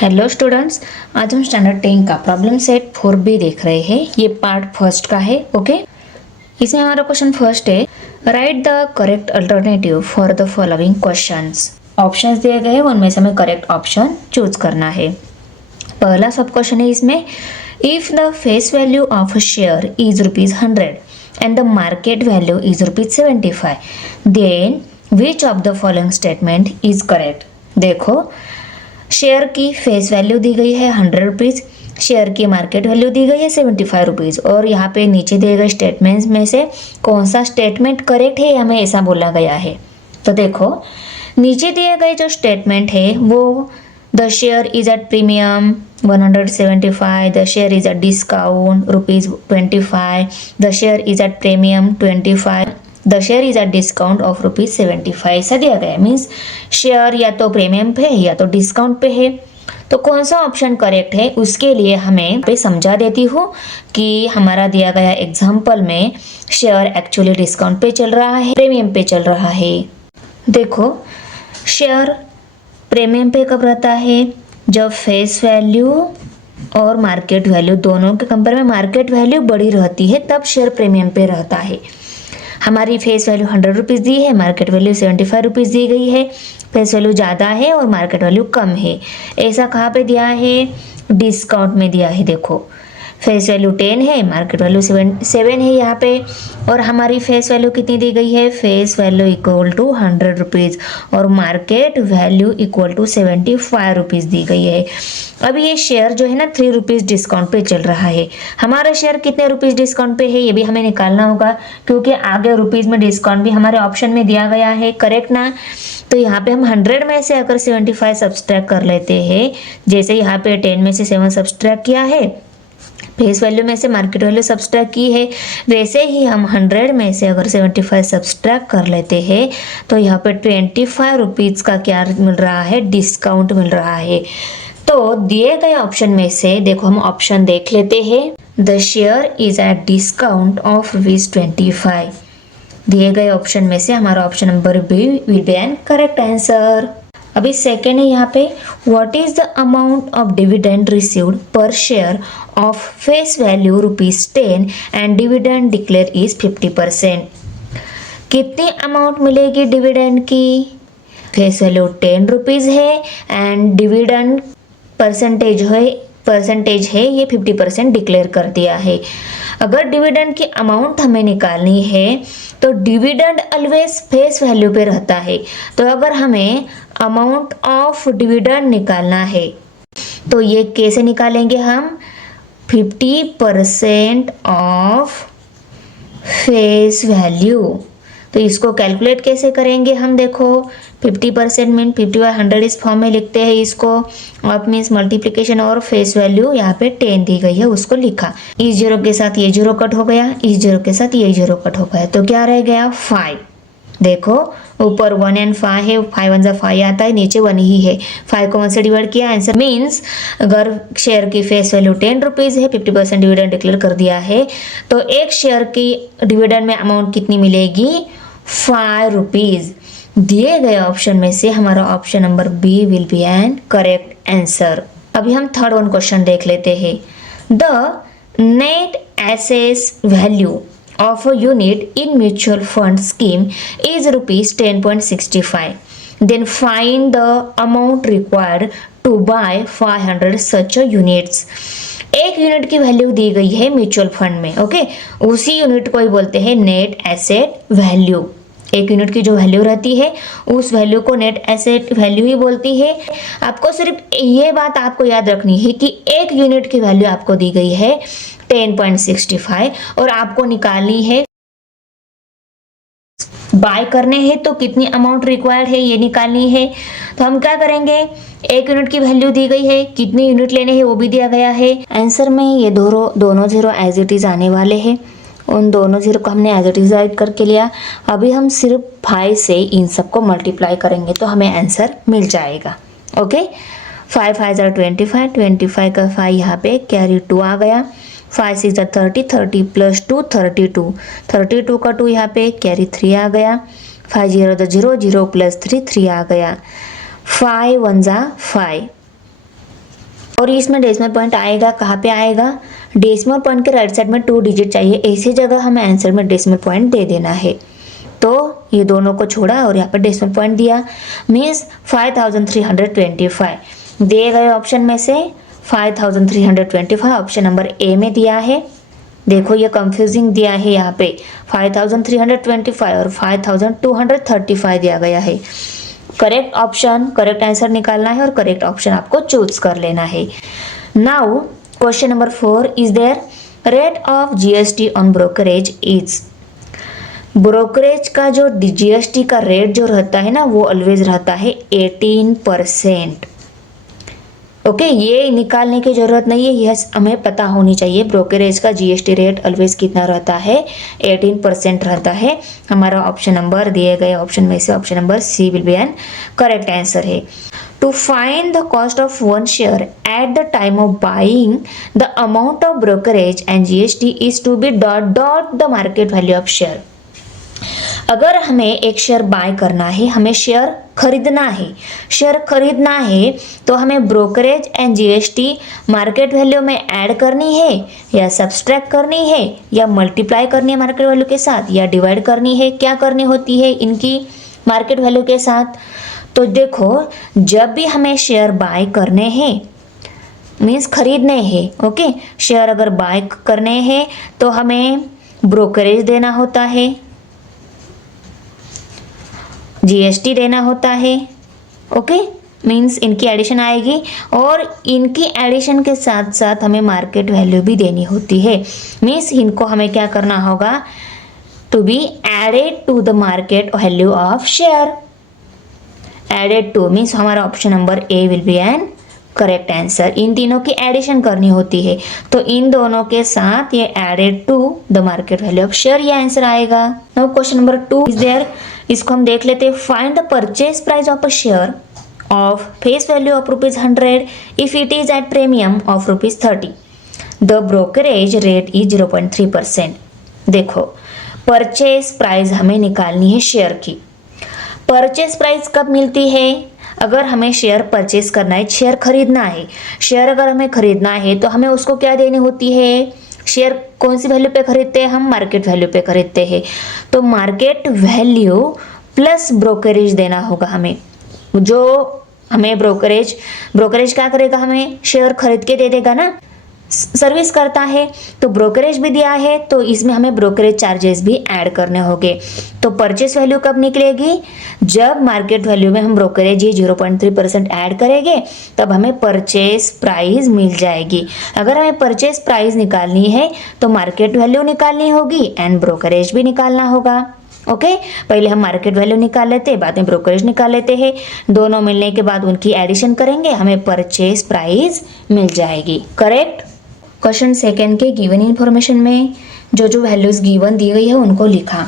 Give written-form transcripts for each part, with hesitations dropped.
Hello students, आज हम standard 10 का प्रॉब्लम सेट 4B देख रहे हैं। ये पार्ट फर्स्ट का है। ओके, इसमें हमारा क्वेश्चन फर्स्ट है, right the correct alternative for the following questions. Options दिए गए हैं, उनमें से हमें करेक्ट ऑप्शन चूज करना है। पहला सब क्वेश्चन है इसमें, if the face value of a share is ₹100 and the market value is ₹75, then which of the following statement is correct। देखो, शेयर की फेस वैल्यू दी गई है ₹100, शेयर की मार्केट वैल्यू दी गई है ₹75 और यहाँ पे नीचे दिए गए स्टेटमेंट्स में से कौन सा स्टेटमेंट करेक्ट है हमें ऐसा बोला गया है। तो देखो, नीचे दिए गए जो स्टेटमेंट है वो the share is at premium 175, the share is at discount ₹25, the share is at premium 25, the share is at discount of ₹75 ऐसा दिया गया है। मीन्स शेयर या तो प्रीमियम पे है या तो डिस्काउंट पे है। तो कौन सा ऑप्शन करेक्ट है उसके लिए हमें पे समझा देती हूँ कि हमारा दिया गया एग्जाम्पल में शेयर एक्चुअली डिस्काउंट पे चल रहा है, प्रीमियम पे चल रहा है। देखो, शेयर प्रीमियम पे कब रहता है, जब फेस वैल्यू और मार्केट वैल्यू दोनों के कंपेयर में मार्केट वैल्यू बड़ी रहती है, तब शेयर प्रीमियम पे रहता है। हमारी फेस वैल्यू ₹100 दी है, मार्केट वैल्यू ₹75 दी गई है। फेस वैल्यू ज़्यादा है और मार्केट वैल्यू कम है। ऐसा कहाँ पे दिया है, डिस्काउंट में दिया है। देखो, फेस वैल्यू 10 है, मार्केट वैल्यू 7 है यहाँ पे, और हमारी फेस वैल्यू कितनी दी गई है, फेस वैल्यू इक्वल टू ₹100 और मार्केट वैल्यू इक्वल टू ₹75 दी गई है। अब ये शेयर जो है ना ₹3 डिस्काउंट पे चल रहा है। हमारा शेयर कितने रुपीस डिस्काउंट पे है ये भी हमें निकालना होगा, क्योंकि आगे रुपीस में डिस्काउंट भी हमारे ऑप्शन में दिया गया है। करेक्ट ना। तो यहाँ पे हम 100 में से अगर 75 सब्सट्रैक्ट कर लेते हैं, जैसे यहाँ पे 10 में से 7 सब्सट्रैक्ट किया है, फेस वैल्यू में से मार्केट वैल्यू सब्सट्रैक्ट की है, वैसे ही हम 100 में से अगर 75 सब्सट्रैक्ट कर लेते हैं तो यहाँ पे ₹25 का क्या मिल रहा है, डिस्काउंट मिल रहा है। तो दिए गए ऑप्शन में से देखो, हम ऑप्शन देख लेते हैं। The share is at discount of ₹25। दिए गए ऑप्शन में से हमारा option number B will be an correct answer. अभी सेकेंड है यहाँ पे, what is the amount of dividend received per share of face value ₹10 and dividend declare is 50%। कितनी अमाउंट मिलेगी डिविडेंड की, फेस वैल्यू ₹10 है एंड डिविडेंड परसेंटेज है ये 50% डिक्लेयर कर दिया है। अगर डिविडेंड की अमाउंट हमें निकालनी है तो डिविडेंड ऑलवेज फेस वैल्यू पे रहता है। तो अगर हमें अमाउंट ऑफ डिविडेंड निकालना है तो ये कैसे निकालेंगे हम, 50% ऑफ फेस वैल्यू। तो इसको कैलकुलेट कैसे करेंगे हम, देखो 50% मीन 50/100 इस फॉर्म में लिखते हैं इसको। ऑफ मीन्स मल्टीप्लिकेशन और फेस वैल्यू यहाँ पे 10 दी गई है उसको लिखा। इस जीरो के साथ ये जीरो कट हो गया, इस जीरो के साथ ये जीरो कट हो गया, तो क्या रह गया 5। देखो, ऊपर 1 एंड 5 है, 5 1 5 आता है, नीचे 1 ही है। 5 को 1 से डिवाइड किया, आंसर मीन्स अगर शेयर की फेस वैल्यू ₹10 है, 50% डिविडेंड डिक्लेयर कर दिया है, तो एक शेयर की डिविडेंड में अमाउंट कितनी मिलेगी, ₹5। दिए गए ऑप्शन में से हमारा option number B will be an correct answer. अभी हम थर्ड वन क्वेश्चन देख लेते हैं। The net asset value of a unit in mutual fund scheme is ₹10.65. Then find the amount required to buy 500 such a units. एक unit की value दी गई है म्यूचुअल फंड में। ओके, उसी यूनिट को ही बोलते हैं नेट एसेट वैल्यू। एक यूनिट की जो वैल्यू रहती है उस वैल्यू को नेट एसेट वैल्यू ही बोलती है। आपको सिर्फ ये बात आपको याद रखनी है कि एक यूनिट की वैल्यू आपको दी गई है 10.65 और आपको निकालनी है, बाय करने हैं तो कितनी अमाउंट रिक्वायर्ड है ये निकालनी है। तो हम क्या करेंगे, एक यूनिट की वैल्यू दी गई है, कितने यूनिट लेने हैं वो भी दिया गया है। आंसर में ये दोनों जीरो एज इट इज आने वाले हैं, उन दोनों जीरो को हमने एज इट इज राइट करके लिया। अभी हम सिर्फ 5 से इन सबको मल्टीप्लाई करेंगे तो हमें आंसर मिल जाएगा। ओके, 5 5 = 25, 25 का 5 यहाँ पे कैरी 2 आ गया, 5 6 = 30, 30 + 2 32, 32 का 2 यहाँ पे कैरी 3 आ गया, 5 0 = 0, 0 + 3 3 आ गया, 5 1 = 5, और इसमें डेसिमल पॉइंट आएगा कहाँ पे आएगा, डेसिमल पॉइंट के राइट साइड में 2 डिजिट चाहिए, ऐसी जगह हमें आंसर में डेसिमल पॉइंट दे देना है। तो ये दोनों को छोड़ा और यहाँ पर डेसिमल पॉइंट दिया, मीन्स 5325 दिए गए ऑप्शन में से 5325 ऑप्शन नंबर ए में दिया है। देखो ये कंफ्यूजिंग दिया है, यहाँ पे 5325 और 5235 दिया गया है। करेक्ट ऑप्शन, करेक्ट आंसर निकालना है और करेक्ट ऑप्शन आपको चूज कर लेना है। Now question number 4 is there, rate of GST on brokerage is. Brokerage का जो जीएसटी का रेट जो रहता है ना वो ऑलवेज रहता है 18%। ओके, ये निकालने की जरूरत नहीं है, यह हमें पता होनी चाहिए। ब्रोकरेज का जीएसटी रेट ऑलवेज कितना रहता है, 18% रहता है। हमारा ऑप्शन नंबर दिए गए ऑप्शन में से option number C will be an correct answer है। To find the cost of one share at the time of buying, the amount of brokerage and GST is to be dot dot the market value of share. अगर हमें एक share bye करना है, हमें share खरीदना है, share खरीदना है तो हमें brokerage and GST market value में ऐड करनी है या सब्सट्रैक्ट करनी है या मल्टीप्लाई करनी है मार्केट वैल्यू के साथ या डिवाइड करनी है, क्या करनी होती है इनकी मार्केट वैल्यू के साथ। तो देखो, जब भी हमें शेयर बाय करने हैं मीन्स खरीदने हैं, ओके, शेयर अगर बाय करने हैं तो हमें ब्रोकरेज देना होता है, जीएसटी देना होता है, ओके, मीन्स इनकी एडिशन आएगी और इनकी एडिशन के साथ साथ हमें मार्केट वैल्यू भी देनी होती है। मीन्स इनको हमें क्या करना होगा, to be added to the market value of share. Added to means हमारा option number A will be an correct answer. इन तीनों की एडिशन करनी होती है तो इन दोनों के साथ ये added to the market value of share ये आंसर आएगा। Now question number 2 is there, इसको हम देख लेते हैं। Find the purchase price of a share of face value of ₹100 if it is at premium of ₹30। The brokerage rate is 0.3%। देखो, purchase price हमें निकालनी है शेयर की। परचेज प्राइस कब मिलती है, अगर हमें शेयर परचेज करना है, शेयर खरीदना है, शेयर अगर हमें खरीदना है तो हमें उसको क्या देनी होती है, शेयर कौन सी वैल्यू पे खरीदते हैं हम, मार्केट वैल्यू पे खरीदते हैं। तो मार्केट वैल्यू प्लस ब्रोकरेज देना होगा हमें। जो हमें ब्रोकरेज क्या करेगा, हमें शेयर खरीद के दे देगा ना, सर्विस करता है, तो ब्रोकरेज भी दिया है तो इसमें हमें ब्रोकरेज चार्जेस भी ऐड करने होंगे। तो परचेस वैल्यू कब निकलेगी, जब मार्केट वैल्यू में हम ब्रोकरेज ये 0.3% ऐड करेंगे तब हमें परचेस प्राइस मिल जाएगी। अगर हमें परचेस प्राइस निकालनी है तो मार्केट वैल्यू निकालनी होगी एंड ब्रोकरेज भी निकालना होगा। ओके, पहले हम मार्केट वैल्यू निकाल लेते हैं, बाद में ब्रोकरेज निकाल लेते हैं, दोनों मिलने के बाद उनकी एडिशन करेंगे, हमें परचेस प्राइस मिल जाएगी। करेक्ट। क्वेश्चन सेकेंड के गिवन इन्फॉर्मेशन में जो जो वैल्यूज गिवन दी गई है उनको लिखा।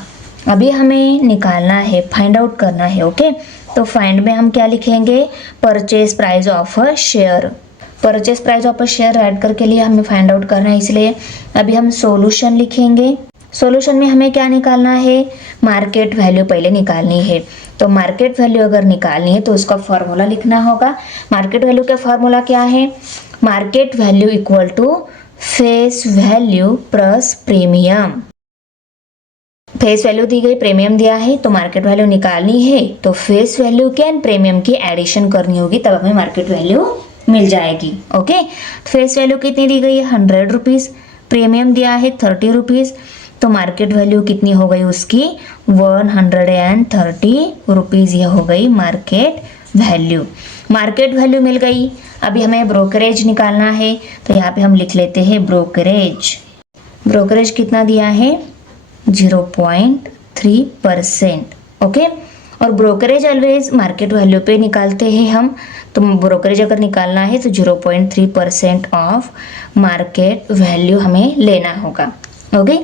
अभी हमें निकालना है, फाइंड आउट करना है। ओके, तो फाइंड में हम क्या लिखेंगे, purchase price of a share. Purchase price of a share add करके लिए हमें फाइंड आउट करना है, इसलिए अभी हम सॉल्यूशन लिखेंगे। सॉल्यूशन में हमें क्या निकालना है, मार्केट वैल्यू पहले निकालनी है। तो मार्केट वैल्यू अगर निकालनी है तो उसका फॉर्मूला लिखना होगा। मार्केट वैल्यू का फॉर्मूला क्या है, market value equal to face value plus premium. Face value दी गई, प्रीमियम दिया है, तो मार्केट वैल्यू निकालनी है तो फेस वैल्यू के एंड प्रीमियम की एडिशन करनी होगी, तब हमें मार्केट वैल्यू मिल जाएगी। ओके, फेस वैल्यू कितनी दी गई है, 100 रुपीज़, प्रीमियम दिया है 30 रुपीज़, तो मार्केट वैल्यू कितनी हो गई उसकी, 130 रुपीज़ ये हो गई मार्केट वैल्यू। मार्केट वैल्यू मिल गई। अभी हमें ब्रोकरेज निकालना है, तो यहाँ पे हम लिख लेते हैं ब्रोकरेज। ब्रोकरेज कितना दिया है, 0.3%। ओके, और ब्रोकरेज ऑलवेज मार्केट वैल्यू पे निकालते हैं हम, तो ब्रोकरेज अगर निकालना है तो 0.3% ऑफ मार्केट वैल्यू हमें लेना होगा। ओके,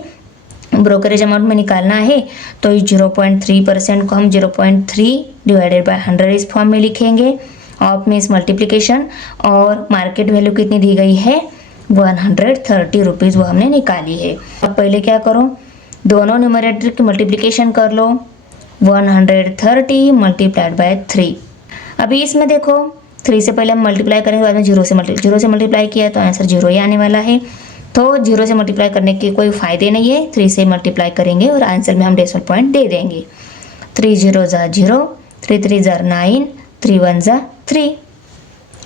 ब्रोकरेज अमाउंट में निकालना है तो इस 0.3% को हम 0.3 डिवाइडेड बाय 100 इस फॉर्म में लिखेंगे। ऑफ मीन्स मल्टीप्लिकेशन, और मार्केट वैल्यू कितनी दी गई है, 130 रुपीज़, वो हमने निकाली है। अब पहले क्या करो, दोनों न्यूमरेटर की मल्टीप्लिकेशन कर लो, 130 मल्टीप्लाइड बाय 3। अभी इसमें देखो 3 से पहले हम मल्टीप्लाई करेंगे, बाद में 0 से मल्टीप्लाई किया तो आंसर 0 ही आने वाला है। तो 0 से मल्टीप्लाई करने के कोई फ़ायदे नहीं है, 3 से मल्टीप्लाई करेंगे और आंसर में हम डेसिमल पॉइंट दे देंगे। 3 0 ज़ा 0, 3 3 ज़ा 9, 3 1 ज़ा 3।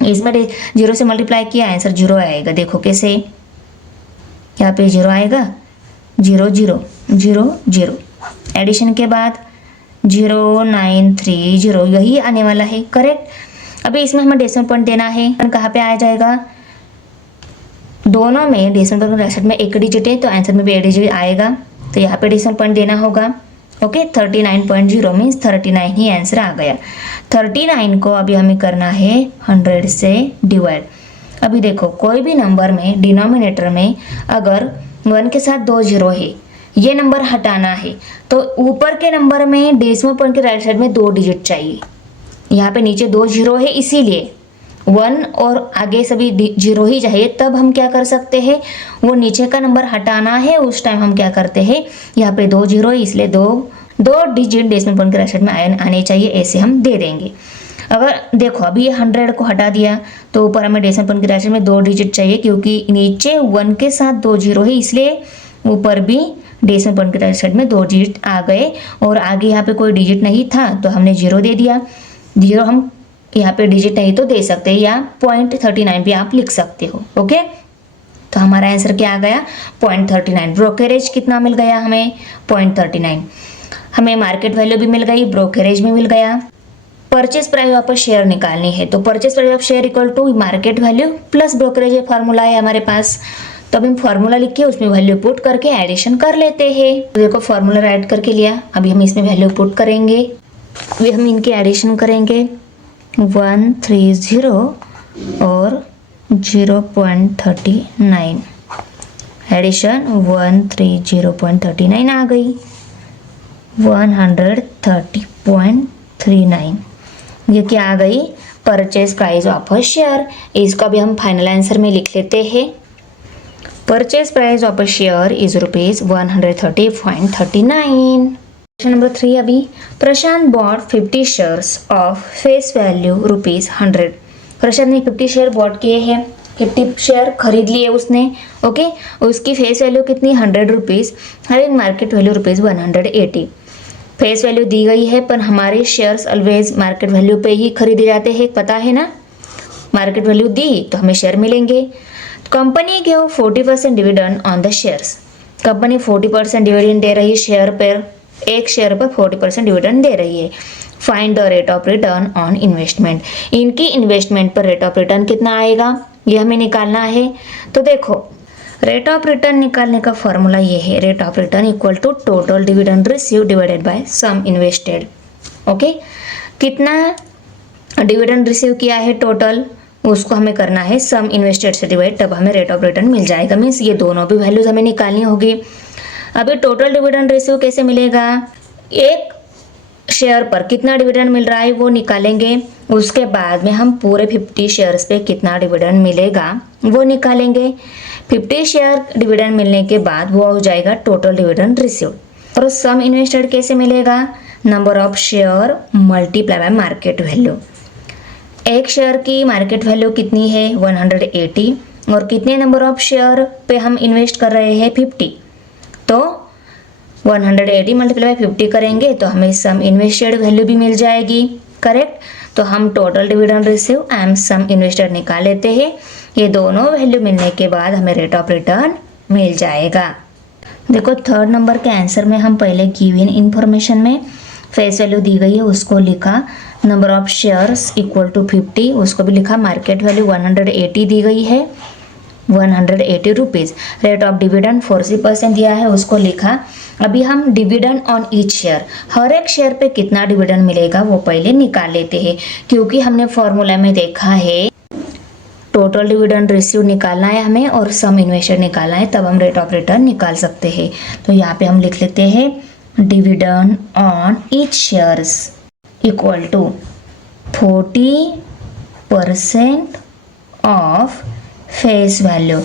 इसमें 0 से मल्टीप्लाई किया आंसर 0 आएगा। देखो कैसे, यहाँ पे 0 आएगा, 0 0 0 0, एडिशन के बाद 0 9 3 0, यही आने वाला है, करेक्ट। अभी इसमें हमें डेसिमल पॉइंट देना है, कहाँ पे आ जाएगा, दोनों में डेसिमल पॉइंट ब्रैकेट में एक डिजिट है तो आंसर में भी एक डिजिट आएगा, तो यहाँ पे डेसिमल पॉइंट देना होगा। ओके, 39.0 मीन्स 39 ही आंसर आ गया। 39 को अभी हमें करना है 100 से डिवाइड। अभी देखो, कोई भी नंबर में डिनोमिनेटर में अगर 1 के साथ 2 जीरो है, ये नंबर हटाना है तो ऊपर के नंबर में डेसिमल पॉइंट के राइट साइड में 2 डिजिट चाहिए। यहाँ पे नीचे 2 जीरो है, इसीलिए 1 और आगे सभी 0 ही चाहिए। तब हम क्या कर सकते हैं, वो नीचे का नंबर हटाना है, उस टाइम हम क्या करते हैं, यहाँ पे 2 जीरो, इसलिए दो डिजिट डेसिमल पॉइंट के राइट साइड में आने चाहिए, ऐसे हम दे देंगे। अगर देखो अभी ये 100 को हटा दिया तो ऊपर हमें डेसिमल पॉइंट के राइट साइड में 2 डिजिट चाहिए, क्योंकि नीचे 1 के साथ 2 जीरो है, इसलिए ऊपर भी डेसिमल पॉइंट के राइट साइड में 2 डिजिट आ गए। और आगे यहाँ पे कोई डिजिट नहीं था तो हमने 0 दे दिया। 0 हम यहाँ पे डिजिट नहीं तो दे सकते हैं, या 0.39 भी आप लिख सकते हो। ओके, तो हमारा आंसर क्या आ गया, 0.39। ब्रोकरेज कितना मिल गया हमें, 0.39। हमें मार्केट वैल्यू भी मिल गई, ब्रोकरेज भी मिल गया। परचेज प्राइस ऑफ शेयर निकालनी है तो purchase price of share equal to market value plus brokerage formula है हमारे पास। तो अब हम फार्मूला लिख के उसमें वैल्यू पुट करके एडिशन कर लेते हैं। तो देखो फार्मूला राइट करके लिया, अभी हम इसमें वैल्यू पुट करेंगे, अभी हम इनके एडिशन करेंगे। 130 और 0.39, एडिशन 130.39 आ गई, 130.39। ये क्या आ गई, purchase price of a share. इसको भी हम फाइनल आंसर में लिख लेते हैं। Purchase price of a share is ₹130.39। Question number 3 अभी, Prashant bought 50 shares of face value ₹100। Prashant ने 50 शेयर बॉट किए हैं, 50 शेयर खरीद लिए उसने। ओके, उसकी फेस वैल्यू कितनी, ₹100, having market value ₹180। Face value दी गई है, पर हमारे शेयर्स ऑलवेज मार्केट वैल्यू पे ही खरीदे जाते हैं, पता है ना। मार्केट वैल्यू दी तो हमें शेयर मिलेंगे। Company give 40% dividend on the shares. Company 40% dividend दे रही है शेयर पर, एक शेयर पर 40% डिविडेंड दे रही है। Find the rate of return on investment. इनकी इन्वेस्टमेंट पर रेट ऑफ रिटर्न कितना आएगा, ये हमें निकालना है। तो देखो, रेट ऑफ रिटर्न निकालने का फॉर्मूला ये है, rate of return equal to total dividend receive divided by sum invested. Okay, कितना डिविडेंड रिसीव किया है टोटल, उसको हमें करना है सम इन्वेस्टेड से डिवाइड, तब हमें रेट ऑफ रिटर्न मिल जाएगा। मीन्स ये दोनों भी वैल्यूज हमें निकालनी होगी। अभी टोटल डिविडेंड रिसीव कैसे मिलेगा, एक शेयर पर कितना डिविडेंड मिल रहा है वो निकालेंगे, उसके बाद में हम पूरे 50 शेयर्स पे कितना डिविडेंड मिलेगा वो निकालेंगे। 50 शेयर डिविडेंड मिलने के बाद वो हो जाएगा टोटल डिविडेंड रिसीव। और सम इन्वेस्टेड कैसे मिलेगा, number of share multiply by market value. एक शेयर की मार्केट वैल्यू कितनी है, 180, और कितने नंबर ऑफ शेयर पे हम इन्वेस्ट कर रहे हैं, 50। तो 180 मल्टीप्लाई बाय 50 करेंगे तो हमें सम इन्वेस्टेड वैल्यू भी मिल जाएगी, करेक्ट। तो हम total dividend receive and sum invested निकाल लेते हैं। ये दोनों वैल्यू मिलने के बाद हमें रेट ऑफ रिटर्न मिल जाएगा। देखो थर्ड नंबर के आंसर में हम पहले गिवन इंफॉर्मेशन में फेस वैल्यू दी गई है उसको लिखा, number of shares equal to 50 उसको भी लिखा, मार्केट वैल्यू 180 दी गई है, 180 रुपीज़। रेट ऑफ डिविडेंड 40% दिया है उसको लिखा। अभी हम डिविडेंड ऑन ईच शेयर, हर एक शेयर पे कितना डिविडेंड मिलेगा वो पहले निकाल लेते हैं, क्योंकि हमने फॉर्मूला में देखा है टोटल डिविडेंड रिसीव निकालना है हमें और सम इन्वेस्टेड निकालना है, तब हम रेट ऑफ रिटर्न निकाल सकते हैं। तो यहाँ पे हम लिख लेते हैं dividend on each shares equal to 40% of face value.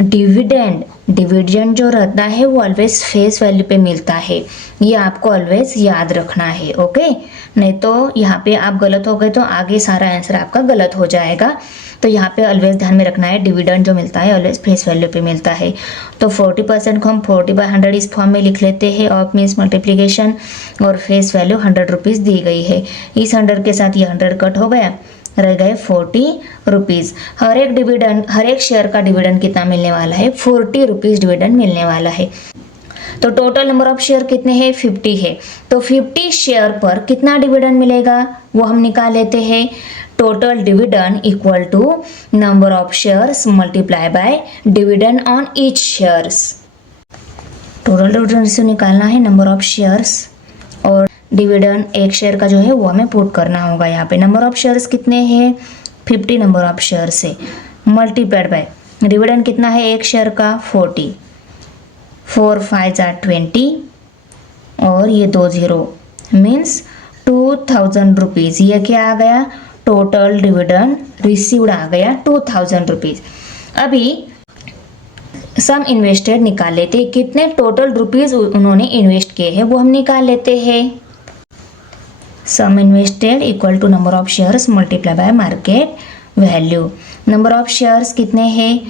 Dividend जो रहता है वो ऑलवेज फेस वैल्यू पे मिलता है, ये आपको ऑलवेज याद रखना है। ओके, नहीं तो यहाँ पे आप गलत हो गए तो आगे सारा आंसर आपका गलत हो जाएगा। तो यहाँ पे ऑलवेज ध्यान में रखना है, डिविडेंड जो मिलता है ऑलवेज फेस वैल्यू पे मिलता है। तो 40% को हम 40/100 इस फॉर्म में लिख लेते हैं, ऑफ मीन्स मल्टीप्लीकेशन, और फेस वैल्यू 100 रुपीज़ दी गई है। इस 100 के साथ ये 100 कट हो गया, रह गए 40 रुपीज़। हर एक शेयर का डिविडेंड कितना मिलने वाला है? 40 रुपीज़ डिविडेंड मिलने वाला है। तो टोटल नंबर ऑफ शेयर कितने हैं? 50 है। तो 50 शेयर पर कितना डिविडेंड मिलेगा वो हम निकाल लेते हैं। Total dividend equal to number of shares multiply by dividend on each shares. Total dividend से निकालना है नंबर ऑफ शेयर्स, और डिविडेंड एक शेयर का जो है वो हमें पुट करना होगा। यहाँ पे नंबर ऑफ शेयर्स कितने हैं? 50 नंबर ऑफ शेयर्स से मल्टीप्लाइड बाय डिविडेंड कितना है एक शेयर का? 40। 4 5 20 और ये 2 0 मीन्स 2000 रुपीज़। ये क्या आ गया? टोटल डिविडेंड रिसीव्ड आ गया 2000 रुपीज़। अभी सम इन्वेस्टेड निकाल लेते हैं, कितने टोटल रुपीज़ उन्होंने इन्वेस्ट किए हैं वो हम निकाल लेते हैं। Sum invested equal to number of shares multiply by market value. Number of shares कितने हैं?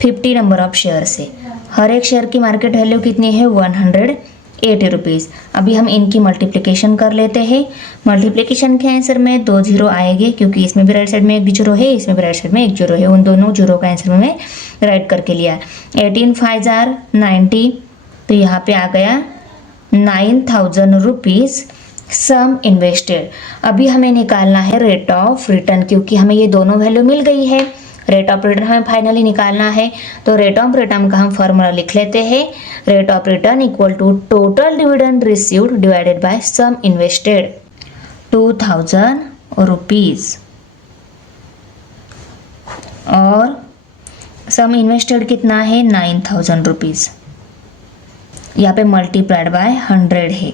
50 नंबर ऑफ शेयर्स है। हर एक शेयर की मार्केट वैल्यू कितनी है? 180 रुपीज़। अभी हम इनकी मल्टीप्लिकेशन कर लेते हैं। मल्टीप्लिकेशन के आंसर में 2 0 आएंगे, क्योंकि इसमें भी राइट साइड में एक जीरो है, इसमें भी राइट साइड में एक जीरो है। उन दोनों जीरो का आंसर में राइट करके लिया। 18 5 90, तो यहाँ पे आ गया 9000 रुपीज़ सम इन्वेस्टेड। अभी हमें निकालना है रेट ऑफ रिटर्न, क्योंकि हमें ये दोनों वैल्यू मिल गई है। रेट ऑफ रिटर्न हमें फाइनली निकालना है। तो रेट ऑफ रिटर्न का हम फॉर्मूला लिख लेते हैं। Rate of return equal to total dividend received divided by sum invested, 2000 rupees, और सम इन्वेस्टेड कितना है? 9000 रुपीज़। यहाँ पे मल्टीप्लाइड बाय 100 है।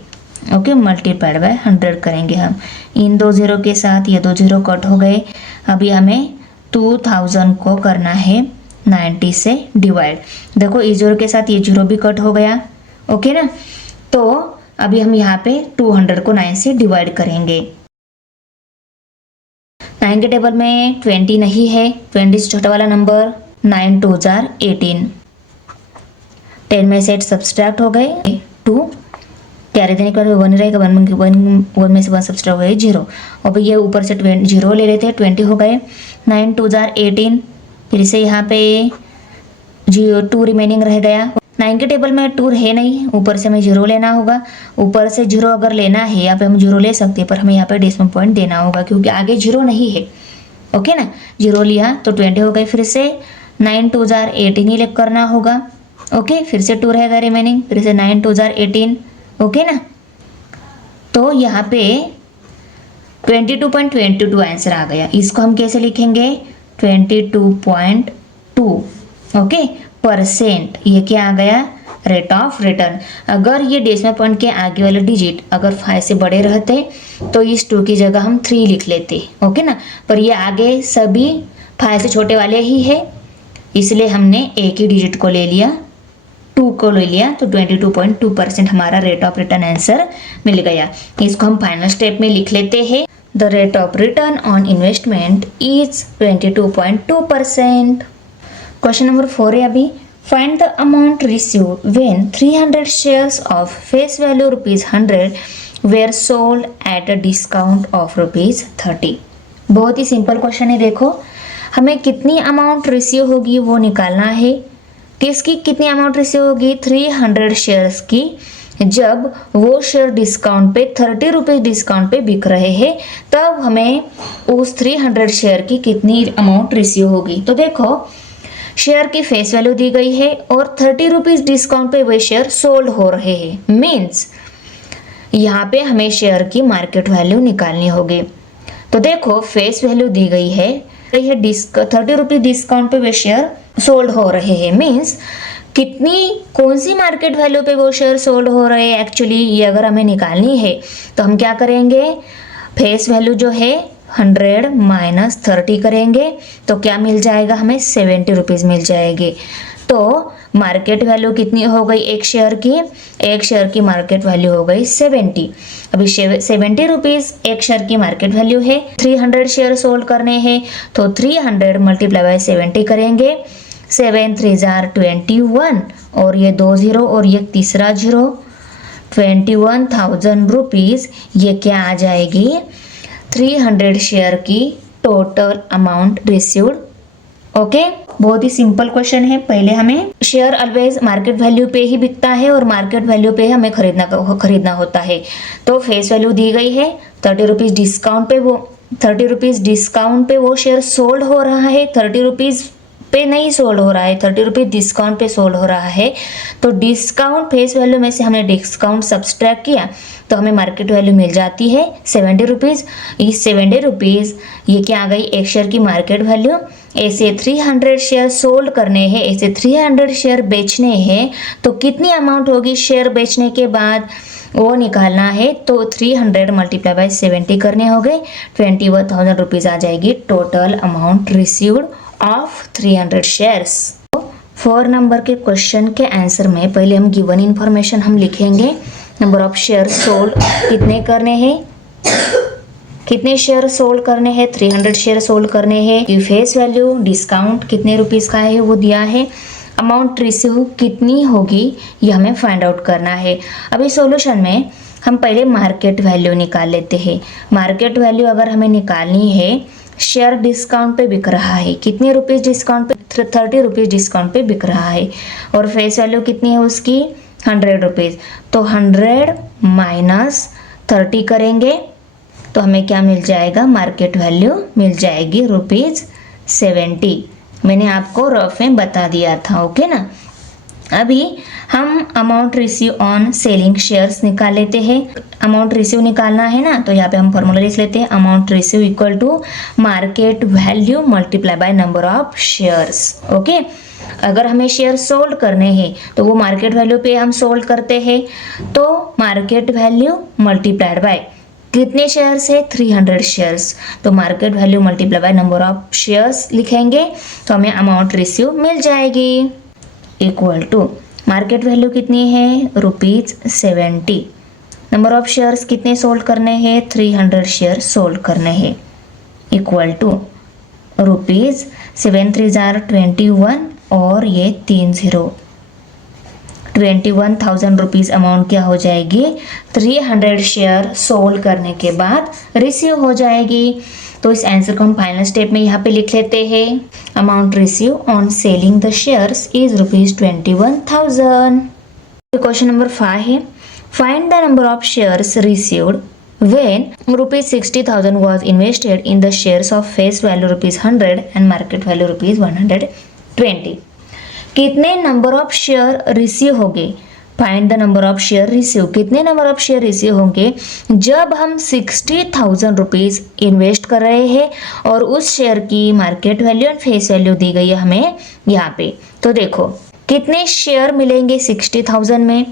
ओके, मल्टीप्लाइड बाय 100 करेंगे हम। इन 2 0 के साथ ये 2 0 कट हो गए। अभी हमें 2000 को करना है 90 से डिवाइड। देखो इस जीरो के साथ ये जीरो भी कट हो गया। ओके ना, तो अभी हम यहाँ पे 200 को 9 से डिवाइड करेंगे। 9 के टेबल में 20 नहीं है, 20 से छोटा वाला नंबर। 9 2 18, 10 में से 8 सब्सट्रैक्ट हो गए, 2 कैरी देने के बाद 1 रहेगा, 1 में से 1 सब्सट्रैक्ट हो गए 0। और भाई ये ऊपर से 0 ले लेते हैं, 20 हो गए। 9 2 18, फिर से यहाँ पे 2 रिमेनिंग रह गया। 9 के टेबल में 2 है नहीं, ऊपर से हमें 0 लेना होगा। ऊपर से 0 अगर लेना है, यहाँ पे हम 0 ले सकते हैं, पर हमें यहाँ पे डेसिमल पॉइंट देना होगा, क्योंकि आगे 0 नहीं है। ओके ना, 0 लिया तो 20 हो गए। फिर से 9 2 18 ही लेकर करना होगा। ओके, फिर से 2 रहेगा रिमेनिंग, फिर से 9 2 18। ओके ना, तो यहाँ पे 22.22 आंसर आ गया। इसको हम कैसे लिखेंगे? 22.2 ओके परसेंट। ये क्या आ गया? Rate of return. अगर ये डेसिमल पॉइंट के आगे वाले डिजिट अगर 5 से बड़े रहते तो इस 2 की जगह हम 3 लिख लेते। ओके ना, पर ये आगे सभी 5 से छोटे वाले ही है, इसलिए हमने एक ही डिजिट को ले लिया, 2 को ले लिया। तो 22.2% हमारा रेट ऑफ रिटर्न आंसर मिल गया। इसको हम फाइनल स्टेप में लिख लेते हैं। The rate of return on investment is 22.2%। Question number 4 है अभी। Find the amount received when 300 shares of face value ₹100 were sold at a discount of ₹30। बहुत ही सिंपल क्वेश्चन है। देखो, हमें कितनी अमाउंट रिसीव होगी वो निकालना है। किसकी कितनी अमाउंट रिसीव होगी? 300 शेयर्स की। जब वो शेयर डिस्काउंट पे 30 रुपये डिस्काउंट पे बिक रहे हैं, तब हमें उस 300 शेयर की कितनी अमाउंट रिसीव होगी। तो देखो, शेयर की फेस वैल्यू दी गई है और 30 रुपीज़ डिस्काउंट पे वे शेयर सोल्ड हो रहे हैं। मीन्स यहाँ पे हमें शेयर की मार्केट वैल्यू निकालनी होगी। तो देखो, फेस वैल्यू दी गई है 30 रुपीज़ डिस्काउंट पे वे शेयर सोल्ड हो रहे हैं। मीन्स कितनी कौन सी मार्केट वैल्यू पे वो शेयर सोल्ड हो रहे हैं, एक्चुअली ये अगर हमें निकालनी है तो हम क्या करेंगे? फेस वैल्यू जो है 100 - 30 करेंगे तो क्या मिल जाएगा? हमें 70 रुपीज़ मिल जाएंगे। तो मार्केट वैल्यू कितनी हो गई एक शेयर की मार्केट वैल्यू हो गई 70। अभी 70 रुपीज एक शेयर की मार्केट वैल्यू है, 300 शेयर सोल्ड करने हैं तो 300 मल्टीप्लाई बाय 70 करेंगे, 7 3 जार 21 और ये 2 जीरो और ये तीसरा जीरो, 21,000 रुपीज ये क्या आ जाएगी 300 शेयर की टोटल अमाउंट रिसीव्ड। ओके, बहुत ही सिंपल क्वेश्चन है। पहले हमें शेयर ऑलवेज मार्केट वैल्यू पे ही बिकता है और मार्केट वैल्यू पे हमें खरीदना होता है। तो फेस वैल्यू दी गई है 30 रुपीज डिस्काउंट पे, वो 30 रुपीज डिस्काउंट पे वो शेयर सोल्ड हो रहा है, 30 रुपीज पे नहीं सोल्ड हो रहा है, 30 रुपीज डिस्काउंट पे सोल्ड हो रहा है। तो डिस्काउंट फेस वैल्यू में से हमने डिस्काउंट सब्सट्रैक्ट किया तो हमें मार्केट वैल्यू मिल जाती है 70 रुपीज। इस 70 रुपीज ये क्या आ गई एक शेयर की मार्केट वैल्यू। ऐसे 300 शेयर सोल्ड करने हैं, ऐसे 300 शेयर बेचने हैं तो कितनी अमाउंट होगी शेयर बेचने के बाद वो निकालना है। तो 300 मल्टीप्लाई बाय 70 करने हो गए, 21,000 रुपीज आ जाएगी total amount received of 300 shares. 4 number के क्वेश्चन के आंसर में पहले हम गिवन इंफॉर्मेशन हम लिखेंगे। नंबर ऑफ शेयर सोल्ड कितने करने हैं, कितने शेयर सोल्ड करने हैं 300 शेयर सोल्ड करने हैं। फेस वैल्यू डिस्काउंट कितने रुपीस का है वो दिया है, अमाउंट रिसीव कितनी होगी ये हमें फाइंड आउट करना है। अभी सॉल्यूशन में हम पहले मार्केट वैल्यू निकाल लेते हैं। मार्केट वैल्यू अगर हमें निकालनी है, शेयर डिस्काउंट पे बिक रहा है, कितने रुपीस डिस्काउंट पे 30 रुपीज डिस्काउंट पे बिक रहा है और फेस वैल्यू कितनी है उसकी 100 रुपीज। तो 100 माइनस 30 करेंगे तो हमें क्या मिल जाएगा मार्केट वैल्यू मिल जाएगी ₹70। मैंने आपको रफ में बता दिया था, ओके ना। अभी हम amount receive on selling shares निकाल लेते हैं। अमाउंट रिसीव निकालना है ना तो यहाँ पे हम फॉर्मूला लिख लेते हैं, amount receive equal to market value multiply by number of shares. Okay, अगर हमें शेयर सोल्ड करने हैं तो वो मार्केट वैल्यू पे हम सोल्ड करते हैं, तो मार्केट वैल्यू मल्टीप्लाइड बाय कितने शेयर्स है 300 शेयर्स, तो market value multiply by number of shares लिखेंगे तो हमें अमाउंट रिसीव मिल जाएगी इक्वल टू मार्केट वैल्यू कितनी है ₹70। नंबर ऑफ शेयर्स कितने सोल्ड करने हैं 300 शेयर सोल्ड करने हैं इक्वल टू ₹7 3 जार 21 और ये 3 जीरो 21,000 रुपीज अमाउंट क्या हो जाएगी 300 शेयर सोल्ड करने के बाद रिसीव हो जाएगी। तो इस आंसर को हम फाइनल स्टेप में यहाँ पे लिख लेते हैं, amount receive on selling the shares is ₹21,000। Question number 5 है, find the number of shares received when ₹60,000 was invested in the shares of face value ₹100 and market value ₹120। कितने नंबर ऑफ शेयर रिसीव होंगे, find the number of share receive, कितने number of share receive होंगे जब हम 60,000 rupees invest कर रहे हैं और उस शेयर की market value and face value दी गई है हमें यहाँ पे। तो देखो कितने शेयर मिलेंगे 60,000 में,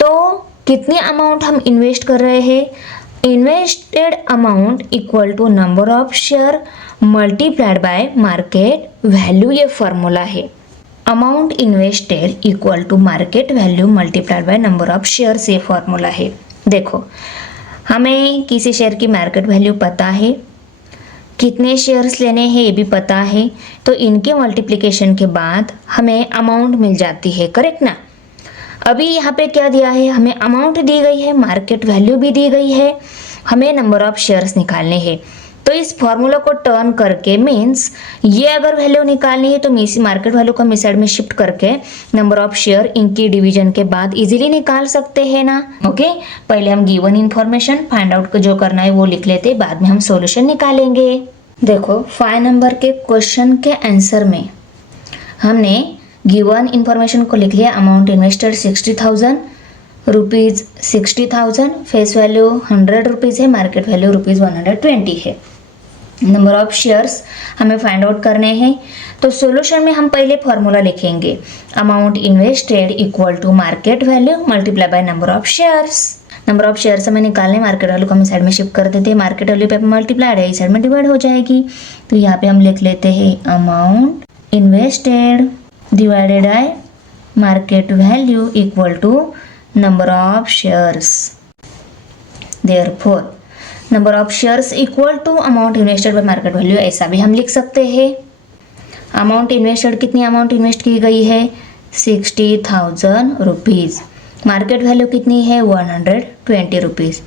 तो कितनी अमाउंट हम इन्वेस्ट कर रहे हैं, invested amount equal to number of share multiplied by market value, ये फॉर्मूला है। Amount invested equal to market value multiplied by number of shares, ये फॉर्मूला है। देखो हमें किसी शेयर की मार्केट वैल्यू पता है, कितने शेयर्स लेने हैं ये भी पता है, तो इनके मल्टीप्लिकेशन के बाद हमें अमाउंट मिल जाती है, करेक्ट ना। अभी यहाँ पे क्या दिया है, हमें अमाउंट दी गई है, मार्केट वैल्यू भी दी गई है, हमें नंबर ऑफ शेयर्स निकालने हैं। तो इस फॉर्मूला को टर्न करके मीन्स ये अगर वैल्यू निकालनी है तो मार्केट वैल्यू को हम इस साइड में शिफ्ट करके नंबर ऑफ शेयर इनकी डिवीजन के बाद इजीली निकाल सकते हैं ना। ओके, पहले हम गिवन इन्फॉर्मेशन फाइंड आउट जो करना है वो लिख लेते हैं, बाद में हम सॉल्यूशन निकालेंगे। देखो 5 नंबर के क्वेश्चन के आंसर में हमने गिवन इन्फॉर्मेशन को लिख लिया, amount invested 60,000 rupees 60,000, face value 100 rupees है, मार्केट वैल्यू ₹120 है। नंबर ऑफ शेयर्स हमें फाइंड आउट करने हैं, तो सॉल्यूशन में हम पहले फॉर्मूला लिखेंगे, amount invested equal to market value multiply by number of shares. Number of shares हमें निकालने, मार्केट वैल्यू को हम साइड में शिफ्ट कर देते हैं, मार्केट वैल्यू पे मल्टीप्लाइड है, इस साइड में डिवाइड हो जाएगी। तो यहाँ पे हम लिख लेते हैं amount invested divided by market value equal to number of shares. Therefore, number of shares equal to amount invested by market value, ऐसा भी हम लिख सकते हैं. अमाउंट इन्वेस्टेड, कितनी अमाउंट इन्वेस्ट की गई है 60,000 रुपीज़. मार्केट वैल्यू कितनी है 120 रुपीज़.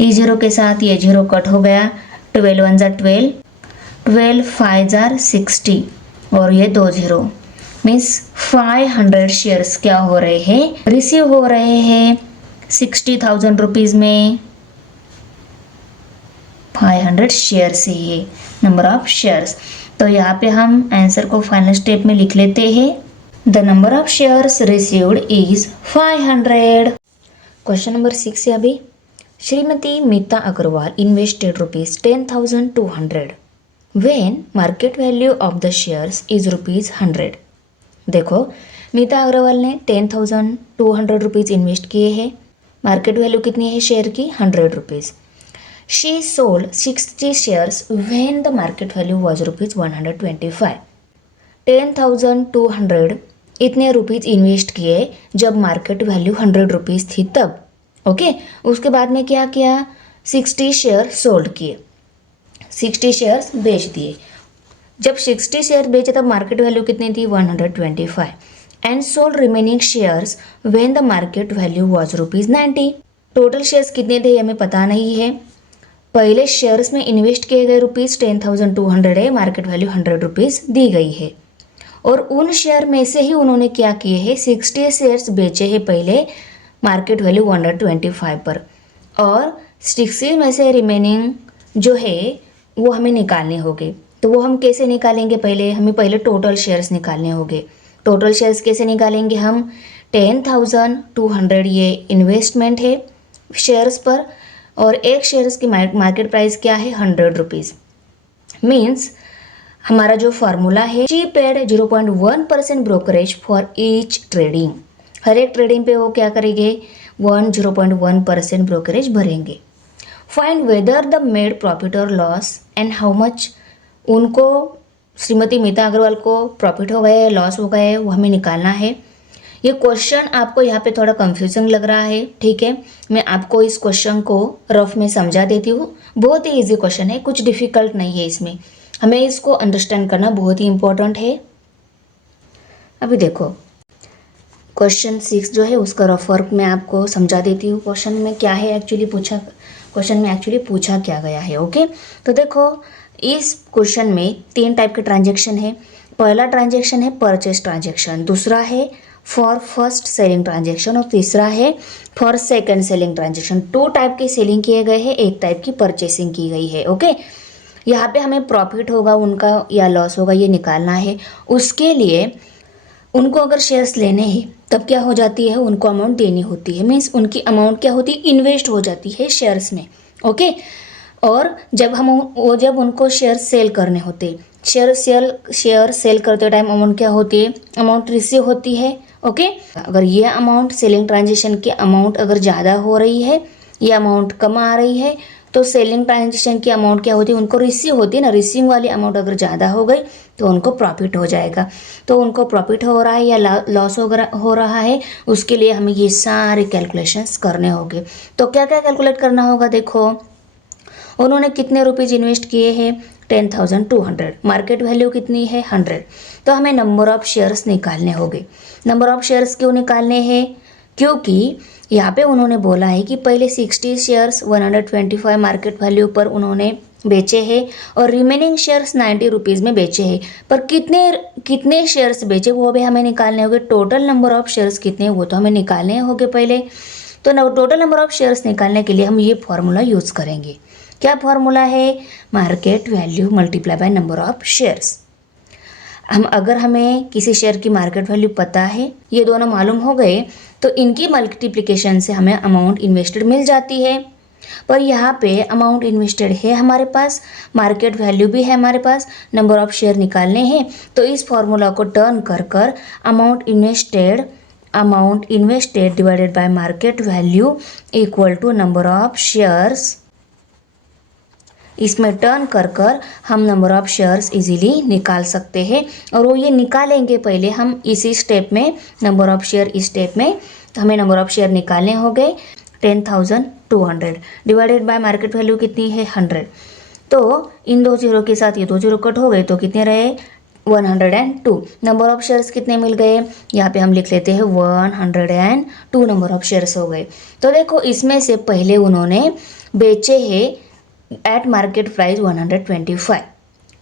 ई जीरो के साथ ये जीरो कट हो गया. 12 1 ज़ा 12, 12 5 ज़ा 60 और ये 2 जीरो मीन्स 500 शेयर्स क्या हो रहे हैं, रिसीव हो रहे हैं 60,000 रुपीज़ में. 500 शेयर्स ही है नंबर ऑफ शेयर्स. तो यहाँ पे हम आंसर को फाइनल स्टेप में लिख लेते हैं. The number of shares received is 500. Question number 6 है अभी. Shrimati Mita Agarwal invested rupees 10,200 when market value of the shares is rupees 100. देखो, मीता अग्रवाल ने 10,200 रुपीज़ इन्वेस्ट किए हैं. मार्केट वैल्यू कितनी है शेयर की 100 rupees. She sold 60 shares when the market value was rupees 125. 10,200 इतने रुपीज़ इन्वेस्ट किए जब मार्केट वैल्यू 100 रुपीज़ थी तब. ओके, उसके बाद में क्या किया 60 शेयर सोल्ड किए, 60 शेयर्स बेच दिए. जब 60 शेयर बेचे तब मार्केट वैल्यू कितनी थी 125. And sold remaining shares when the market value was rupees 90. Total shares कितने थे हमें पता नहीं है. पहले शेयर्स में इन्वेस्ट किए गए रुपीज़ 10,200 है, मार्केट वैल्यू 100 रुपीज़ दी गई है. और उन शेयर में से ही उन्होंने क्या किए हैं 60 शेयर्स बेचे हैं पहले मार्केट वैल्यू 125 पर. और 60 में से रिमेनिंग जो है वो हमें निकालने होंगे. तो वो हम कैसे निकालेंगे, हमें पहले टोटल शेयर्स निकालने होंगे. टोटल शेयर्स कैसे निकालेंगे हम 10,200 ये इन्वेस्टमेंट है शेयर्स पर और एक शेयर्स की मार्केट प्राइस क्या है 100 रुपीज़. मीन्स हमारा जो फार्मूला है she paid 0.1% brokerage for each trading. हर एक ट्रेडिंग पे वो क्या करेंगे 0.1% ब्रोकरेज भरेंगे. Find whether the made profit और लॉस एंड हाउ मच. उनको श्रीमती मीता अग्रवाल को प्रॉफिट हो गए लॉस हो गए वो हमें निकालना है. ये क्वेश्चन आपको यहाँ पे थोड़ा कंफ्यूजिंग लग रहा है, ठीक है. मैं आपको इस क्वेश्चन को रफ में समझा देती हूँ. बहुत ही इजी क्वेश्चन है, कुछ डिफ़िकल्ट नहीं है इसमें. हमें इसको अंडरस्टैंड करना बहुत ही इम्पोर्टेंट है. अभी देखो क्वेश्चन 6 जो है उसका रफ वर्क मैं आपको समझा देती हूँ. क्वेश्चन में क्या है एक्चुअली पूछा क्या गया है. ओके, तो देखो इस क्वेश्चन में 3 टाइप के ट्रांजेक्शन है. पहला ट्रांजेक्शन है परचेज ट्रांजेक्शन, दूसरा है फॉर फर्स्ट सेलिंग ट्रांजेक्शन और तीसरा है for second selling transaction. 2 type की सेलिंग किए गए हैं, 1 टाइप की परचेसिंग की गई है. ओके, यहाँ पे हमें प्रॉफिट होगा उनका या लॉस होगा ये निकालना है. उसके लिए उनको अगर शेयर्स लेने हैं तब क्या हो जाती है उनको अमाउंट देनी होती है. मीन्स उनकी अमाउंट क्या होती है इन्वेस्ट हो जाती है शेयर्स में. ओके, और जब उनको शेयर सेल करने होते शेयर सेल करते टाइम अमाउंट क्या होती है अमाउंट रिसीव होती है. ओके, अगर ये अमाउंट सेलिंग ट्रांजेक्शन की अमाउंट अगर ज़्यादा हो रही है ये अमाउंट कम आ रही है तो सेलिंग ट्रांजेक्शन की अमाउंट क्या होती है उनको रिसीव होती है ना. रिसीव वाली अमाउंट अगर ज़्यादा हो गई तो उनको प्रॉफिट हो जाएगा. तो उनको प्रॉफिट हो रहा है या लॉस हो रहा है उसके लिए हमें ये सारे कैलकुलेशंस करने होंगे. तो क्या क्या कैलकुलेट करना होगा, देखो उन्होंने कितने रुपीज़ इन्वेस्ट किए हैं 10,200, मार्केट वैल्यू कितनी है 100. तो हमें नंबर ऑफ़ शेयर्स निकालने होंगे. नंबर ऑफ़ शेयर्स क्यों निकालने हैं, क्योंकि यहाँ पे उन्होंने बोला है कि पहले 60 शेयर्स 125 मार्केट वैल्यू पर उन्होंने बेचे हैं और रिमेनिंग शेयर्स 90 रुपीज़ में बेचे हैं. पर कितने शेयर्स बेचे वो भी हमें निकालने होंगे. टोटल नंबर ऑफ़ शेयर्स कितने हैं वो तो हमें निकालने होंगे पहले. तो टोटल नंबर ऑफ़ शेयर्स निकालने के लिए हम ये फॉर्मूला यूज़ करेंगे. क्या फॉर्मूला है market value multiply by number of shares. अगर हमें किसी शेयर की मार्केट वैल्यू पता है ये दोनों मालूम हो गए तो इनकी मल्टीप्लिकेशन से हमें अमाउंट इन्वेस्टेड मिल जाती है. पर यहाँ पे अमाउंट इन्वेस्टेड है हमारे पास, मार्केट वैल्यू भी है हमारे पास, नंबर ऑफ़ शेयर निकालने हैं. तो इस फॉर्मूला को टर्न कर amount invested divided by market value equal to number of shares इसमें टर्न कर हम नंबर ऑफ शेयर्स इजीली निकाल सकते हैं। और वो ये निकालेंगे पहले हम इसी स्टेप में, नंबर ऑफ शेयर इस स्टेप में। तो हमें नंबर ऑफ शेयर निकालने हो गए 10,200 डिवाइडेड बाय मार्केट वैल्यू कितनी है 100। तो इन दो जीरो के साथ ये दो जीरो कट हो गए तो कितने रहे 102। नंबर ऑफ शेयर्स कितने मिल गए, यहाँ पे हम लिख लेते हैं 102 नंबर ऑफ शेयर्स हो गए। तो देखो इसमें से पहले उन्होंने बेचे हैं एट मार्केट प्राइस 125।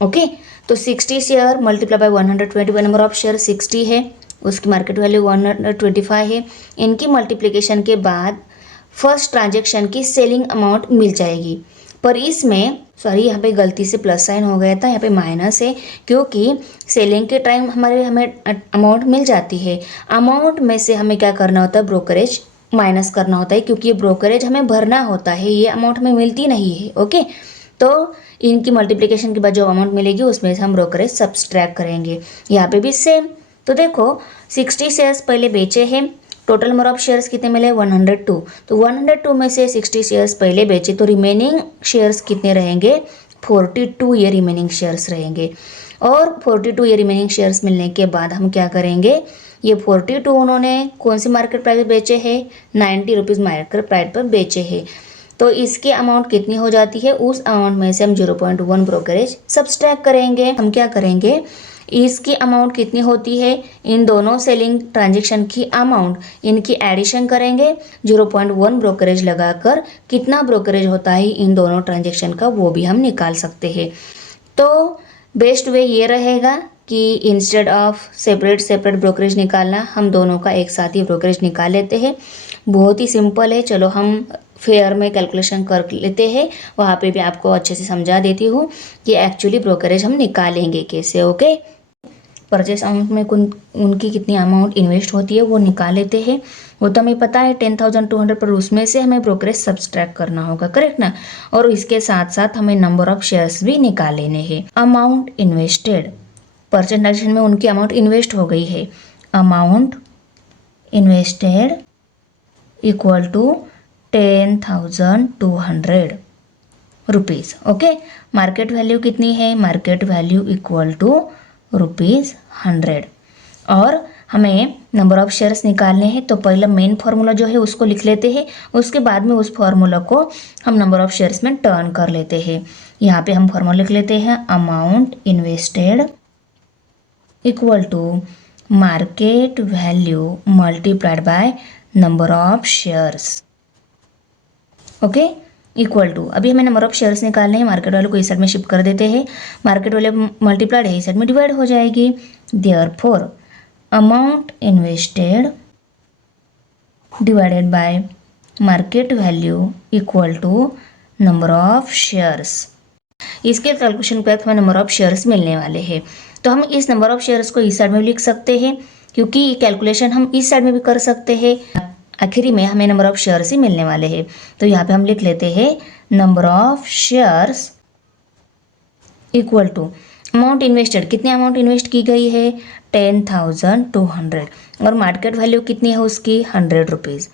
ओके, तो 60 share multiply bye 125, number of share 60 है, उसकी मार्केट वैल्यू 125 है। इनकी मल्टीप्लिकेशन के बाद फर्स्ट ट्रांजेक्शन की सेलिंग अमाउंट मिल जाएगी। पर इसमें सॉरी यहाँ पे गलती से प्लस साइन हो गया था, यहाँ पे माइनस है, क्योंकि सेलिंग के टाइम हमें अमाउंट मिल जाती है। अमाउंट में से हमें क्या करना होता है, ब्रोकरेज माइनस करना होता है, क्योंकि ये ब्रोकरेज हमें भरना होता है, ये अमाउंट हमें मिलती नहीं है। ओके, तो इनकी मल्टीप्लिकेशन के बाद जो अमाउंट मिलेगी उसमें से हम ब्रोकरेज सब्सट्रैक्ट करेंगे। यहाँ पे भी सेम। तो देखो 60 शेयर्स पहले बेचे हैं, टोटल नंबर ऑफ शेयर्स कितने मिले 102। तो 102 में से 60 शेयर्स पहले बेचे तो रिमेनिंग शेयर्स कितने रहेंगे 42 ये रिमेनिंग शेयर्स रहेंगे। और 42 ये रिमेनिंग शेयर्स मिलने के बाद हम क्या करेंगे, ये 42 उन्होंने कौन सी मार्केट प्राइस पर बेचे हैं 90 रुपीज़ मार्केट प्राइस पर बेचे हैं। तो इसकी अमाउंट कितनी हो जाती है, उस अमाउंट में से हम 0.1 ब्रोकरेज सब्सट्रैक्ट करेंगे। हम क्या करेंगे, इसकी अमाउंट कितनी होती है, इन दोनों सेलिंग ट्रांजेक्शन की अमाउंट इनकी एडिशन करेंगे, 0.1 ब्रोकरेज लगाकर कितना ब्रोकरेज होता है इन दोनों ट्रांजेक्शन का वो भी हम निकाल सकते हैं। तो बेस्ट वे ये रहेगा कि इंस्टेड ऑफ सेपरेट ब्रोकरेज निकालना, हम दोनों का एक साथ ही ब्रोकरेज निकाल लेते हैं। बहुत ही सिंपल है, चलो हम फेयर में कैलकुलेशन कर लेते हैं, वहाँ पे भी आपको अच्छे से समझा देती हूँ कि एक्चुअली ब्रोकरेज हम निकालेंगे कैसे। ओके, परचेस अमाउंट में उनकी कितनी अमाउंट इन्वेस्ट होती है वो निकाल लेते हैं। वो तो हमें पता है 10,200, पर उसमें से हमें ब्रोकरेज सब्सट्रैक्ट करना होगा, करेक्ट ना। और इसके साथ साथ हमें नंबर ऑफ शेयर्स भी निकाल लेने हैं। अमाउंट इन्वेस्टेड, परचेस ट्रांजेक्शन में उनकी अमाउंट इन्वेस्ट हो गई है, amount invested equal to 10,200 rupees. Okay, market value कितनी है, मार्केट वैल्यू इक्वल टू ₹100। और हमें नंबर ऑफ शेयर्स निकालने हैं, तो पहला मेन फार्मूला जो है उसको लिख लेते हैं, उसके बाद में उस फार्मूला को हम नंबर ऑफ शेयर्स में टर्न कर लेते हैं। यहाँ पे हम फार्मूला लिख लेते हैं, amount invested equal to market value multiplied by number of shares. Okay, equal to, अभी हमें नंबर ऑफ शेयर्स निकालने हैं, मार्केट वैल्यू को इस साइड में शिफ्ट कर देते हैं, मार्केट वैल्यू मल्टीप्लाइड है इस साइड में डिवाइड हो जाएगी। Therefore amount invested divided by market value equal to number of shares. इसके कैलकुलेशन के बाद हमें नंबर ऑफ शेयर्स मिलने वाले हैं, तो हम इस नंबर ऑफ शेयर्स को इस साइड में भी लिख सकते हैं, क्योंकि कैलकुलेशन हम इस साइड में भी कर सकते हैं। आखिरी में हमें नंबर ऑफ शेयर्स ही मिलने वाले हैं, तो यहाँ पे हम लिख लेते हैं number of shares equal to amount invested, कितनी अमाउंट इन्वेस्ट की गई है 10,200, और मार्केट वैल्यू कितनी है उसकी 100 रुपीज़।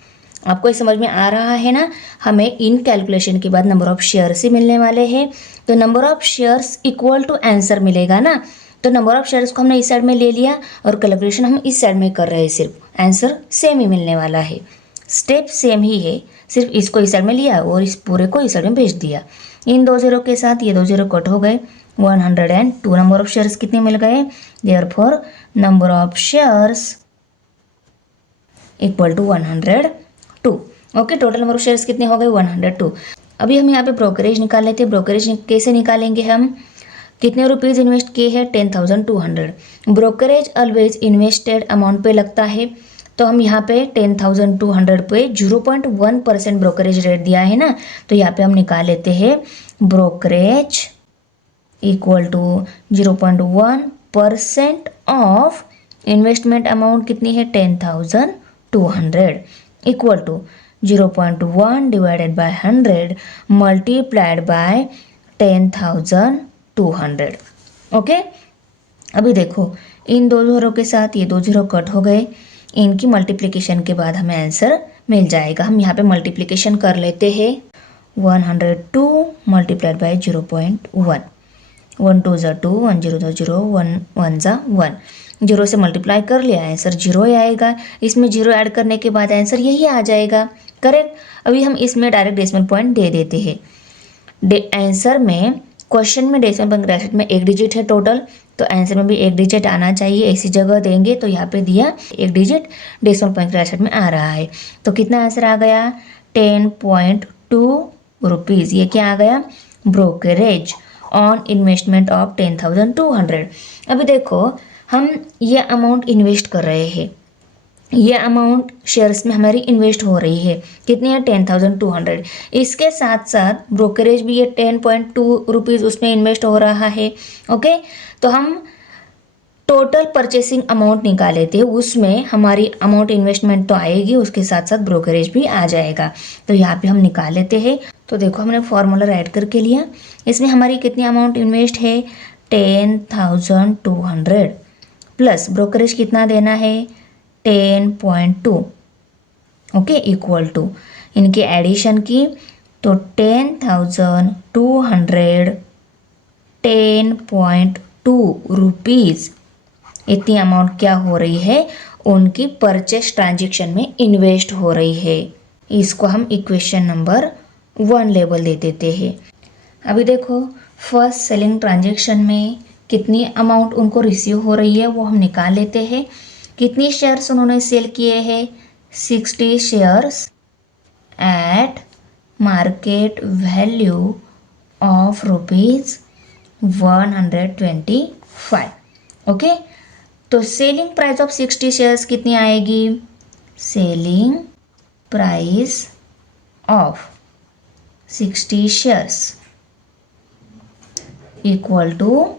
आपको ये समझ में आ रहा है ना, हमें इन कैलकुलेशन के बाद नंबर ऑफ शेयर्स ही मिलने वाले हैं, तो number of shares equal to answer मिलेगा ना। तो नंबर ऑफ शेयर्स को हमने इस साइड में ले लिया और कैलकुलेशन हम इस साइड में कर रहे हैं, सिर्फ आंसर सेम ही मिलने वाला है, स्टेप सेम ही है, सिर्फ इसको इस साइड में लिया और इस पूरे को इस साइड में भेज दिया। इन दो जीरो के साथ ये दो जीरो कट हो गए, 102 नंबर ऑफ शेयर्स कितने मिल गए, therefore number of shares equal to 102। Okay, total number of shares कितने हो गए 102। अभी हम यहाँ पे ब्रोकरेज निकाल लेते हैं। ब्रोकरेज कैसे निकालेंगे, हम कितने रुपीज़ इन्वेस्ट किए हैं 10,200। ब्रोकरेज ऑलवेज इन्वेस्टेड अमाउंट पे लगता है, तो हम यहाँ पे 10,200 पे 0.1% ब्रोकरेज रेट दिया है ना, तो यहाँ पे हम निकाल लेते हैं brokerage equal to 0.1% of investment amount कितनी है 10,200 equal to 0.1 divided by 100 multiplied by 10,200। Okay, अभी देखो इन दो जीरो के साथ ये दो जीरो कट हो गए, इनकी मल्टीप्लिकेशन के बाद हमें आंसर मिल जाएगा। हम यहाँ पे मल्टीप्लिकेशन कर लेते हैं, 102 मल्टीप्लाइड बाय 0.1, 1 2 ज़ा 2, 1 0 ज़ा 0, 1 1 ज़ा 1, 0 से मल्टीप्लाई कर लिया, आंसर 0 ही आएगा। इसमें 0 ऐड करने के बाद आंसर यही आ जाएगा, करेक्ट। अभी हम इसमें डायरेक्ट डेसिमल पॉइंट दे देते हैं। आंसर में, क्वेश्चन में डेसिमल पॉइंट ब्रैकेट में एक डिजिट है टोटल, तो आंसर में भी एक डिजिट आना चाहिए। ऐसी जगह देंगे तो यहाँ पे दिया एक डिजिट डेसिमल पॉइंट ब्रैकेट में आ रहा है, तो कितना आंसर आ गया 10.2 रुपीज़। ये क्या आ गया, ब्रोकरेज ऑन इन्वेस्टमेंट ऑफ 10,200। अभी देखो हम ये अमाउंट इन्वेस्ट कर रहे हैं, ये अमाउंट शेयर्स में हमारी इन्वेस्ट हो रही है, कितनी है 10,200। इसके साथ साथ ब्रोकरेज भी ये 10.2 रुपीज़ उसमें इन्वेस्ट हो रहा है। ओके, तो हम टोटल परचेसिंग अमाउंट निकाले थे, उसमें हमारी अमाउंट इन्वेस्टमेंट तो आएगी, उसके साथ साथ ब्रोकरेज भी आ जाएगा। तो यहाँ पे हम निकाल लेते हैं। तो देखो हमने फॉर्मूला राइट करके लिया। इसमें हमारी कितनी अमाउंट इन्वेस्ट है 10,200 प्लस ब्रोकरेज कितना देना है 10.2, ओके, इक्वल टू इनकी एडिशन की तो 10,200 10.2 रुपीज़, इतनी अमाउंट क्या हो रही है उनकी परचेस ट्रांजेक्शन में इन्वेस्ट हो रही है। इसको हम इक्वेशन नंबर 1 लेबल दे देते हैं। अभी देखो फर्स्ट सेलिंग ट्रांजेक्शन में कितनी अमाउंट उनको रिसीव हो रही है वो हम निकाल लेते हैं। कितनी शेयर्स उन्होंने सेल किए हैं 60 shares at market value of ₹125। Okay, तो सेलिंग प्राइस ऑफ 60 शेयर्स कितनी आएगी, selling price of 60 shares equal to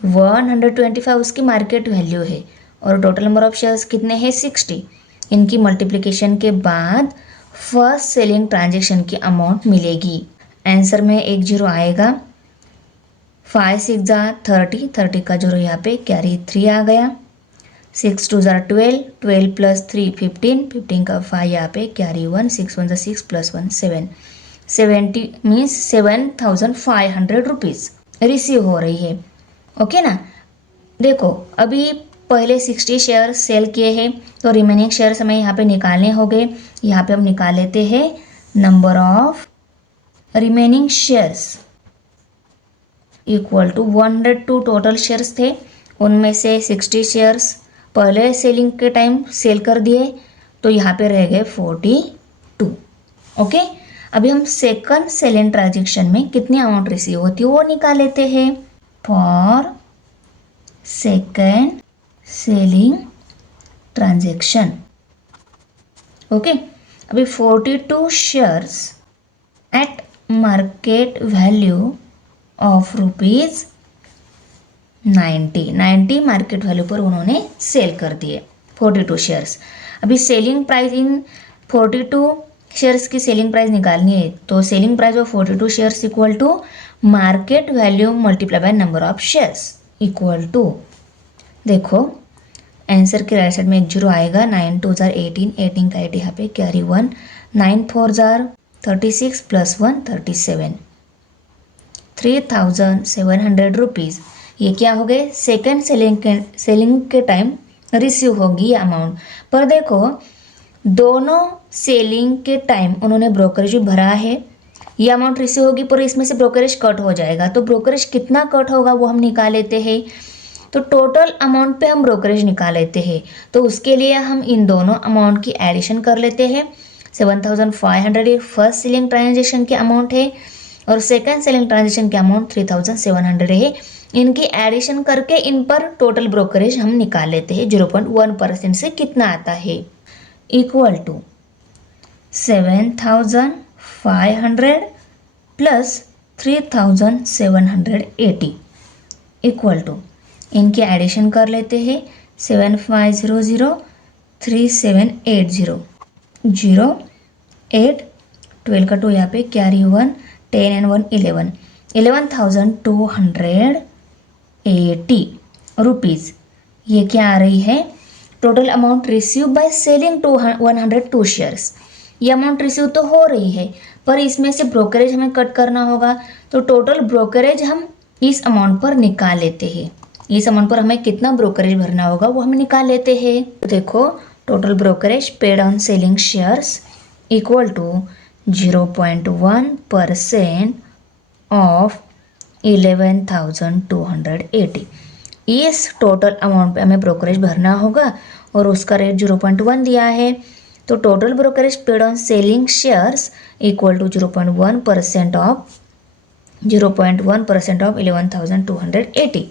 125 उसकी मार्केट वैल्यू है और टोटल नंबर ऑफ शेयर्स कितने हैं 60। इनकी मल्टीप्लिकेशन के बाद फर्स्ट सेलिंग ट्रांजेक्शन की अमाउंट मिलेगी। आंसर में एक जीरो आएगा, 5 6 ज़ा 30, 30 का जीरो यहाँ पे कैरी 3 आ गया, 6 2 ज़ा 12, 12 प्लस 3 15, 15 का 5 यहाँ पे कैरी 1, 6 1 ज़ा 6 प्लस 1 7, 70 मीन्स 7,500 रुपीज़ रिसीव हो रही है। ओके ना, देखो अभी पहले 60 शेयर सेल किए हैं तो रिमेनिंग शेयर्स हमें यहाँ पे निकालने हो गए। यहाँ पे हम निकाल लेते हैं number of remaining shares equal to 102 total shares थे, उनमें से 60 शेयर्स पहले सेलिंग के टाइम सेल कर दिए तो यहाँ पे रह गए 42। ओके, अभी हम सेकंड सेलिंग ट्रांजेक्शन में कितनी अमाउंट रिसीव होती है वो निकाल लेते हैं। For second selling transaction, okay, अभी 42 shares at market value of ₹90 market value पर उन्होंने सेल कर दिए 42 शेयर्स। अभी सेलिंग प्राइस इन 42 शेयर्स की सेलिंग प्राइस निकालनी है तो selling price of 42 shares equal to market value multiply by number of shares equal to, देखो आंसर के राइट साइड में एक जीरो आएगा, 9 2 ज़ा 18, 18 का 8 यहाँ पे कैरी 1, 9 4 ज़ा 36 प्लस 1 37, 3,700 रुपीज़। ये क्या हो गए सेकेंड सेलिंग के टाइम रिसीव होगी ये अमाउंट। पर देखो दोनों सेलिंग के टाइम उन्होंने ब्रोकरेज भी भरा है, ये अमाउंट रिसीव होगी पर इसमें से ब्रोकरेज कट हो जाएगा, तो ब्रोकरेज कितना कट होगा वो हम निकाल लेते हैं। तो टोटल अमाउंट पे हम ब्रोकरेज निकाल लेते हैं, तो उसके लिए हम इन दोनों अमाउंट की एडिशन कर लेते हैं। 7,500 ये फर्स्ट सेलिंग ट्रांजेक्शन की अमाउंट है और सेकंड सेलिंग ट्रांजेक्शन की अमाउंट 3,700 है। इनकी एडिशन करके इन पर टोटल ब्रोकरेज हम निकाल लेते हैं 0.1% से कितना आता है, equal to 7,500 plus 3,780 equal to, इनकी एडिशन कर लेते हैं 7500 3780 0 8 12 का 2 यहाँ पे कैरी 1, 10 and 1 11, 11,280 रुपीज़। ये क्या आ रही है total amount receive by selling 102 shares. ये अमाउंट रिसीव तो हो रही है पर इसमें से ब्रोकरेज हमें कट करना होगा, तो टोटल ब्रोकरेज हम इस अमाउंट पर निकाल लेते हैं। इस अमाउंट पर हमें कितना ब्रोकरेज भरना होगा वो हम निकाल लेते हैं। तो देखो total brokerage paid on selling shares equal to 0.1% of 11,280। इस टोटल अमाउंट पे हमें ब्रोकरेज भरना होगा और उसका रेट 0.1 दिया है। तो total brokerage paid on selling shares equal to 0.1% of 11,280।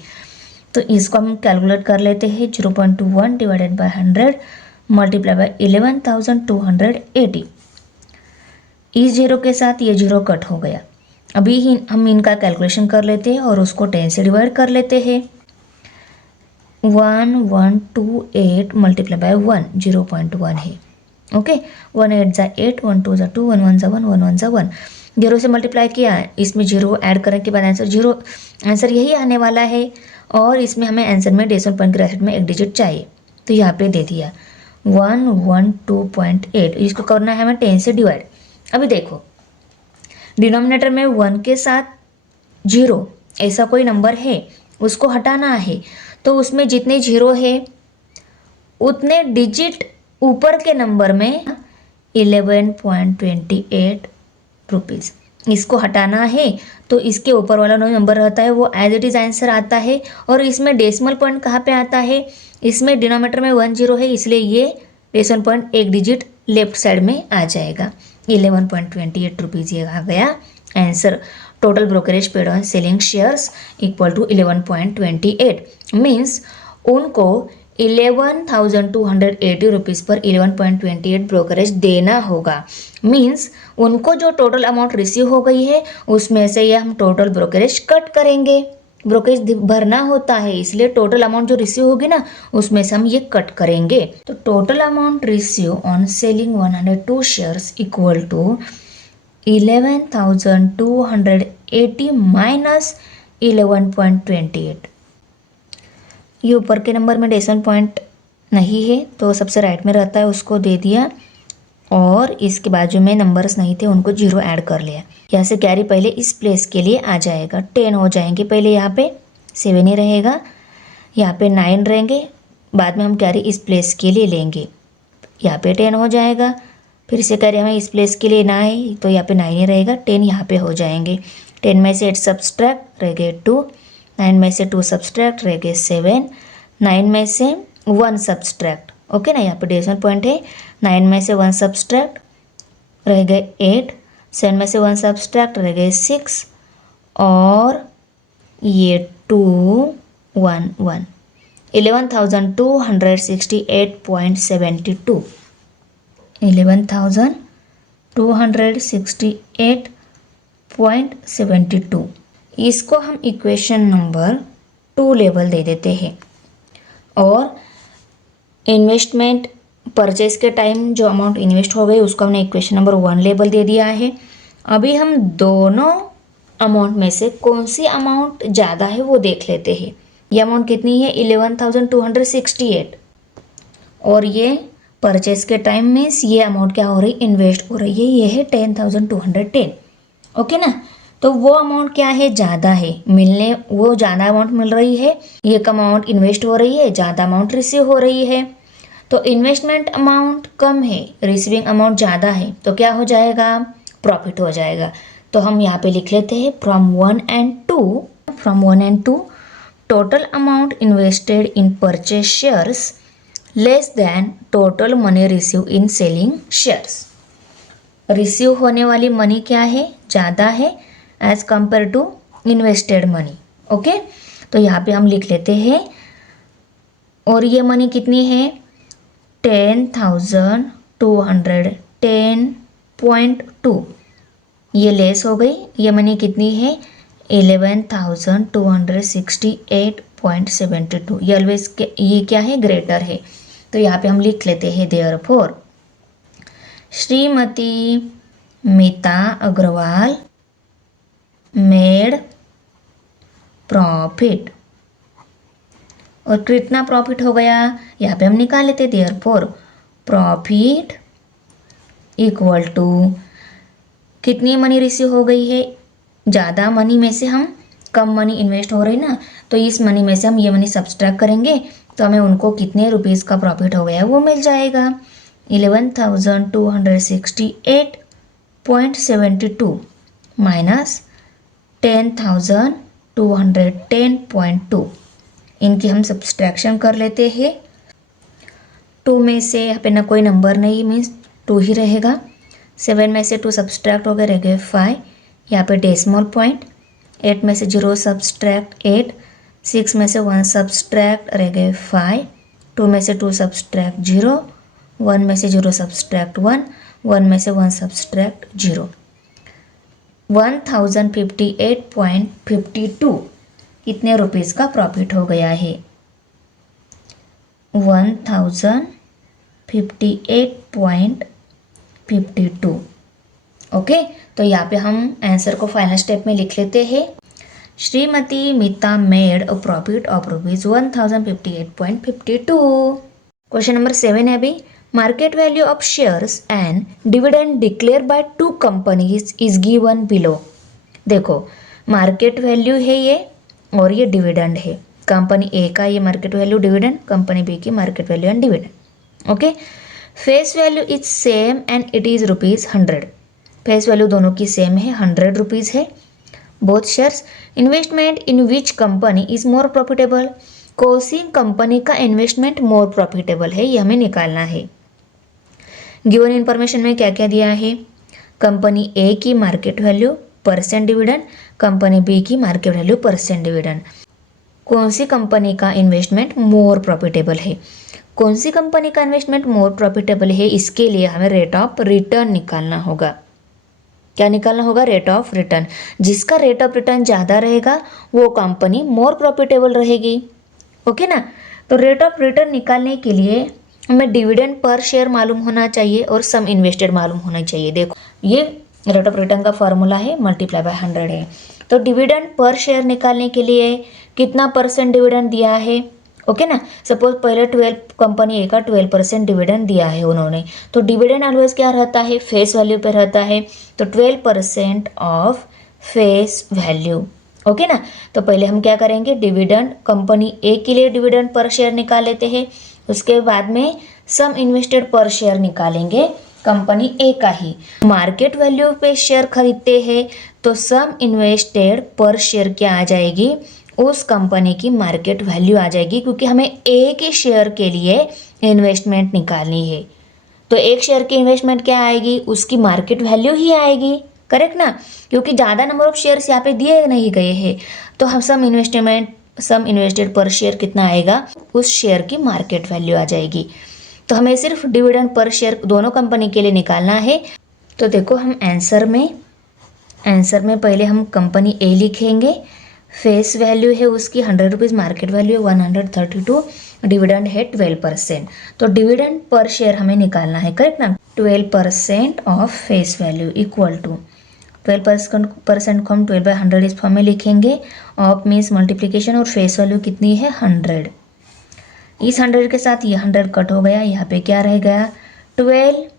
तो इसको हम कैलकुलेट कर लेते हैं। 0.1 डिवाइडेड बाय 100 मल्टीप्लाई बाय 11,280। इस जीरो के साथ ये जीरो कट हो गया। अभी ही हम इनका कैलकुलेशन कर लेते हैं और उसको 10 से डिवाइड कर लेते हैं। 1128 मल्टीप्लाई बाय 1 0.1 है। ओके 1 8 जा 8 1 2 जा 2 1 1 जा 1 1 1 जा 1 जीरो से मल्टीप्लाई किया, इसमें जीरो ऐड करने के बाद आंसर जीरो, आंसर यही आने वाला है। और इसमें हमें आंसर में डेसिमल पॉइंट के रेस्पेक्ट में एक डिजिट चाहिए, तो यहाँ पे दे दिया 112.8। इसको करना है हमें 10 से डिवाइड। अभी देखो डिनोमिनेटर में 1 के साथ जीरो ऐसा कोई नंबर है, उसको हटाना है, तो उसमें जितने जीरो है उतने डिजिट ऊपर के नंबर में 11.28 रुपीज़ इसको हटाना है। तो इसके ऊपर वाला नंबर रहता है वो एज इट इज आंसर आता है। और इसमें डेसिमल पॉइंट कहाँ पे आता है, इसमें डिनोमिनेटर में 1 0 है, इसलिए ये डेसिमल पॉइंट एक डिजिट लेफ्ट साइड में आ जाएगा। 11.28 रुपीज़ ये आ गया answer. Total brokerage paid on selling shares equal to 11.28 means उनको 11,280 रुपीज़ पर 11.28 ब्रोकरेज देना होगा। मीन्स उनको जो टोटल अमाउंट रिसीव हो गई है उसमें से ये हम टोटल ब्रोकरेज कट करेंगे। ब्रोकरेज भरना होता है, इसलिए टोटल अमाउंट जो रिसीव होगी ना उसमें से हम ये कट करेंगे। तो total amount receive on selling 102 shares equal to 11,280 minus 11.28। ये ऊपर के नंबर में डेसिमल पॉइंट नहीं है तो सबसे राइट में रहता है उसको दे दिया, और इसके बाजू में नंबर्स नहीं थे उनको जीरो ऐड कर लिया। यहाँ से कैरी पहले इस प्लेस के लिए आ जाएगा, 10 हो जाएंगे पहले, यहाँ पे 7 ही रहेगा, यहाँ पे 9 रहेंगे, बाद में हम कैरी इस प्लेस के लिए लेंगे, यहाँ पे 10 हो जाएगा। फिर से कैरी हमें इस प्लेस के लिए ना है तो यहाँ पे 9 ही रहेगा, 10 यहाँ पे हो जाएंगे। 10 में से 8 सब्सट्रैक्ट रह गए 2, 9 में से 2 सब्सट्रैक्ट रह गए 7, 9 में से 1 सब्सट्रैक्ट, ओके ना, यहाँ पे डेसिमल पॉइंट है। 9 में से 1 सब्सट्रैक्ट रह गए 8, 7 में से 1 सब्सट्रैक्ट रह गए 6, और ये 2 1 1 11,268.72 11,268.72। इसको हम इक्वेशन नंबर 2 लेवल दे देते हैं। और इन्वेस्टमेंट परचेज के टाइम जो अमाउंट इन्वेस्ट हो गई उसको हमने इक्वेशन नंबर 1 लेबल दे दिया है। अभी हम दोनों अमाउंट में से कौन सी अमाउंट ज़्यादा है वो देख लेते हैं। ये अमाउंट कितनी है 11,268, और ये परचेज के टाइम मीन्स ये अमाउंट क्या हो रही इन्वेस्ट हो रही है, ये है 10,210, ओके ना। तो वो अमाउंट क्या है ज़्यादा है, मिलने वो ज़्यादा अमाउंट मिल रही है, ये कम अमाउंट इन्वेस्ट हो रही है, ज़्यादा अमाउंट रिसीव हो रही है। तो इन्वेस्टमेंट अमाउंट कम है, रिसीविंग अमाउंट ज़्यादा है, तो क्या हो जाएगा प्रॉफिट हो जाएगा। तो हम यहाँ पे लिख लेते हैं from 1 and 2 total amount invested in purchase shares less than total money receive in selling shares. Receive होने वाली मनी क्या है ज़्यादा है as compare to invested money, okay. तो यहाँ पे हम लिख लेते हैं, और ये मनी कितनी है 10,210.2, ये लेस हो गई। ये मनी कितनी है 11,268.72, ये ऑलवेज ये क्या है ग्रेटर है। तो यहाँ पे हम लिख लेते हैं therefore Shrimati Mita Agarwal made profit. और कितना प्रॉफिट हो गया यहाँ पे हम निकाल लेते देयरफॉर प्रॉफिट इक्वल टू कितनी मनी रिसीव हो गई है, ज़्यादा मनी में से हम कम मनी इन्वेस्ट हो रही ना, तो इस मनी में से हम ये मनी सब्सट्रैक्ट करेंगे तो हमें उनको कितने रुपीज़ का प्रॉफिट हो गया वो मिल जाएगा। 11,268.72 माइनस 10,210.2, इनकी हम सब्सट्रैक्शन कर लेते हैं। 2 में से यहाँ पे ना कोई नंबर नहीं, मीन्स 2 ही रहेगा। 7 में से 2 सब्सट्रैक्ट हो गए, रह गए 5, यहाँ पे डेसिमल पॉइंट। 8 में से 0 सब्सट्रैक्ट 8, 6 में से 1 सब्सट्रैक्ट रह गए 5, 2 में से 2 सब्सट्रैक्ट 0, 1 में से 0 सब्सट्रैक्ट 1, 1 में से 1 सब्सट्रैक्ट 0। 1058.52 कितने रुपीज़ का प्रॉफिट हो गया है? 1058.52। ओके, तो यहाँ पे हम आंसर को फाइनल स्टेप में लिख लेते हैं। Shrimati Mita made a profit of rupees 1058.52। Question number 7 है अभी। Market value of shares and dividend declare by 2 companies is given below. देखो, मार्केट वैल्यू है ये और ये डिविडेंड है। कंपनी ए का ये market value dividend, company B की market value and dividend. Okay, face value is same and it is ₹100। Face value दोनों की सेम है, 100 रुपीज़ है। Both shares. Investment in which company is more profitable. कौन सी company का investment more profitable है, ये हमें निकालना है। गिवन इन्फॉर्मेशन में क्या क्या दिया है? कंपनी ए की market value percent dividend, company B की मार्केट वैल्यू परसेंट डिविडेंड। कौन सी कंपनी का इन्वेस्टमेंट मोर प्रॉफिटेबल है? कौन सी कंपनी का इन्वेस्टमेंट मोर प्रॉफिटेबल है, इसके लिए हमें रेट ऑफ रिटर्न निकालना होगा। क्या निकालना होगा? Rate of return. जिसका रेट ऑफ रिटर्न ज़्यादा रहेगा वो कंपनी मोर प्रॉफिटेबल रहेगी। ओके ना? तो रेट ऑफ रिटर्न निकालने के लिए हमें डिविडेंड पर शेयर मालूम होना चाहिए और सम इन्वेस्टेड मालूम होना चाहिए। देखो, ये रेट ऑफ रिटर्न का फॉर्मूला है, मल्टीप्लाई बाय 100 है। तो डिविडेंड पर शेयर निकालने के लिए कितना परसेंट डिविडेंड दिया है? ओके ना? सपोज पहले 12 कंपनी ए का 12% डिविडेंड दिया है उन्होंने, तो डिविडेंड ऑलवेज क्या रहता है? फेस वैल्यू पे रहता है। तो 12% ऑफ फेस वैल्यू। ओके ना? तो पहले हम क्या करेंगे? डिविडेंड कंपनी ए के लिए डिविडेंड पर शेयर निकाल लेते हैं, उसके बाद में सम इन्वेस्टेड पर शेयर निकालेंगे कंपनी ए का ही। मार्केट वैल्यू पे शेयर खरीदते हैं तो सम इन्वेस्टेड पर शेयर क्या आ जाएगी? उस कंपनी की मार्केट वैल्यू आ जाएगी, क्योंकि हमें एक ही शेयर के लिए इन्वेस्टमेंट निकालनी है। तो एक शेयर की इन्वेस्टमेंट क्या आएगी? उसकी मार्केट वैल्यू ही आएगी। करेक्ट ना? क्योंकि ज़्यादा नंबर ऑफ शेयर्स यहाँ पे दिए नहीं गए हैं, तो हम सम इन्वेस्टेड पर शेयर कितना आएगा? उस शेयर की मार्केट वैल्यू आ जाएगी। तो हमें सिर्फ डिविडेंड पर शेयर दोनों कंपनी के लिए निकालना है। तो देखो, हम आंसर में पहले हम कंपनी ए लिखेंगे। फेस वैल्यू है उसकी 100 रुपीज़, मार्केट वैल्यू है 132, डिविडेंड है 12%। तो डिविडेंड पर शेयर हमें निकालना है। करेक्ट ना? 12% of face value equal to 12% को हम 12/100 इस फॉर्म में लिखेंगे। ऑफ मीन्स मल्टीप्लिकेशन, और फेस वैल्यू कितनी है? 100। इस 100 के साथ ये 100 कट हो गया, यहाँ पे क्या रह गया? 12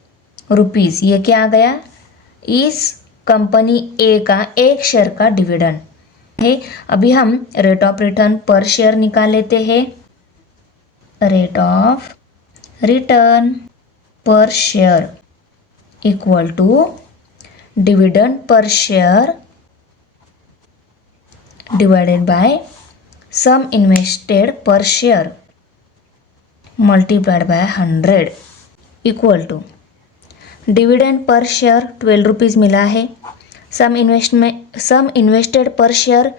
रुपीज़। ये क्या आ गया? इस कंपनी ए का एक शेयर का डिविडेंड है। अभी हम rate of return per share निकाल लेते हैं। Rate of return per share equal to dividend per share divided by sum invested per share multiplied by 100 equal to dividend per share 12 rupees मिला है। Sum invested per share,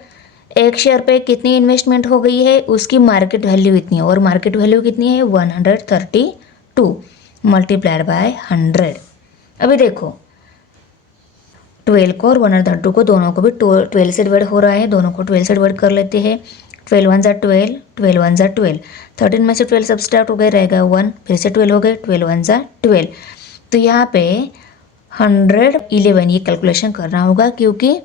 एक share पे कितनी investment हो गई है उसकी मार्केट वैल्यू इतनी है, और मार्केट वैल्यू कितनी है? 132 मल्टीप्लाइड बाय 100। अभी देखो, 12 को और 132 को दोनों को भी 12 से डिवाइड हो रहा है, दोनों को 12 से डिवाइड कर लेते हैं। 12 1 = 12, 12 1 = 12, 13 में से 12 सब्सट्रैक्ट हो गए, रहेगा 1, फिर से 12 हो गए, 12 1 = 12। तो यहाँ पे 111 ये कैलकुलेशन करना होगा, क्योंकि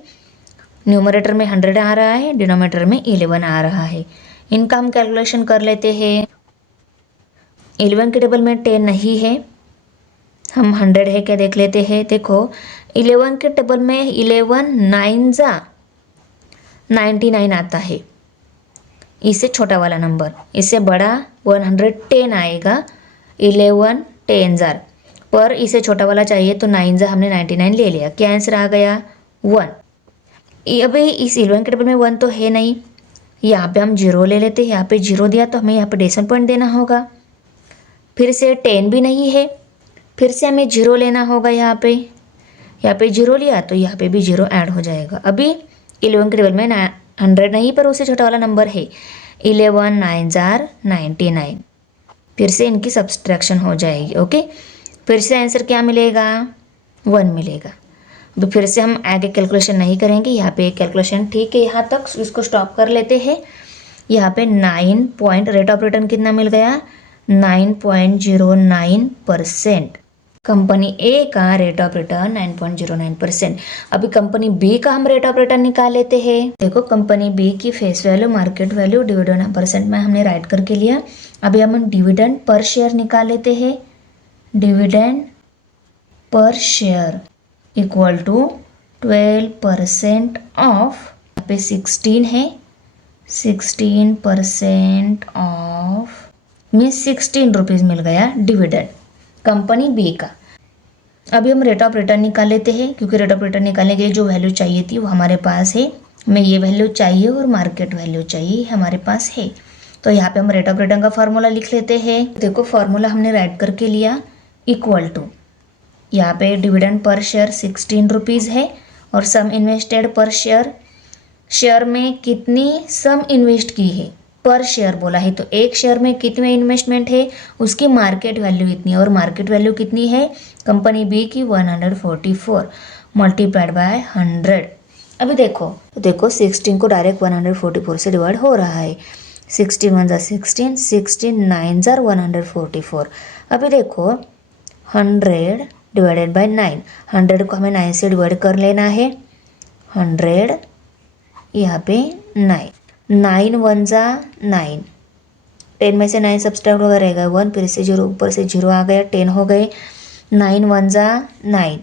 न्यूमरेटर में 100 आ रहा है, डिनोमिनेटर में 11 आ रहा है। इनका हम कैलकुलेशन कर लेते हैं। 11 के टेबल में 10 नहीं है, हम 100 है क्या देख लेते हैं। देखो 11 के टेबल में 11 9 जा 99 आता है, इससे छोटा वाला नंबर। इससे बड़ा 110 आएगा 11 10 जार, पर इसे छोटा वाला चाहिए तो 9 जा हमने 99 ले लिया। क्या आंसर आ गया 1। अभी इस 11 के टेबल में 1 तो है नहीं, यहाँ पे हम 0 ले लेते हैं। यहाँ पे 0 दिया तो हमें यहाँ पे डेसिमल पॉइंट देना होगा। फिर से 10 भी नहीं है, फिर से हमें 0 लेना होगा। यहाँ पे 0 लिया तो यहाँ पे भी 0 ऐड हो जाएगा। अभी 11 के टेबल में 100 नहीं, पर उससे छोटा वाला नंबर है 11 9 जार 99। फिर से इनकी सब्सट्रैक्शन हो जाएगी। ओके, फिर से आंसर क्या मिलेगा 1 मिलेगा। अभी फिर से हम आगे कैलकुलेशन नहीं करेंगे, यहाँ पे कैलकुलेशन ठीक है, यहाँ तक इसको स्टॉप कर लेते हैं। यहाँ पे 9 पॉइंट रेट ऑफ रिटर्न कितना मिल गया 9.09%। कंपनी ए का रेट ऑफ रिटर्न 9.09%। अभी कंपनी बी का हम रेट ऑफ रिटर्न निकाल लेते हैं। देखो कंपनी बी की face value, market value, dividend percent में हमने राइट करके लिया। अभी हम डिविडेंड पर शेयर निकाल लेते हैं। Dividend per share equal to 12% of, यहाँ पे 16 है, 16% ऑफ मीन्स 16 रुपीज़ मिल गया डिविडेंड कंपनी बी का। अभी हम रेट ऑफ रिटर्न निकाल लेते हैं, क्योंकि रेट ऑफ रिटर्न निकालने के लिए जो वैल्यू चाहिए थी वो हमारे पास है। हमें ये वैल्यू चाहिए और मार्केट वैल्यू चाहिए, हमारे पास है। तो यहाँ पे हम रेट ऑफ रिटर्न का फार्मूला लिख लेते हैं। देखो फार्मूला हमने राइट करके लिया, इक्वल टू, यहाँ पे डिविडेंड पर शेयर 16 रुपीज़ है और sum invested per share, share में कितनी सम इन्वेस्ट की है पर शेयर बोला है, तो एक शेयर में कितने इन्वेस्टमेंट है उसकी मार्केट वैल्यू इतनी है, और मार्केट वैल्यू कितनी है कंपनी बी की 144 मल्टीप्लाइड बाय 100। अभी देखो 16 को डायरेक्ट 144 से डिवाइड हो रहा है। 16 1 जार 16, 16 9 जार 144। अभी देखो 100 डिवाइडेड बाय 9, 100 को हमें 9 से डिवाइड कर लेना है। 100 यहाँ पे 9, 9 1 जा 9, 10 में से 9 सब्सट्रैक्ट होगा रहेगा 1, फिर से 0 ऊपर से 0 आ गया, 10 हो गए। 9 1 जा 9,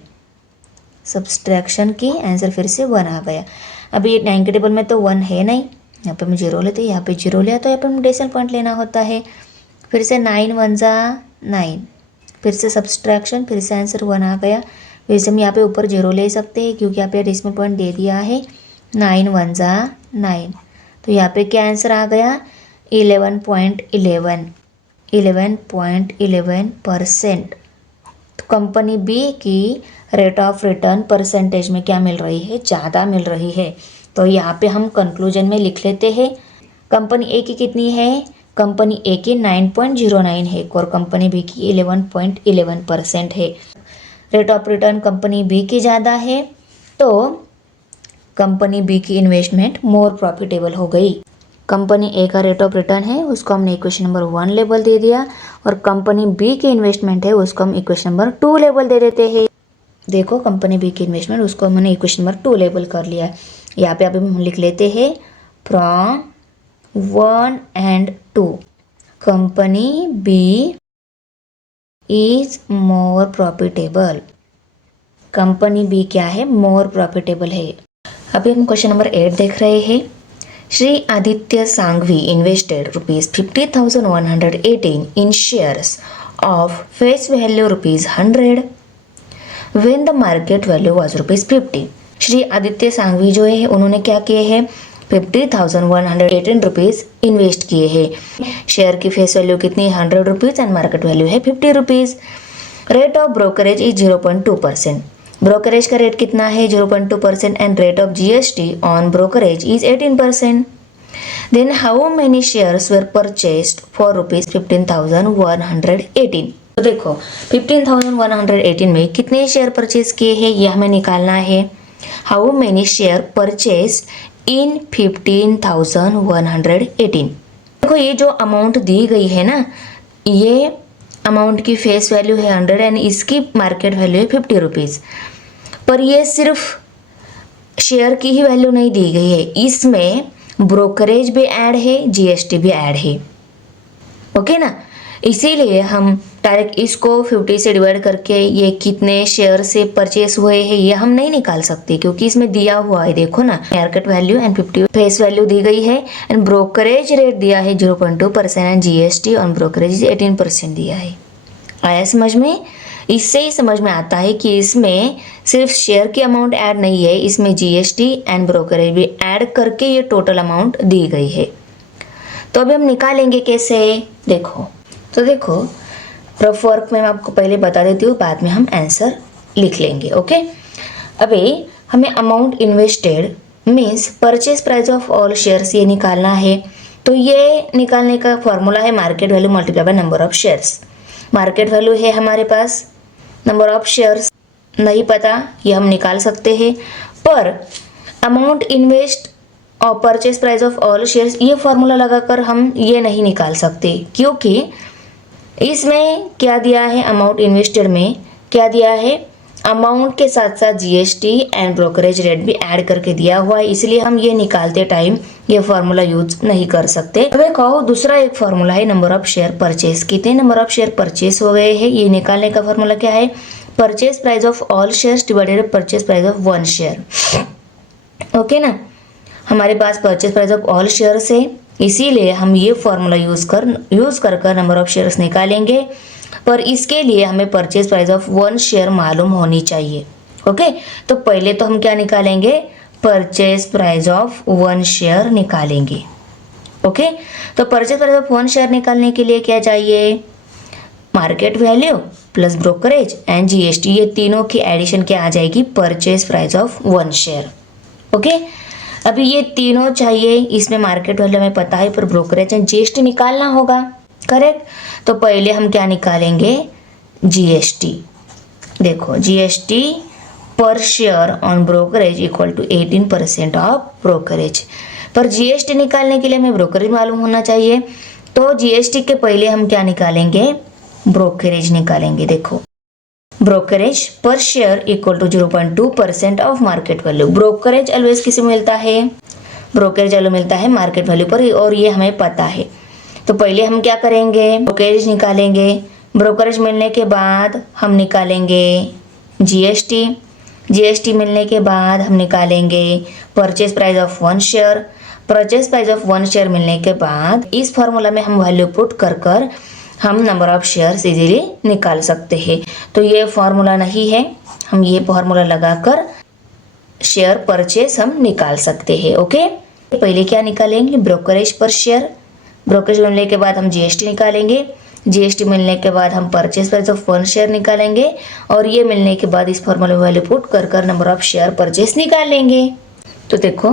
सब्सट्रैक्शन की आंसर फिर से 1 आ गया। अभी ये 9 के टेबल में तो 1 है नहीं, यहाँ पे हम 0 लेते हैं, यहाँ पे 0 लिया तो यहाँ पे हम डेसिमल पॉइंट लेना होता है। फिर से 9 1 जा 9, फिर से सब्सट्रैक्शन, फिर से आंसर 1 आ गया। फिर से हम यहाँ पे ऊपर 0 ले सकते हैं, क्योंकि यहाँ पे डेसिमल पॉइंट दे दिया है। 9 1 जा 9, तो यहाँ पे क्या आंसर आ गया 11.11%। तो कंपनी बी की रेट ऑफ रिटर्न परसेंटेज में क्या मिल रही है, ज़्यादा मिल रही है। तो यहाँ पे हम कंक्लूजन में लिख लेते हैं कंपनी ए की कितनी है, कंपनी ए की 9.09 है और कंपनी बी की 11.11% है। Rate of return company B की ज़्यादा है, तो कंपनी बी की इन्वेस्टमेंट मोर प्रॉफिटेबल हो गई। कंपनी ए का रेट ऑफ रिटर्न है, उसको हमने इक्वेशन नंबर 1 लेबल दे दिया, और कंपनी बी की इन्वेस्टमेंट है उसको हम इक्वेशन नंबर 2 लेबल दे देते हैं। देखो कंपनी बी की इन्वेस्टमेंट उसको हमने इक्वेशन नंबर 2 लेबल कर लिया। यहाँ पे अभी हम लिख लेते हैं from 1 and 2 company B is more profitable. Company B क्या है, मोर प्रॉफिटेबल है। अभी हम क्वेश्चन नंबर 8 देख रहे हैं। Shri Aditya Sanghvi invested ₹50,118 in shares of face value ₹100 when the market value was ₹50। Shri Aditya Sanghvi जो है उन्होंने क्या किए हैं 50,118 रुपीज़ इन्वेस्ट किए हैं। शेयर की फेस वैल्यू कितनी 100 रुपीज़ एंड मार्केट वैल्यू है 50 rupees. Rate of brokerage is 0.2%। Brokerage का रेट कितना है 0.2% and rate of GST on brokerage is 18%। Then how many shares were purchased for ₹15,118। तो देखो 15,118 में कितने शेयर परचेज किए हैं ये हमें निकालना है। हाउ मेनी शेयर परचेस्ड इन 15,118। देखो ये जो अमाउंट दी गई है ना, ये अमाउंट की फेस वैल्यू है 100 एंड इसकी मार्केट वैल्यू है 50 रुपीज़। पर ये सिर्फ शेयर की ही वैल्यू नहीं दी गई है, इसमें ब्रोकरेज भी ऐड है, जीएसटी भी ऐड है। ओके ना, इसीलिए हम डायरेक्ट इसको 50 से डिवाइड करके ये कितने शेयर से परचेस हुए हैं ये हम नहीं निकाल सकते, क्योंकि इसमें दिया हुआ है, देखो ना, market value and 50 face value दी गई है एंड ब्रोकरेज रेट दिया है 0.2% एंड जीएसटी ऑन ब्रोकरेज 18% दिया है। आया समझ में? इससे ही समझ में आता है कि इसमें सिर्फ शेयर की अमाउंट ऐड नहीं है, इसमें जीएसटी एंड ब्रोकरेज भी ऐड करके ये टोटल अमाउंट दी गई है। तो अभी हम निकालेंगे कैसे, देखो। तो देखो रफ वर्क में मैं आपको पहले बता देती हूँ, बाद में हम आंसर लिख लेंगे। ओके, अभी हमें amount invested means purchase price of all shares ये निकालना है। तो ये निकालने का फॉर्मूला है market value multiply by number of shares. Market value है हमारे पास, नंबर ऑफ शेयर्स नहीं पता, ये हम निकाल सकते हैं। पर अमाउंट इन्वेस्ट और purchase price of all shares ये फॉर्मूला लगाकर हम ये नहीं निकाल सकते, क्योंकि इसमें क्या दिया है, अमाउंट इन्वेस्टेड में क्या दिया है, अमाउंट के साथ साथ जीएसटी एंड ब्रोकरेज रेट भी ऐड करके दिया हुआ है, इसलिए हम ये निकालते टाइम ये फॉर्मूला यूज नहीं कर सकते। अब कहो दूसरा एक फॉर्मूला है नंबर ऑफ शेयर परचेस, कितने नंबर ऑफ शेयर परचेस हो गए हैं ये निकालने का फॉर्मूला क्या है, purchase price of all shares divided purchase price of one share. Okay ना, हमारे पास purchase price of all shares है, इसीलिए हम ये फॉर्मूला यूज कर नंबर ऑफ शेयर्स निकालेंगे। पर इसके लिए हमें purchase price of one share मालूम होनी चाहिए। ओके, तो पहले तो हम क्या निकालेंगे, purchase price of one share निकालेंगे। ओके, तो purchase price of one share निकालने के लिए क्या चाहिए, market value plus brokerage and GST, ये तीनों की एडिशन क्या आ जाएगी, purchase price of one share. Okay, अभी ये तीनों चाहिए, इसमें मार्केट वैल्यू हमें पता है, पर ब्रोकरेज एंड जीएसटी निकालना होगा, करेक्ट। तो पहले हम क्या निकालेंगे, जीएसटी। देखो GST per share on brokerage equal to 18% of brokerage. पर जीएसटी निकालने के लिए हमें ब्रोकरेज मालूम होना चाहिए, तो जीएसटी के पहले हम क्या निकालेंगे, ब्रोकरेज निकालेंगे। देखो brokerage per share equal to 0.2% of market value. Brokerage always किसे मिलता है, ब्रोकरेज वैल्यू मिलता है मार्केट वैल्यू पर, और ये हमें पता है। तो पहले हम क्या करेंगे, ब्रोकरेज निकालेंगे। ब्रोकरेज मिलने के बाद हम निकालेंगे जीएसटी। जीएसटी मिलने के बाद हम निकालेंगे purchase price of one share. Purchase price of one share मिलने के बाद इस फॉर्मूला में हम वैल्यू पुट कर हम नंबर ऑफ शेयर्स इजीली निकाल सकते हैं। तो ये फॉर्मूला नहीं है, हम ये फॉर्मूला लगाकर शेयर परचेज हम निकाल सकते हैं। ओके, पहले क्या निकालेंगे, ब्रोकरेज पर शेयर। ब्रोकरेज मिलने के बाद हम जीएसटी निकालेंगे। जीएसटी मिलने के बाद हम purchase price of one share निकालेंगे, और ये मिलने के बाद इस फॉर्मूला में वैल्यू पुट कर नंबर ऑफ शेयर परचेज निकालेंगे। तो देखो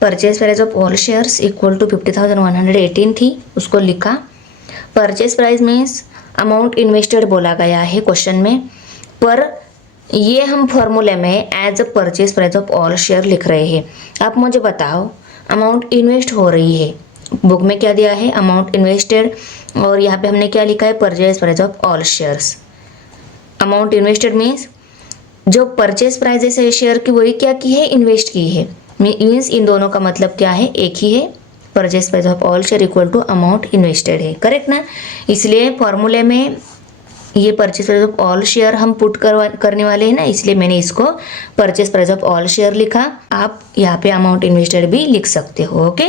purchase price of all shares equal to 50,118 थी, उसको लिखा। Purchase price means amount invested बोला गया है क्वेश्चन में, पर ये हम फॉर्मूले में as a purchase price of all share लिख रहे हैं। आप मुझे बताओ, अमाउंट इन्वेस्ट हो रही है, बुक में क्या दिया है, अमाउंट इन्वेस्टेड, और यहाँ पे हमने क्या लिखा है, purchase price of all shares. Amount invested means जो परचेज प्राइस है शेयर की वही क्या की है, इन्वेस्ट की है। मीन्स इन दोनों का मतलब क्या है, एक ही है। Purchase price of all share equal to amount invested है, करेक्ट ना। इसलिए फॉर्मूले में ये purchase price of all share हम पुट करने वाले हैं ना, इसलिए मैंने इसको purchase price of all share लिखा। आप यहाँ पे अमाउंट इन्वेस्टेड भी लिख सकते हो। ओके,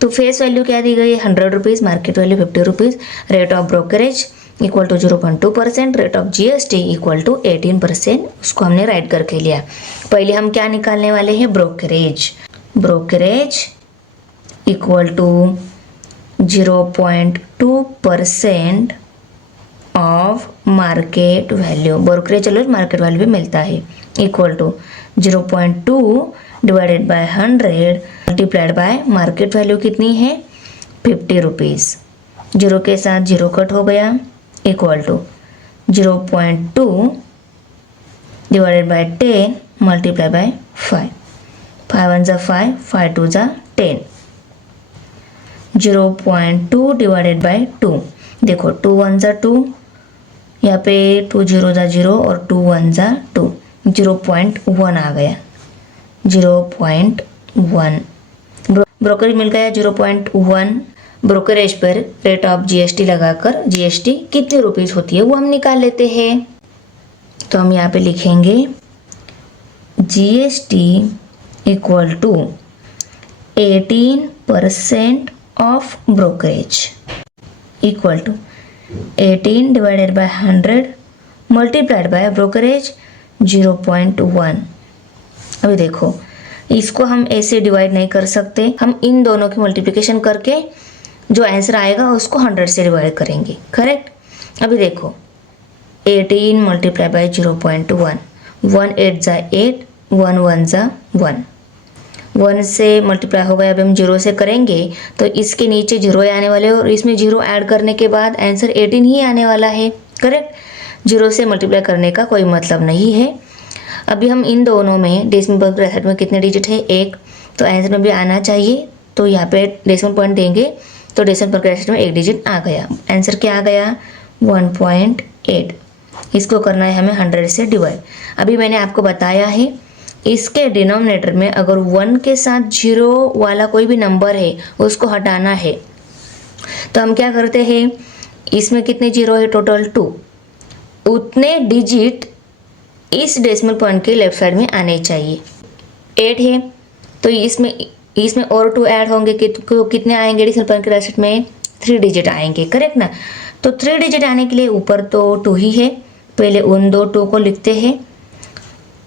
तो फेस वैल्यू क्या दी गई है, 100 rupees, market value 50 rupees, rate of brokerage equal to 0.2%, rate of GST equal to 18%, उसको हमने राइट करके लिया। पहले हम क्या निकालने वाले हैं, brokerage. Brokerage equal to 0.2% of market value. Brokerage चलो मार्केट वैल्यू भी मिलता है, equal to 0.2 divided by 100 multiplied by market value कितनी है, 50 रुपीज़। जीरो के साथ जीरो कट हो गया, equal to 0.2 divided by 10 multiply by 5। 5 1 जा 5, 5 2 जा 10। 0.2 डिवाइडेड बाय 2। देखो 2 1 जा 2, यहाँ पे 2 0 जा 0 और 2 1 जा 2, 0.1 आ गया, 0.1। ब्रोकरेज मिल गया 0.1 ब्रोकरेज पर रेट ऑफ जीएसटी लगाकर जीएसटी कितने रुपीस होती है वो हम निकाल लेते हैं। तो हम यहाँ पे लिखेंगे GST equal to 18% of brokerage equal to 18 divided by 100 multiplied by brokerage 0.1। अभी देखो इसको हम ऐसे डिवाइड नहीं कर सकते, हम इन दोनों की मल्टीप्लिकेशन करके जो आंसर आएगा उसको 100 से डिवाइड करेंगे, करेक्ट। अभी देखो 18 मल्टीप्लाई बाय 0.1, 1 8 जा 8, 1 1 जा 1, 1 से मल्टीप्लाई हो गया। अभी हम 0 से करेंगे तो इसके नीचे 0 आने वाले और इसमें 0 ऐड करने के बाद आंसर 18 ही आने वाला है, करेक्ट। 0 से मल्टीप्लाई करने का कोई मतलब नहीं है। अभी हम इन दोनों में डेसिमल ब्रैकेट में कितने डिजिट है 1, तो आंसर में भी आना चाहिए, तो यहाँ पे डेसिमल पॉइंट देंगे तो डेसिमल ब्रैकेट में 1 डिजिट आ गया। आंसर क्या आ गया 1.8। इसको करना है हमें 100 से डिवाइड। अभी मैंने आपको बताया है इसके डिनोमिनेटर में अगर 1 के साथ 0 वाला कोई भी नंबर है उसको हटाना है तो हम क्या करते हैं, इसमें कितने 0 है टोटल 2, उतने डिजिट इस डेसिमल पॉइंट के लेफ्ट साइड में आने चाहिए। 8 है तो इसमें और 2 ऐड होंगे कितने आएंगे डेसिमल पॉइंट के राइट साइड में 3 डिजिट आएंगे, करेक्ट ना। तो 3 डिजिट आने के लिए ऊपर तो 2 ही है, पहले उन दो 2 को लिखते हैं,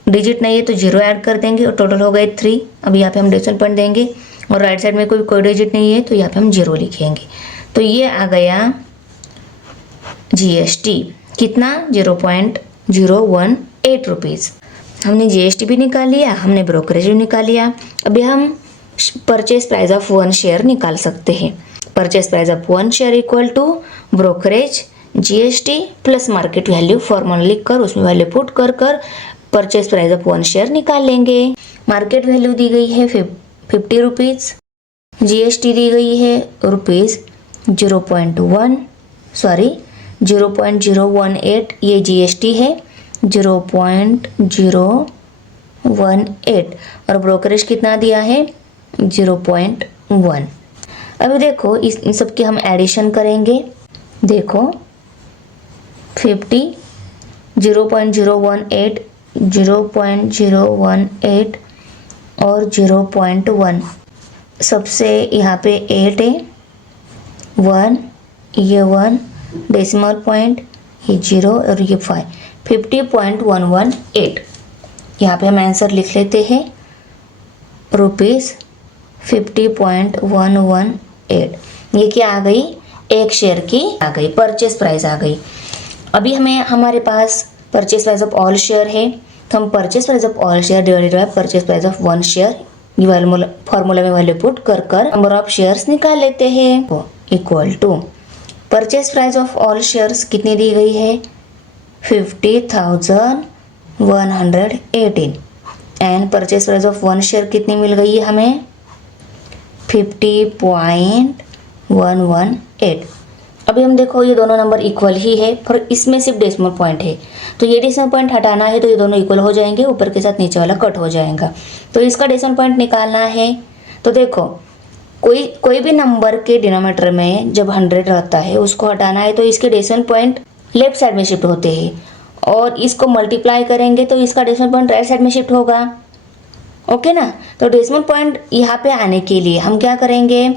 डिजिट नहीं है तो 0 ऐड कर देंगे और टोटल हो गए 3। अब यहाँ पे हम डेसिमल पॉइंट देंगे और राइट साइड में कोई डिजिट नहीं है तो यहाँ पे हम 0 लिखेंगे। तो ये आ गया जीएसटी कितना 0.018 रुपीज़। हमने जीएसटी भी निकाल लिया, हमने ब्रोकरेज भी निकाल लिया। अभी हम परचेज प्राइस ऑफ 1 शेयर निकाल सकते हैं। Purchase price of 1 share equal to brokerage GST plus market value, formula लिख कर उसमें वैल्यू पुट कर परचेज प्राइस ऑफ 1 शेयर निकाल लेंगे। मार्केट वैल्यू दी गई है 50 रुपीज़, जीएसटी दी गई है रुपीज़ 0.018, ये जीएसटी है 0.018 और ब्रोकरेज कितना दिया है 0.1। अभी देखो इन सब की हम एडिशन करेंगे। देखो 50, 0.018, 0.018 और 0.1, सबसे यहाँ पे 8 है, 1 ये 1 डेसिमल पॉइंट, ये 0 और ये 5, 50.118। यहाँ पे हम आंसर लिख लेते हैं रुपीज़ 50.118। ये क्या आ गई, 1 शेयर की आ गई, परचेस प्राइस आ गई। अभी हमारे पास purchase price of all share है तो हम purchase price of all share divided by purchase price of 1 share, ये फॉर्मूला में वैल्यू पुट कर नंबर ऑफ शेयर्स निकाल लेते हैं। Equal to purchase price of all shares कितनी दी गई है 50,118 and purchase price of 1 share कितनी मिल गई है हमें 50.118। अभी हम देखो ये दोनों नंबर इक्वल ही है पर इसमें सिर्फ डेसिमल पॉइंट है, तो ये डेसिमल पॉइंट हटाना है तो ये दोनों इक्वल हो जाएंगे, ऊपर के साथ नीचे वाला कट हो जाएगा। तो इसका डेसिमल पॉइंट निकालना है तो देखो कोई भी नंबर के डिनोमिनेटर में जब 100 रहता है उसको हटाना है तो इसके डेसिमल पॉइंट लेफ्ट साइड में शिफ्ट होते हैं और इसको मल्टीप्लाई करेंगे तो इसका डेसिमल पॉइंट राइट साइड में शिफ्ट होगा, ओके ना। तो डेसिमल पॉइंट यहाँ पे आने के लिए हम क्या करेंगे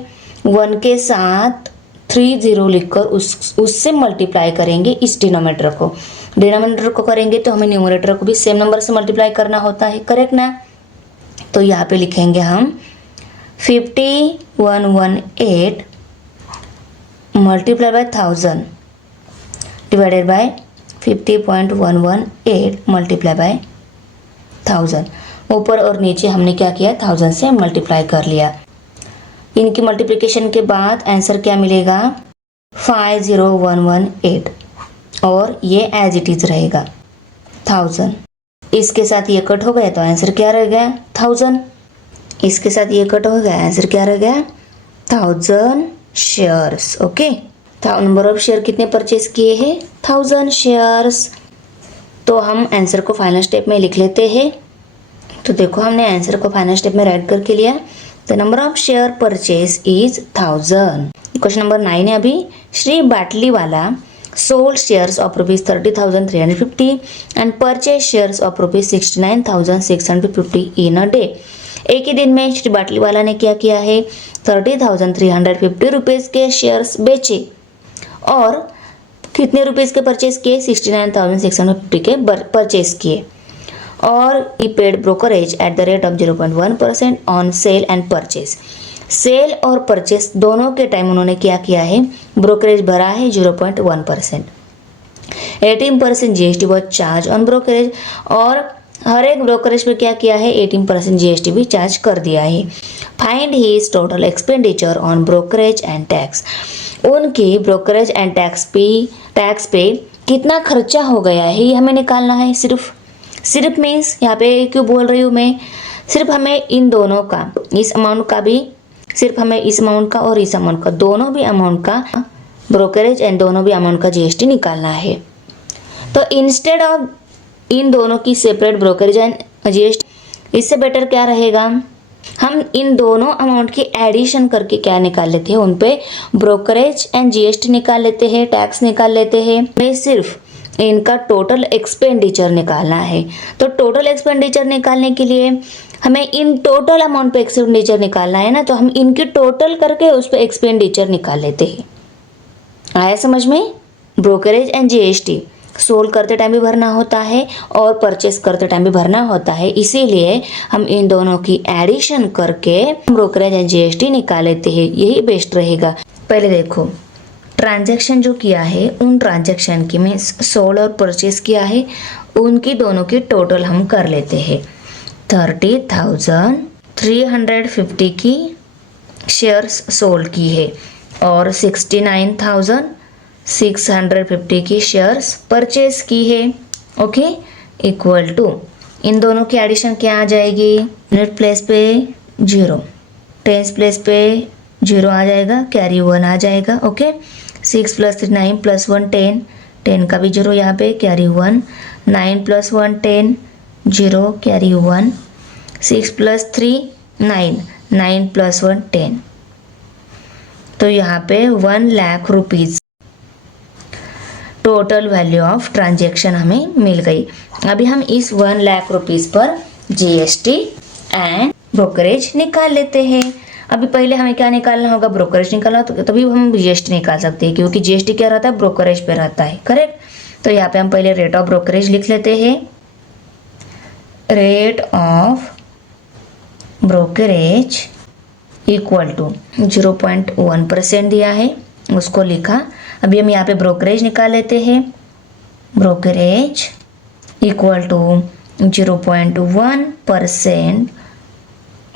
1 के साथ 30 लिखकर उससे मल्टीप्लाई करेंगे इस डिनोमिनेटर को करेंगे तो हमें न्यूमरेटर को भी सेम नंबर से मल्टीप्लाई करना होता है, करेक्ट ना। तो यहाँ पे लिखेंगे हम 50,118 multiply by 1000 divided by 50.118 multiply by 1000। ऊपर और नीचे हमने क्या किया 1000 से मल्टीप्लाई कर लिया। इनकी मल्टीप्लिकेशन के बाद आंसर क्या मिलेगा 50,118 और ये एज इट इज रहेगा 1000। इसके साथ ये कट हो गया तो आंसर क्या रह गया 1000। इसके साथ ये कट हो गया आंसर क्या रह गया 1000 shares, okay. Number of share कितने परचेज किए हैं 1000 शेयर्स। तो हम आंसर को फाइनल स्टेप में लिख लेते हैं। तो देखो हमने आंसर को फाइनल स्टेप में राइट करके लिया। The number of share purchase is 1000। Question number 9 है अभी। Shri Batliwala sold shares of rupees 30,350 and purchased shares of rupees 69,650 in a day। एक ही दिन में श्री बाटलीवाला ने क्या किया है, 30,350 रुपीज़ के शेयर्स बेचे और कितने रुपीज़ के परचेज किए, 69,650 के परचेज किए। और ही paid brokerage at the rate of 0.1% on sale and purchase. Sale और परचेस दोनों के टाइम उन्होंने क्या किया है, ब्रोकरेज भरा है 0.1%। 18% GST was charge on brokerage, और हर एक ब्रोकरेज पे क्या किया है, 18% जीएसटी भी चार्ज कर दिया है। Find his total expenditure on brokerage and tax. उनकी ब्रोकरेज एंड टैक्स पे कितना खर्चा हो गया है ये हमें निकालना है। सिर्फ मीन्स यहाँ पे क्यों बोल रही हूँ मैं, सिर्फ हमें इन दोनों का, इस अमाउंट का भी, सिर्फ हमें इस अमाउंट का और इस अमाउंट का, दोनों भी अमाउंट का ब्रोकरेज एंड दोनों भी अमाउंट का जीएसटी निकालना है। तो इंस्टेड ऑफ इन दोनों की सेपरेट ब्रोकरेज एंड जीएसटी, इससे बेटर क्या रहेगा, हम इन दोनों अमाउंट की एडिशन करके क्या निकाल लेते हैं, उन पे ब्रोकरेज एंड जीएसटी निकाल लेते हैं, टैक्स निकाल लेते हैं। हमें सिर्फ इनका टोटल एक्सपेंडिचर निकालना है। तो टोटल एक्सपेंडिचर निकालने के लिए हमें इन टोटल अमाउंट पे एक्सपेंडिचर निकालना है ना, तो हम इनकी टोटल करके उस पर एक्सपेंडिचर निकाल लेते हैं। आया समझ में। ब्रोकरेज एंड जीएसटी सोल्ड करते टाइम भी भरना होता है और परचेस करते टाइम भी भरना होता है, इसीलिए हम इन दोनों की एडिशन करके ब्रोकरेज एंड जीएसटी निकाल लेते हैं, यही बेस्ट रहेगा। पहले देखो ट्रांजैक्शन जो किया है, उन ट्रांजैक्शन की में सोल्ड और परचेस किया है, उनकी दोनों की टोटल हम कर लेते हैं। 30,350 की शेयर्स सोल्ड की है और 69,650 की शेयर्स परचेस की है। ओके, इक्वल टू इन दोनों की एडिशन क्या आ जाएगी, यूनिट प्लेस पे 0, टेंस प्लेस पे 0 आ जाएगा, कैरी 1 आ जाएगा। ओके, 6 + 3 9 + 1 10, 10 का भी 0 यहाँ पे, कैरी 1, 9 + 1 10, 0 कैरी 1, 6 + 3 9, 9 + 1 10। तो यहाँ पे 1 lakh rupees total value of transaction हमें मिल गई। अभी हम इस 1 लाख रुपीज़ पर जीएसटी एंड ब्रोकरेज निकाल लेते हैं। अभी पहले हमें क्या निकालना होगा, ब्रोकरेज निकालना, तो तभी हम जीएसटी निकाल सकते हैं, क्योंकि जीएसटी क्या रहता है, ब्रोकरेज पे रहता है। करेक्ट। तो यहाँ पे हम पहले रेट ऑफ ब्रोकरेज लिख लेते हैं। Rate of brokerage equal to 0.1% दिया है, उसको लिखा। अभी हम यहाँ पे ब्रोकरेज निकाल लेते हैं। Brokerage equal to 0.1%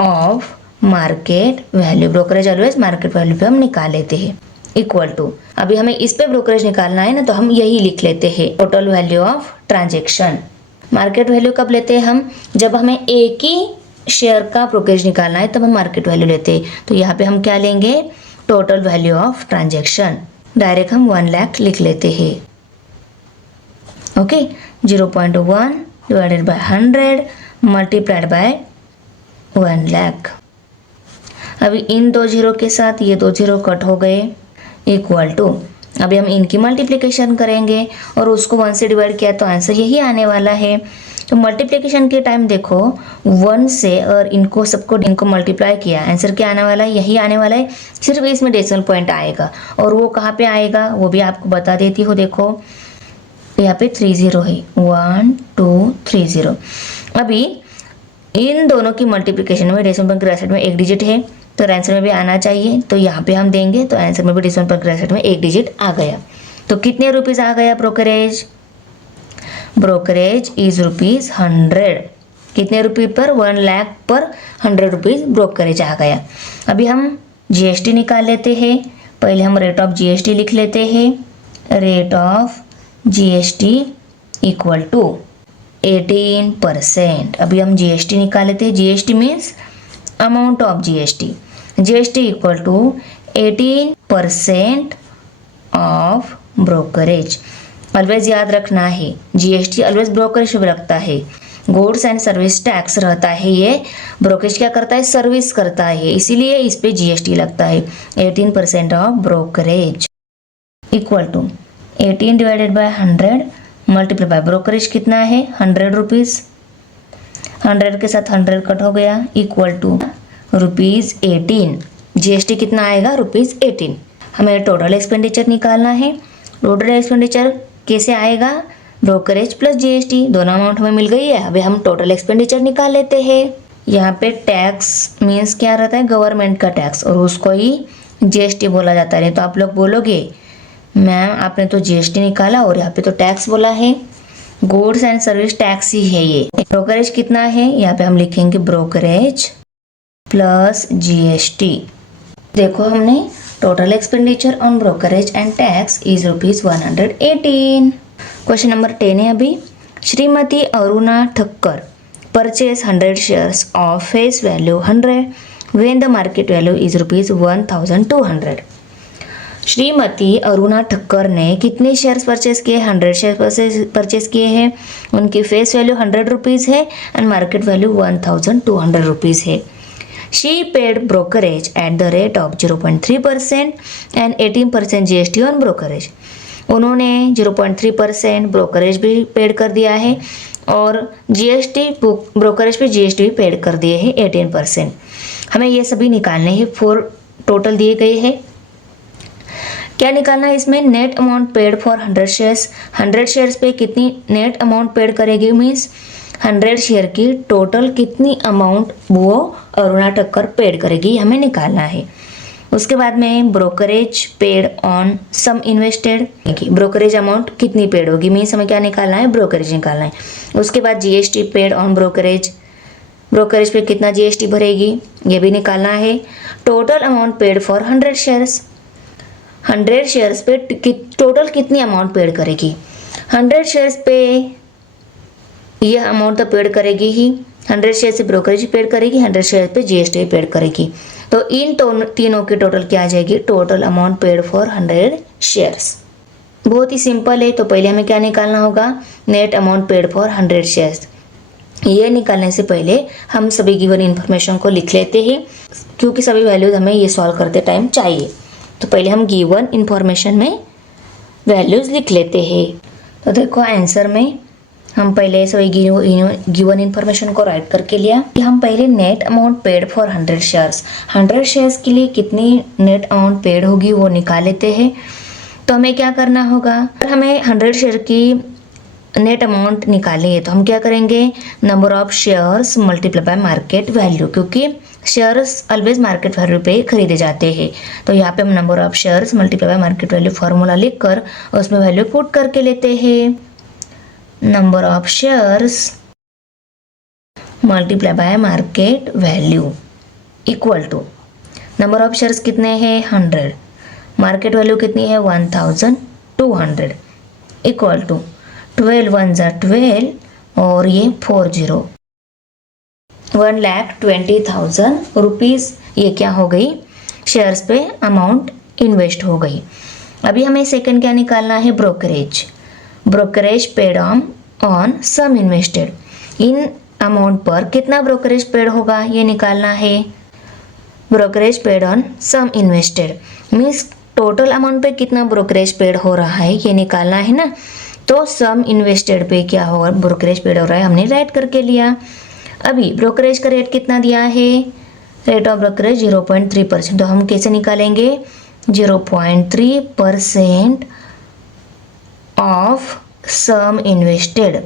of market value. Brokerage always market value पे हम निकाल लेते हैं, इक्वल टू। अभी हमें इस पे ब्रोकरेज निकालना है ना, तो हम यही लिख लेते हैं, total value of transaction. Market value कब लेते हैं हम, जब हमें एक ही शेयर का ब्रोकरेज निकालना है तब हम मार्केट वैल्यू लेते हैं। तो यहाँ पे हम क्या लेंगे, total value of transaction. Direct हम 1 लाख लिख लेते हैं। Okay, 0.1 divided by 100 multiplied bye 1 lakh. अभी इन 2 जीरो के साथ ये 2 जीरो कट हो गए, इक्वल टू। अभी हम इनकी मल्टीप्लिकेशन करेंगे और उसको 1 से डिवाइड किया तो आंसर यही आने वाला है। तो मल्टीप्लिकेशन के टाइम देखो 1 से और इनको मल्टीप्लाई किया, आंसर क्या आने वाला है, यही आने वाला है। सिर्फ इसमें डेसिमल पॉइंट आएगा, और वो कहाँ पे आएगा वो भी आपको बता देती हूँ। देखो यहाँ पे 30 है, 1 2 3 0। अभी इन दोनों की मल्टीप्लिकेशन में डेसिमल पॉइंट के राइट साइड में 1 डिजिट है, तो आंसर में भी आना चाहिए। तो यहाँ पे हम देंगे तो आंसर में भी डेसिमल पॉइंट के राइट साइड में 1 डिजिट आ गया। तो कितने रुपीज़ आ गया ब्रोकरेज, ब्रोकरेज इज ₹100। कितने रुपये पर, 1 लाख पर 100 रुपीज़ ब्रोकरेज आ गया। अभी हम जीएसटी निकाल लेते हैं। पहले हम रेट ऑफ जीएसटी लिख लेते हैं। Rate of GST equal to 18%। अभी हम जीएसटी निकाल लेते हैं। GST means amount of GST. GST equal to 18% of brokerage. Always याद रखना है, जीएसटी ऑलवेज ब्रोकरेज पे लगता है, गुड्स एंड सर्विस टैक्स रहता है, ये ब्रोकरेज क्या करता है, सर्विस करता है, इसीलिए इस पे जीएसटी लगता है। 18% of brokerage equal to 18 divided by 100 multiply by brokerage कितना है 100 रुपीज़, 100 के साथ 100 कट हो गया इक्वल टू ₹18। जीएसटी कितना आएगा ₹18। हमें टोटल एक्सपेंडिचर निकालना है। टोटल एक्सपेंडिचर कैसे आएगा, ब्रोकरेज प्लस जीएसटी, दोनों अमाउंट हमें मिल गई है। अभी हम टोटल एक्सपेंडिचर निकाल लेते हैं। यहाँ पे टैक्स मीन्स क्या रहता है, गवर्नमेंट का टैक्स, और उसको ही जीएसटी बोला जाता है। तो आप लोग बोलोगे मैम आपने तो जीएसटी निकाला और यहाँ पे तो टैक्स बोला है, गुड्स एंड सर्विस टैक्स ही है ये। ब्रोकरेज कितना है, यहाँ पे हम लिखेंगे ब्रोकरेज प्लस जीएसटी। देखो हमने total expenditure on brokerage and tax is ₹118। Question number 10 है अभी। Shrimati Aruna Thakkar purchase 100 shares of face value 100 when the market value is ₹1200। Shrimati Aruna Thakkar ने कितने शेयर्स परचेज किए, 100 शेयर परचेज किए हैं। उनकी फेस वैल्यू 100 रुपीज़ है एंड मार्केट वैल्यू 1200 रुपीज़ है। She paid brokerage at the rate of 0.3% and 18% GST on brokerage. उन्होंने 0.3% brokerage भी पेड कर दिया है और जीएसटी ब्रोकरेज पे जीएसटी भी पेड कर दिए हैं 18%। हमें ये सभी निकालने हैं, 4 टोटल दिए गए हैं। क्या निकालना है इसमें, net amount paid for 100 shares. 100 shares पे कितनी नेट अमाउंट पेड करेगी, मीन्स 100 शेयर की टोटल कितनी अमाउंट वो अरुणा ठक्कर पेड करेगी, हमें निकालना है। उसके बाद में brokerage paid on sum invested, brokerage amount कितनी पेड होगी, मीन्स हमें क्या निकालना है, ब्रोकरेज निकालना है। उसके बाद GST paid on brokerage, brokerage पे कितना जीएसटी भरेगी ये भी निकालना है। Total amount paid for 100 shares, 100 shares पे टोटल कितनी अमाउंट पेड करेगी। 100 शेयर्स पे यह अमाउंट तो पेड करेगी ही, 100 शेयर से ब्रोकरेज पेड करेगी, 100 शेयर पे जीएसटी पेड करेगी। तो इन तीनों की टोटल क्या आ जाएगी, total amount paid for 100 shares. बहुत ही सिंपल है। तो पहले हमें क्या निकालना होगा, net amount paid for 100 shares. ये निकालने से पहले हम सभी गिवन इन्फॉर्मेशन को लिख लेते हैं, क्योंकि सभी वैल्यूज हमें ये सॉल्व करते टाइम चाहिए। तो पहले हम गिवन इन्फॉर्मेशन में वैल्यूज लिख लेते हैं। तो देखो आंसर में हम पहले सभी गिवन इन्फॉर्मेशन को राइट करके लिया कि हम पहले net amount paid for 100 shares, 100 shares के लिए कितनी नेट अमाउंट पेड होगी वो निकाल लेते हैं। तो हमें क्या करना होगा, हमें 100 शेयर की नेट अमाउंट निकालनी है। तो हम क्या करेंगे, number of shares multiply by market value, क्योंकि शेयर्स ऑलवेज मार्केट वैल्यू पे खरीदे जाते हैं। तो यहाँ पे हम number of shares multiply by market value formula लिख कर उसमें वैल्यू पुट करके लेते हैं। Number of shares multiply by market value equal to number of shares कितने हैं 100, मार्केट वैल्यू कितनी है 1200 इक्वल टू 12 1 जा 12 और ये 40 1,20,000 रुपीज़ ये क्या हो गई, शेयर्स पे अमाउंट इन्वेस्ट हो गई। अभी हमें सेकंड क्या निकालना है, brokerage, brokerage paid on sum invested, इन अमाउंट पर कितना ब्रोकरेज पेड होगा ये निकालना है। Brokerage paid on sum invested means total amount पे कितना ब्रोकरेज पेड हो रहा है ये निकालना है ना। तो सम इन्वेस्टेड पे क्या होगा, ब्रोकरेज पेड हो रहा है, हमने राइट करके लिया। अभी ब्रोकरेज का रेट कितना दिया है, रेट ऑफ ब्रोकरेज 0.3%। तो हम कैसे निकालेंगे, 0.3% ऑफ सम इन्वेस्टेड,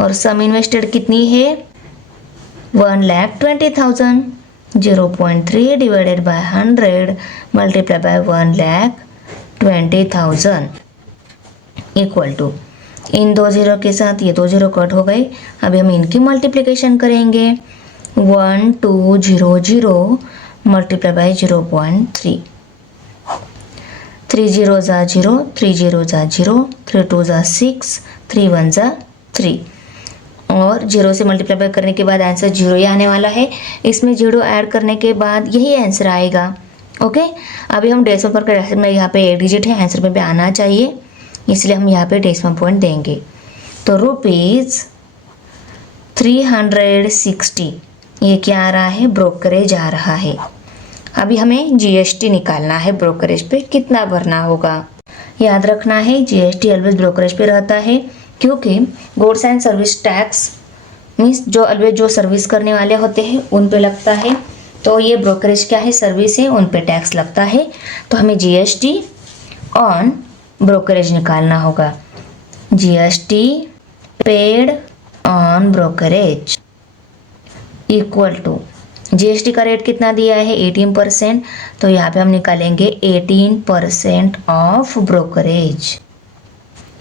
और सम इन्वेस्टेड कितनी है 1,20,000। 0.3 divided by 100 multiply by 1,20,000 equal to, इन 2 0 के साथ ये 2 0 कट हो गए। अभी हम इनकी मल्टीप्लिकेशन करेंगे, 1200 मल्टीप्लाई बाय 0.3, 3 0 जा 0, 3 0 जा 0, 3 2 जा 6, 3 1 जा 3, और 0 से मल्टीप्लाई करने के बाद आंसर 0 ही आने वाला है। इसमें 0 ऐड करने के बाद यही आंसर आएगा। ओके, अभी हम डेसिमल पॉइंट में यहाँ पे 8 डिजिट है, आंसर में भी आना चाहिए, इसलिए हम यहाँ पे डेसिमल पॉइंट देंगे। तो ₹360 ये क्या आ रहा है, ब्रोकरेज आ रहा है। अभी हमें जीएसटी निकालना है, ब्रोकरेज पे कितना भरना होगा। याद रखना है जीएसटी ऑलवेज ब्रोकरेज पे रहता है, क्योंकि goods and service tax means जो ऑलवेज जो सर्विस करने वाले होते हैं उन पे लगता है, तो ये ब्रोकरेज क्या है, सर्विस है, उन पे टैक्स लगता है। तो हमें जीएसटी ऑन ब्रोकरेज निकालना होगा। GST paid on brokerage equal to GST का रेट कितना दिया है 18%, तो यहाँ पे हम निकालेंगे 18% ऑफ ब्रोकरेज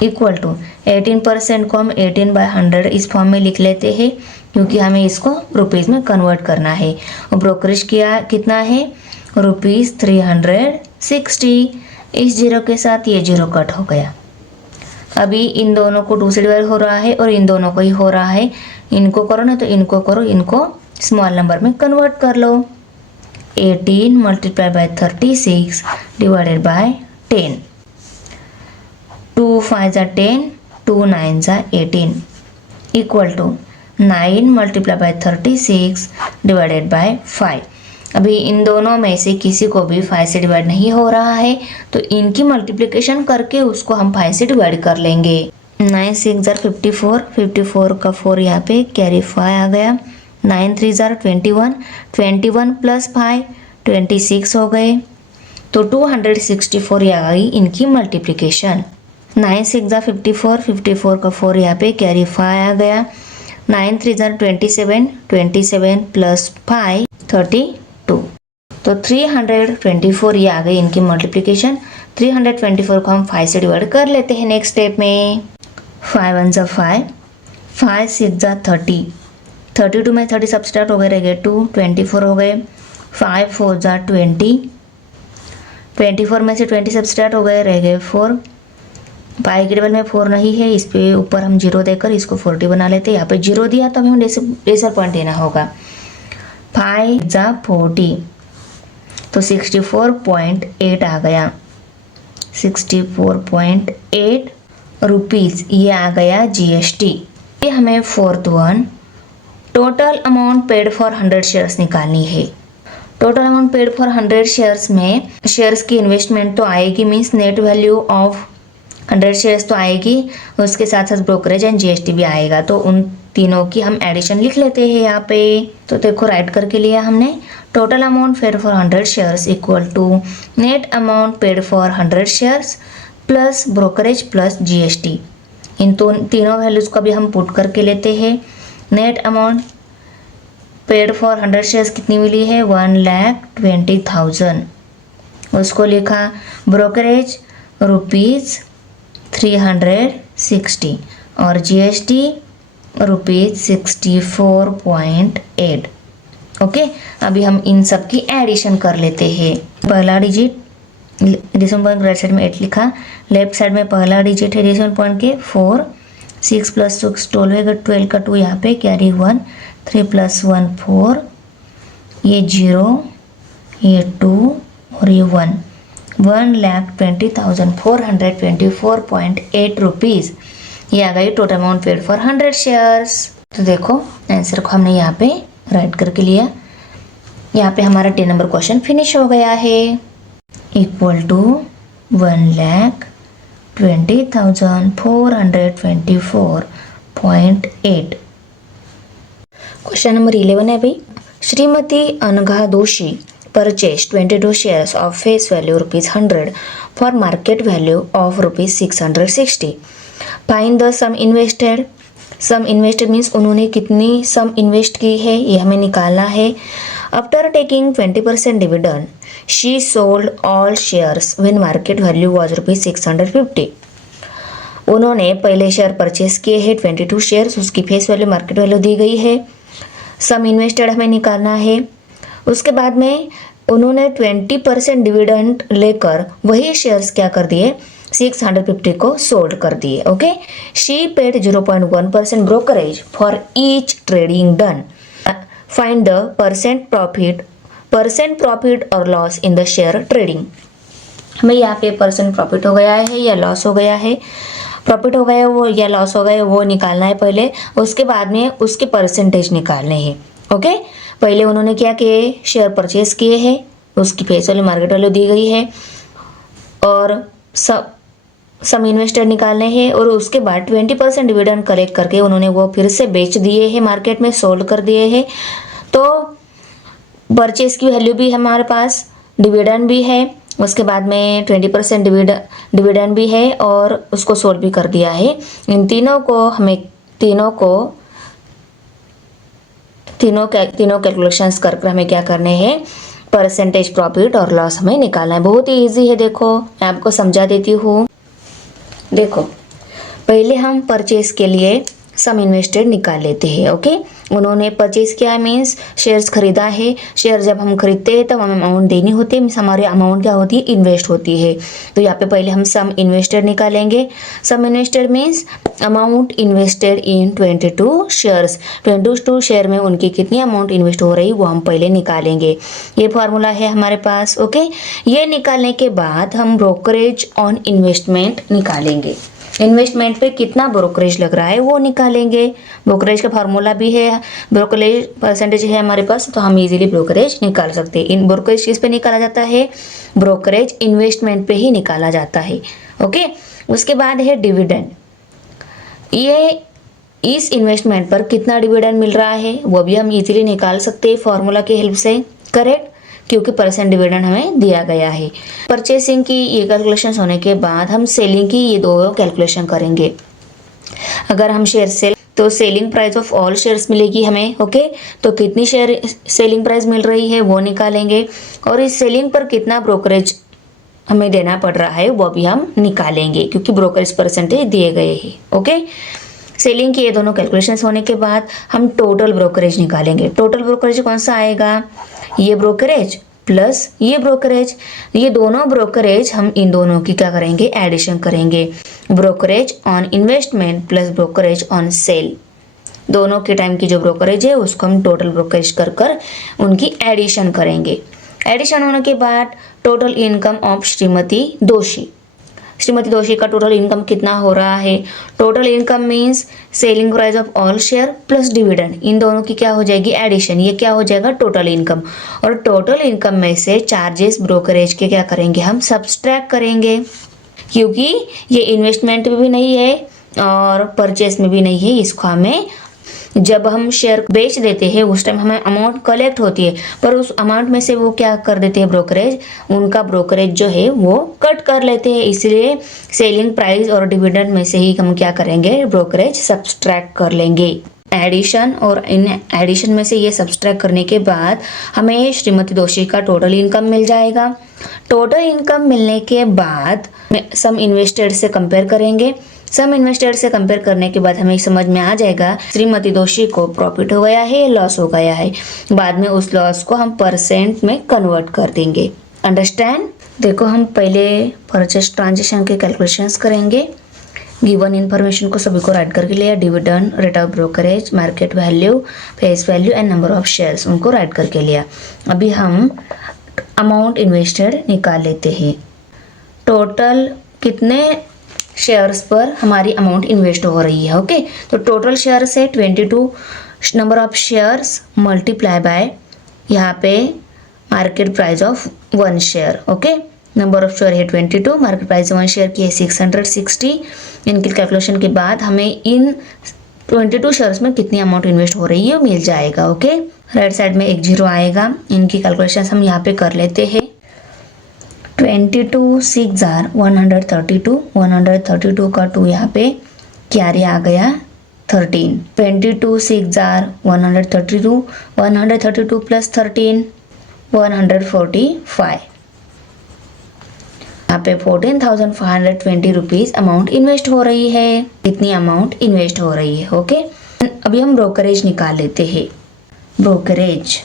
इक्वल टू 18% को हम 18/100 इस फॉर्म में लिख लेते हैं, क्योंकि हमें इसको रुपीज़ में कन्वर्ट करना है। और ब्रोकरेज कितना है, ₹360। इस जीरो के साथ ये जीरो कट हो गया। अभी इन दोनों को 2 से डिवाइड हो रहा है और इन दोनों को ही हो रहा है। इनको करो ना तो इनको करो, इनको स्मॉल नंबर में कन्वर्ट कर लो। 18 × 36 divided by 10। 2 5 = 10, 2 9 = 18 equal to 9 × 36 divided by 5। अभी इन दोनों में से किसी को भी 5 से डिवाइड नहीं हो रहा है, तो इनकी मल्टीप्लिकेशन करके उसको हम 5 से डिवाइड कर लेंगे। 9 6 = 54, 54 का 4 यहाँ पे कैरी 5 आ गया। 9 3 = 21, 21 + 5 26 हो गए। तो 264 ये आ गई इनकी मल्टीप्लिकेशन। 9 6 = 54, 54 का 4 यहाँ पे कैरी 5 आ गया। 9 3 = 27, 27 + 5 32। तो 324 ये आ गई इनकी मल्टीप्लिकेशन। 324 को हम 5 से डिवाइड कर लेते हैं नेक्स्ट स्टेप में। 5 1 = 5, 5 6 = 30, 32 में 30 सब्सट्रैक्ट हो गए, रह गए 2, 24 हो गए। 5 4 = 20, 24 में से 20 सब्सट्रैक्ट हो गए, रह गए 4। पाई के टेबल में 4 नहीं है, इस पे ऊपर हम 0 देकर इसको 40 बना लेते हैं। यहाँ पे 0 दिया तो हमें डेसिमल पॉइंट देना होगा। 5 × 40, तो 64.8 आ गया। 64.8 रुपीज़ ये आ गया जीएसटी। ये हमें 4th one total amount paid for 100 shares निकालनी है। Total amount paid for 100 shares में शेयर्स की इन्वेस्टमेंट तो आएगी, means net value of 100 shares तो आएगी, उसके साथ साथ ब्रोकरेज एंड जीएसटी भी आएगा। तो उन तीनों की हम एडिशन लिख लेते हैं यहाँ पे। तो देखो राइट करके लिया हमने, total amount paid for 100 shares equal to net amount paid for 100 shares plus brokerage plus GST. इन तीनों वैल्यूज़ को भी हम पुट करके लेते हैं। Net amount paid for 100 shares कितनी मिली है, 1,20,000। उसको लिखा ब्रोकरेज ₹360 और जीएसटी ₹64.8। ओके, अभी हम इन सब की एडिशन कर लेते हैं। पहला digit decimal point right side में 8 लिखा, लेफ्ट साइड में पहला डिजिट है डेसिमल पॉइंट के 4, 6 + 6 12 है, 12 का 2 यहाँ पे कैरी 1, 3 + 1 4, ये 0, ये 2 और ये 1, 1,20,424.8 रुपीज़ ये आ गई total amount paid for 100 shares. तो देखो आंसर को हमने यहाँ पे राइट करके लिया। यहाँ पे हमारा 10 नंबर क्वेश्चन फिनिश हो गया है। Equal to 1,20,424.8। क्वेश्चन नंबर 11 है भाई, श्रीमती अनघा दोषी purchased 22 shares of face value ₹100 for market value of ₹660. Find the sum invested. Sum invested means उन्होंने कितनी सम इन्वेस्ट की है ये हमें निकालना है। After taking 20% dividend she sold all shares when market value was ₹650। उन्होंने पहले शेयर परचेस किए हैं 22 शेयर्स, उसकी फेस वैल्यू मार्केट वैल्यू दी गई है। सम इन्वेस्टेड हमें निकालना है। उसके बाद में उन्होंने 20% डिविडेंड लेकर वही शेयर्स क्या कर दिए, 650 को सोल्ड कर दिए। Okay, she paid 0.1% brokerage for each trading done. Find the percent profit और loss in the share trading. हमें यहाँ पे परसेंट प्रॉफिट हो गया है या लॉस हो गया है। प्रॉफिट हो गया वो या लॉस हो गया वो निकालना है पहले, उसके बाद में उसके परसेंटेज निकालने हैं। ओके, पहले उन्होंने क्या किए, शेयर परचेज किए हैं, उसकी फेस वैल्यू मार्केट वैल्यू दी गई है और सम इन्वेस्टर निकालने हैं और उसके बाद 20% डिविडेंड कलेक्ट करके उन्होंने वो फिर से बेच दिए हैं, मार्केट में सोल्ड कर दिए हैं। तो परचेज की वैल्यू भी हमारे पास, डिविडेंड भी है, उसके बाद में 20% डिविडेंड भी है और उसको सोल्ड भी कर दिया है। इन तीनों को हमें तीनों कैलकुलेशंस कर हमें क्या करने हैं, परसेंटेज प्रॉफिट और लॉस हमें निकालना है। बहुत ही ईजी है, देखो मैं आपको समझा देती हूँ। देखो पहले हम परचेज के लिए सम इन्वेस्टेड निकाल लेते हैं। ओके, उन्होंने परचेज किया मीन्स शेयर्स खरीदा है। शेयर जब हम खरीदते हैं तब हमें अमाउंट देनी होती है, मीन्स हमारी अमाउंट क्या होती है, इन्वेस्ट होती है। तो यहाँ पे पहले हम सम इन्वेस्टेड निकालेंगे। Sum invested means amount invested in 22 shares. 22 share में उनकी कितनी अमाउंट इन्वेस्ट हो रही वो हम पहले निकालेंगे। ये फॉर्मूला है हमारे पास। ओके, ये निकालने के बाद हम ब्रोकरेज ऑन इन्वेस्टमेंट निकालेंगे। इन्वेस्टमेंट पे कितना ब्रोकरेज लग रहा है वो निकालेंगे। ब्रोकरेज का फार्मूला भी है, ब्रोकरेज परसेंटेज है हमारे पास, तो हम इजीली ब्रोकरेज निकाल सकते हैं। इन ब्रोकरेज किस पे निकाला जाता है, ब्रोकरेज इन्वेस्टमेंट पे ही निकाला जाता है। ओके, उसके बाद है डिविडेंड। ये इस इन्वेस्टमेंट पर कितना डिविडेंड मिल रहा है वो भी हम इजीली निकाल सकते हैं फॉर्मूला की हेल्प से। करेक्ट, क्योंकि परसेंट डिविडेंड हमें दिया गया है। परचेसिंग की ये कैलकुलेशन होने के बाद हम सेलिंग की ये दो कैलकुलेशन करेंगे। अगर हम शेयर सेल तो selling price of all shares मिलेगी हमें। ओके, तो कितनी शेयर सेलिंग प्राइस मिल रही है वो निकालेंगे और इस सेलिंग पर कितना ब्रोकरेज हमें देना पड़ रहा है वो भी हम निकालेंगे, क्योंकि ब्रोकरेज परसेंटेज दिए गए हैं। ओके, सेलिंग की ये दोनों कैलकुलेशंस होने के बाद हम टोटल ब्रोकरेज निकालेंगे। टोटल ब्रोकरेज कौन सा आएगा, ये ब्रोकरेज प्लस ये ब्रोकरेज, ये दोनों ब्रोकरेज हम इन दोनों की क्या करेंगे, एडिशन करेंगे। Brokerage on investment plus brokerage on sale, दोनों के टाइम की जो ब्रोकरेज है उसको हम टोटल ब्रोकरेज कर उनकी एडिशन करेंगे। एडिशन होने के बाद टोटल इनकम ऑफ श्रीमती दोषी का टोटल इनकम कितना हो रहा है। Total income means selling price of all share plus dividend, इन दोनों की क्या हो जाएगी, एडिशन। ये क्या हो जाएगा, टोटल इनकम। और टोटल इनकम में से चार्जेस ब्रोकरेज के क्या करेंगे, हम सब्सट्रैक्ट करेंगे, क्योंकि ये इन्वेस्टमेंट में भी नहीं है और परचेस में भी नहीं है। इसको हमें जब हम शेयर बेच देते हैं उस टाइम हमें अमाउंट कलेक्ट होती है, पर उस अमाउंट में से वो क्या कर देते हैं, ब्रोकरेज, उनका ब्रोकरेज जो है वो कट कर लेते हैं। इसलिए सेलिंग प्राइस और डिविडेंड में से ही हम क्या करेंगे, ब्रोकरेज सब्सट्रैक्ट कर लेंगे। एडिशन, और इन एडिशन में से ये सब्सट्रैक्ट करने के बाद हमें श्रीमती दोषी का टोटल इनकम मिल जाएगा। टोटल इनकम मिलने के बाद सम इन्वेस्टेड से कंपेयर करेंगे। सम इन्वेस्टेड से कंपेयर करने के बाद हमें समझ में आ जाएगा श्रीमती दोषी को प्रॉफिट हो गया है, लॉस हो गया है। बाद में उस लॉस को हम परसेंट में कन्वर्ट कर देंगे। अंडरस्टैंड। देखो हम पहले परचेस ट्रांजेक्शन के कैलकुलेशंस करेंगे। गिवन इन्फॉर्मेशन को सभी को राइट करके लिया, dividend, rate of brokerage, market value, face value and number of shares, उनको राइट करके लिया। अभी हम अमाउंट इन्वेस्टेड निकाल लेते हैं। टोटल कितने शेयर्स पर हमारी अमाउंट इन्वेस्ट हो रही है। ओके, तो टोटल शेयर्स है 22 number of shares multiply bye यहाँ पे market price of 1 share. Okay, number of share है 22, मार्केट प्राइस 1 शेयर की है 660। इनकी कैलकुलेशन के बाद हमें इन 22 शेयर्स में कितनी अमाउंट इन्वेस्ट हो रही है मिल जाएगा। ओके, राइट साइड में एक जीरो आएगा। इनकी कैलकुलेशन हम यहाँ पे कर लेते हैं। 22 6 132, 132 का 2 यहाँ पे कैरी आ गया 13। 22 6 132, 132 प्लस 13 145। यहाँ पे 14,520 रुपीज अमाउंट इन्वेस्ट हो रही है। इतनी अमाउंट इन्वेस्ट हो रही है। ओके, अभी हम ब्रोकरेज निकाल लेते हैं। ब्रोकरेज,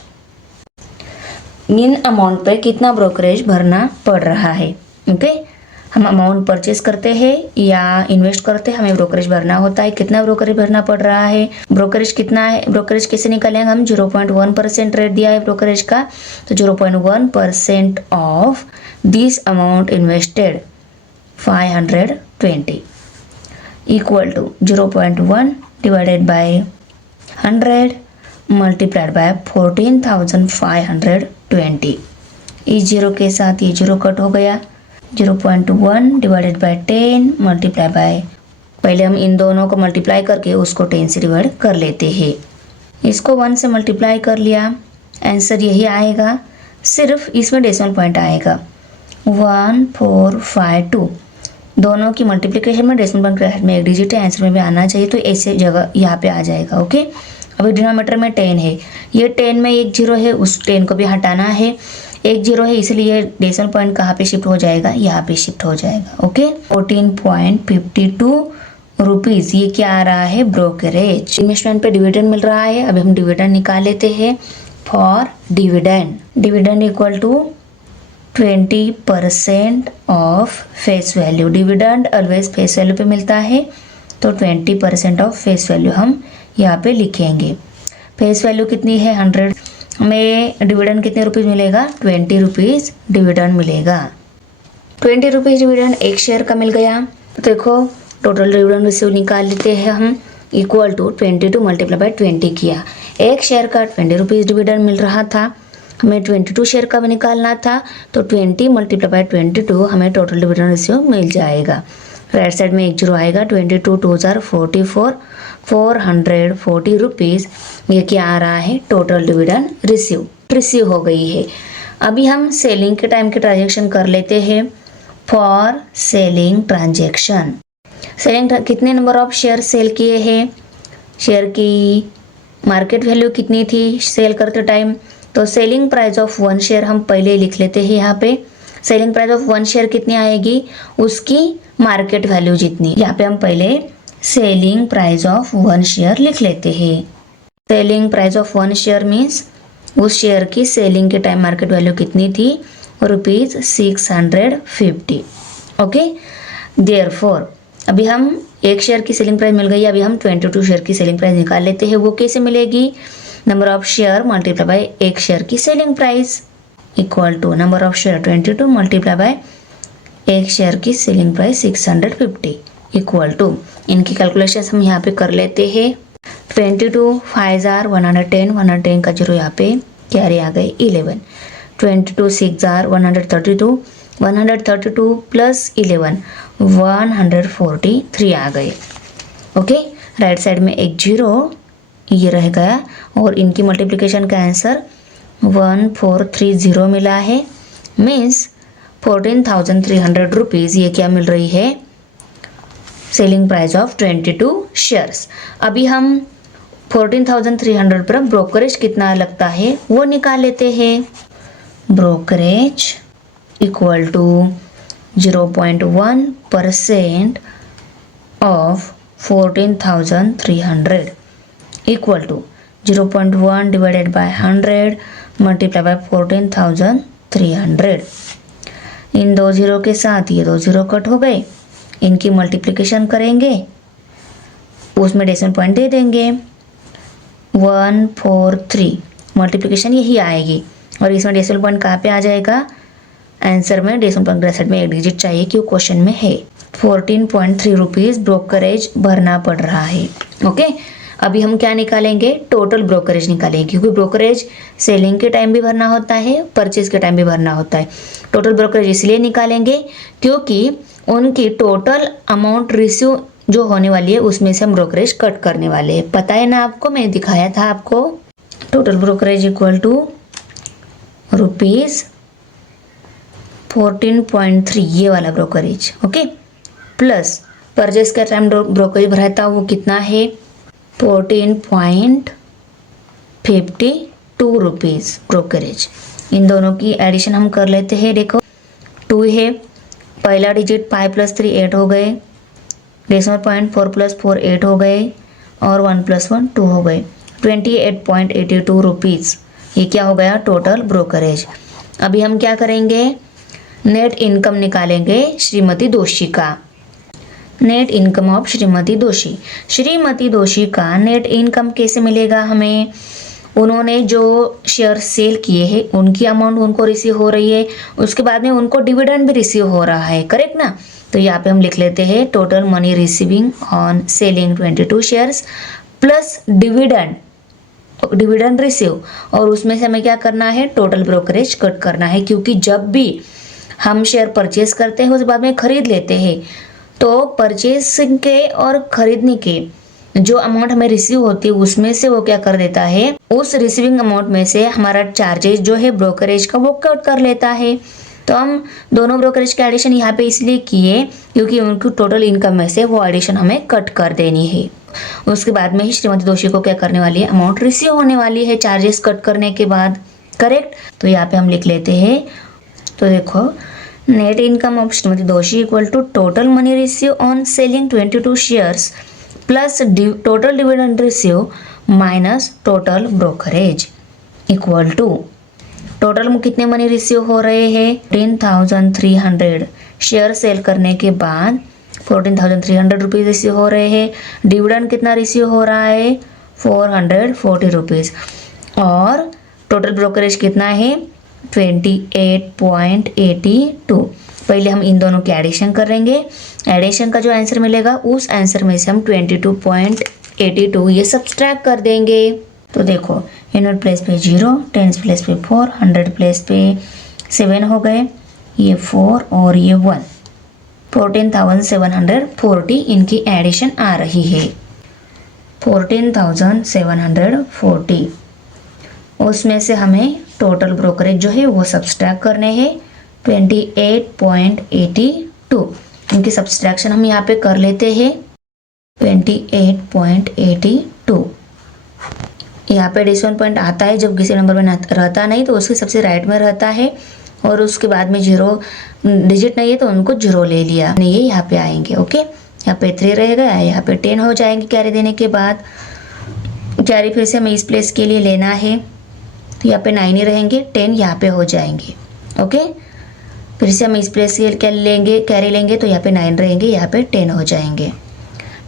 इन अमाउंट पे कितना ब्रोकरेज भरना पड़ रहा है। ओके, हम अमाउंट परचेस करते हैं या इन्वेस्ट करते हैं, हमें ब्रोकरेज भरना होता है। कितना ब्रोकरेज भरना पड़ रहा है, ब्रोकरेज कितना है, ब्रोकरेज कैसे निकालेंगे हम, 0.1% रेट दिया है ब्रोकरेज का, तो 0.1% of this amount invested 520। Equal to 0.1 divided by 100 multiplied by 14,520। इस जीरो के साथ ये जीरो कट हो गया। 0.1 डिवाइडेड बाय 10 मल्टीप्लाई बाय, पहले हम इन दोनों को मल्टीप्लाई करके उसको 10 से डिवाइड कर लेते हैं। इसको 1 से मल्टीप्लाई कर लिया, आंसर यही आएगा, सिर्फ इसमें डेसिमल पॉइंट आएगा 1452। दोनों की मल्टीप्लिकेशन में डेसिमल पॉइंट ब्रैकेट में एक डिजिट है, आंसर में भी आना चाहिए, तो ऐसे जगह यहाँ पे आ जाएगा। ओके, अभी डिनोमिनेटर में 10 है, ये 10 में एक जीरो है, उस 10 को भी हटाना है, एक जीरो है, इसलिए डेसिमल पॉइंट कहाँ पे शिफ्ट हो जाएगा, यहाँ पे शिफ्ट हो जाएगा। ओके, 14.52 रुपीज़, ये क्या आ रहा है, ब्रोकरेज। इन्वेस्टमेंट पे डिविडेंड मिल रहा है, अभी हम डिविडेंड निकाल लेते हैं। For dividend equal to 20% of face value. Dividend always face value पे मिलता है, तो 20% ऑफ फेस वैल्यू हम यहाँ पे लिखेंगे। फेस वैल्यू कितनी है, 100 में डिविडेंड कितने रुपीज़ मिलेगा, 20 रुपीज़ डिविडेंड मिलेगा। 20 रुपीज़ डिविडेंड एक शेयर का मिल गया। देखो टोटल डिविडेंड रिसीव निकाल लेते हैं हम, इक्वल टू 22 मल्टीप्लाई बाय 20 किया। एक शेयर का 20 रुपीज़ डिविडेंड मिल रहा था, हमें 22 शेयर का भी निकालना था, तो 20 मल्टीप्लाई बाय 22 हमें टोटल डिविडेंड रिसीव मिल जाएगा। राइट साइड में एक जीरो आएगा, 22 2 44 440 रुपीज़, ये क्या आ रहा है, टोटल डिविडेंड रिसीव हो गई है। अभी हम सेलिंग के टाइम के ट्रांजेक्शन कर लेते हैं। फॉर सेलिंग ट्रांजेक्शन, सेलिंग कितने नंबर ऑफ शेयर सेल किए हैं, शेयर की मार्केट वैल्यू कितनी थी सेल करते टाइम, तो सेलिंग प्राइस ऑफ 1 शेयर हम पहले लिख लेते हैं। यहाँ पे सेलिंग प्राइस ऑफ 1 शेयर कितनी आएगी, उसकी मार्केट वैल्यू जितनी। यहाँ पे हम पहले सेलिंग प्राइस ऑफ 1 शेयर लिख लेते हैं। Selling price of 1 share means उस शेयर की सेलिंग के टाइम मार्केट वैल्यू कितनी थी, ₹650। ओके, देयरफॉर अभी हम एक शेयर की सेलिंग प्राइस मिल गई, अभी हम 22 शेयर की सेलिंग प्राइस निकाल लेते हैं। वो कैसे मिलेगी, number of share multiply by एक शेयर की selling price equal to number of share 22 multiply by एक शेयर की सेलिंग प्राइस 650 इक्वल टू, इनकी कैलकुलेशन हम यहाँ पे कर लेते हैं। 22 5 110, 110 का जीरो यहाँ पे कैरी आ गए 11, 22 6 132, 132 प्लस 11 143 आ गए। ओके, राइट साइड में एक जीरो ये रह गया, और इनकी मल्टीप्लिकेशन का आंसर 1430 मिला है, मीन्स 14,300 रुपीज़, ये क्या मिल रही है, सेलिंग प्राइस ऑफ 22 शेयर्स। अभी हम 14,300 पर ब्रोकरेज कितना लगता है वो निकाल लेते हैं। Brokerage equal to 0.1% of 14,300 equal to 0.1 divided by 100 multiply by 14,300। इन दो जीरो के साथ ये दो जीरो कट हो गए, इनकी मल्टीप्लिकेशन करेंगे, उसमें डेसिमल पॉइंट दे देंगे 143, मल्टीप्लिकेशन यही आएगी, और इसमें डेसिमल पॉइंट कहाँ पे आ जाएगा, आंसर में डेसिमल पॉइंट ब्रैकेट में एक डिजिट चाहिए क्यों क्वेश्चन में है। 14.3 रुपीज़ ब्रोकरेज भरना पड़ रहा है। ओके, अभी हम क्या निकालेंगे, टोटल ब्रोकरेज निकालेंगे, क्योंकि ब्रोकरेज सेलिंग के टाइम भी भरना होता है, परचेज के टाइम भी भरना होता है। टोटल ब्रोकरेज इसलिए निकालेंगे क्योंकि उनकी टोटल अमाउंट रिसीव जो होने वाली है उसमें से हम ब्रोकरेज कट करने वाले हैं। पता है ना आपको, मैंने दिखाया था आपको। टोटल ब्रोकरेज इक्वल टू ₹14.3, ये वाला ब्रोकरेज। ओके, प्लस परचेज का टाइम ब्रोकरेज भरा था वो कितना है, 14.52 रुपीज़ ब्रोकरेज। इन दोनों की एडिशन हम कर लेते हैं। देखो 2 है, पहला डिजिट 5 + 3 8 हो गए, डेसिमल पॉइंट 4 + 4 8 हो गए, और 1 + 1 2 हो गए, 28.82 रुपीज़। ये क्या हो गया, टोटल ब्रोकरेज। अभी हम क्या करेंगे, नेट इनकम निकालेंगे श्रीमती दोषी का। नेट इनकम ऑफ श्रीमती दोषी। श्रीमती दोषी का नेट इनकम कैसे मिलेगा हमें, उन्होंने जो शेयर सेल किए हैं उनकी अमाउंट उनको रिसीव हो रही है, उसके बाद में उनको डिविडेंड भी रिसीव हो रहा है, करेक्ट ना। तो यहाँ पे हम लिख लेते हैं total money receiving on selling 22 shares plus dividend receive, और उसमें से हमें क्या करना है, टोटल ब्रोकरेज कट करना है, क्योंकि जब भी हम शेयर परचेज करते हैं उसके बाद में खरीद लेते हैं तो परचेसिंग के और खरीदने के जो अमाउंट हमें रिसीव होती है उसमें से वो क्या कर देता है, उस रिसीविंग अमाउंट में से हमारा चार्जेस जो है ब्रोकरेज का वो कट कर लेता है। तो हम दोनों ब्रोकरेज के एडिशन यहाँ पे इसलिए किए क्योंकि उनकी टोटल इनकम में से वो एडिशन हमें कट कर देनी है। उसके बाद में ही श्रीमती दोषी को क्या करने वाली है, अमाउंट रिसीव होने वाली है चार्जेस कट करने के बाद। करेक्ट। तो यहाँ पे हम लिख लेते हैं, तो देखो net income of Shrimati Doshi equal to total money receive on selling 22 shares plus total dividend receive minus total brokerage equal to total में कितने मनी रिसीव हो रहे हैं 14,300 शेयर सेल करने के बाद 14,300 रुपीज़ रिसीव हो रहे हैं। डिविडेंड कितना रिसीव हो रहा है 440 रुपीज़, और टोटल ब्रोकरेज कितना है 28.82। पहले हम इन दोनों की एडिशन करेंगे, एडिशन का जो आंसर मिलेगा उस आंसर में से हम 22.82 ये सब्सट्रैक्ट कर देंगे। तो देखो यूनिट प्लेस पे 0, टेंस प्लेस पे 4, 100 प्लेस पे 7 हो गए, ये 4 और ये 1, 14,740 इनकी एडिशन आ रही है। 14,740 उसमें से हमें टोटल ब्रोकरेज जो है वो सब्सट्रैक्ट करने हैं 28.82। इनकी सब्सट्रैक्शन हम यहाँ पे कर लेते हैं 28.82। यहाँ पे एडिशन पॉइंट आता है जब किसी नंबर में रहता नहीं तो उसके सबसे राइट में रहता है, और उसके बाद में 0 डिजिट नहीं है तो उनको 0 ले लिया, ये यहाँ पे आएंगे। ओके, यहाँ पे 3 रहेगा, यहाँ पे 10 हो जाएंगे कैरी देने के बाद। कैरी फिर से हमें इस प्लेस के लिए लेना है, तो यहाँ पे 9 ही रहेंगे, 10 यहाँ पे हो जाएंगे। ओके, फिर से हम इस प्लेस के क्या लेंगे, कैरी लेंगे, तो यहाँ पे 9 रहेंगे, यहाँ पे 10 हो जाएंगे।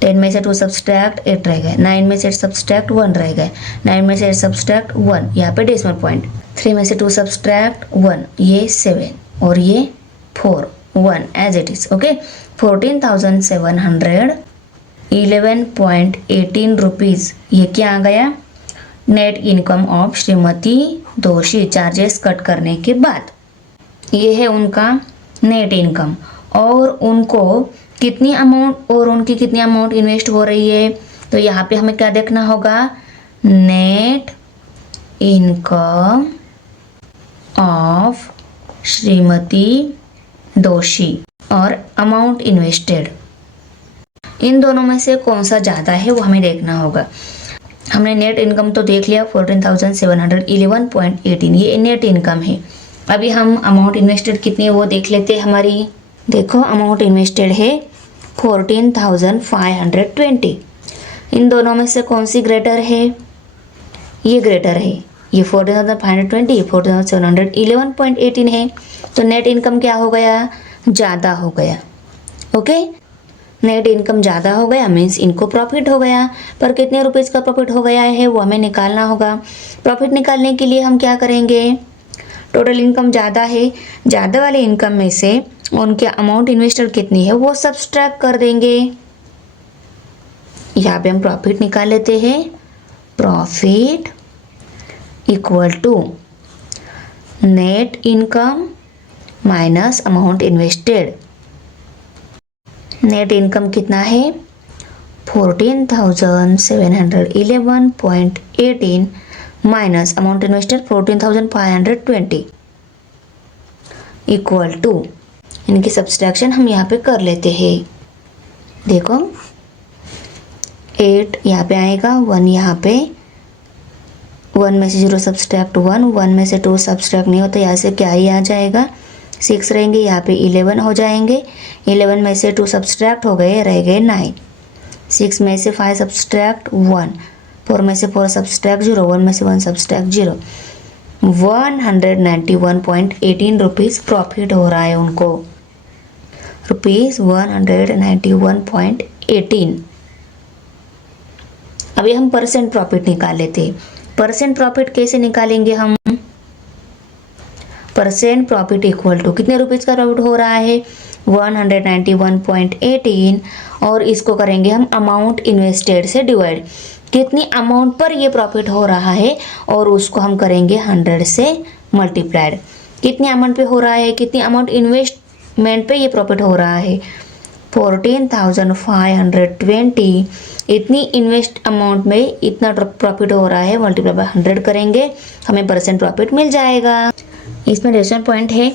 10 में से 2 सब्सट्रैक्ट 8 रहेगा, 9 में से सब्सट्रैक्ट 1 रहेगा, 9 में से सब्सट्रैक्ट 1, यहाँ पे डेसिमल पॉइंट, 3 में से 2 सब्सट्रैक्ट 1, ये 7 और ये 4, 1 as it is. Okay, 14,711.18 rupees ये क्या आ गया, नेट इनकम ऑफ श्रीमती दोषी चार्जेस कट करने के बाद। ये है उनका नेट इनकम, और उनको कितनी अमाउंट और उनकी कितनी अमाउंट इन्वेस्ट हो रही है, तो यहाँ पे हमें क्या देखना होगा, नेट इनकम ऑफ श्रीमती दोषी और अमाउंट इन्वेस्टेड, इन दोनों में से कौन सा ज़्यादा है वो हमें देखना होगा। हमने नेट इनकम तो देख लिया 14,711.18, ये नेट इनकम है। अभी हम अमाउंट इन्वेस्टेड कितनी है वो देख लेते हैं हमारी। देखो अमाउंट इन्वेस्टेड है 14,520। इन दोनों में से कौन सी ग्रेटर है, ये ग्रेटर है, ये 14,520, 14,711.18 है, तो नेट इनकम क्या हो गया, ज़्यादा हो गया। ओके, नेट इनकम ज़्यादा हो गया मीन्स इनको प्रॉफिट हो गया, पर कितने रुपीज़ का प्रॉफिट हो गया है वो हमें निकालना होगा। प्रॉफिट निकालने के लिए हम क्या करेंगे, टोटल इनकम ज़्यादा है, ज़्यादा वाले इनकम में से उनके अमाउंट इन्वेस्टेड कितनी है वो सब्सट्रैक्ट कर देंगे। यहाँ पे हम प्रॉफिट निकाल लेते हैं, profit equal to net income minus amount invested. Net income कितना है 14,711.18 minus amount invested 14,520 equal to, इनकी सब्सट्रैक्शन हम यहाँ पे कर लेते हैं। देखो 8 यहाँ पे आएगा, 1 यहाँ पे, 1 में से 0 सब्सट्रैक्ट 1, 1 में से 2 सब्सट्रैक्ट नहीं होता, यहाँ से क्या ही आ जाएगा 6 रहेंगे, यहाँ पे 11 हो जाएंगे, 11 में से 2 सब्सट्रैक्ट हो गए, रह गए 9, 6 में से 5 सब्सट्रैक्ट 1, 4 में से 4 सब्सट्रैक्ट 0, 1 में से 1 सब्सट्रैक्ट 0, 191.18 रुपीज़ प्रॉफिट हो रहा है उनको, रुपीज़ 191.18। अभी हम परसेंट प्रॉफिट निकाल लेते हैं। परसेंट प्रॉफिट कैसे निकालेंगे हम, परसेंट प्रॉफिट इक्वल टू कितने रुपीज़ का प्रॉफिट हो रहा है 191.18 और इसको करेंगे हम अमाउंट इन्वेस्टेड से डिवाइड, कितनी अमाउंट पर ये प्रॉफिट हो रहा है और उसको हम करेंगे 100 से मल्टीप्लाइड। कितनी अमाउंट पे हो रहा है, कितनी अमाउंट इन्वेस्टमेंट पे ये प्रॉफिट हो रहा है, 14,520, इतनी इन्वेस्ट अमाउंट में इतना प्रॉफिट हो रहा है, मल्टीप्लाई बाय 100 करेंगे, हमें परसेंट प्रॉफिट मिल जाएगा। इसमें डेसिमल पॉइंट है,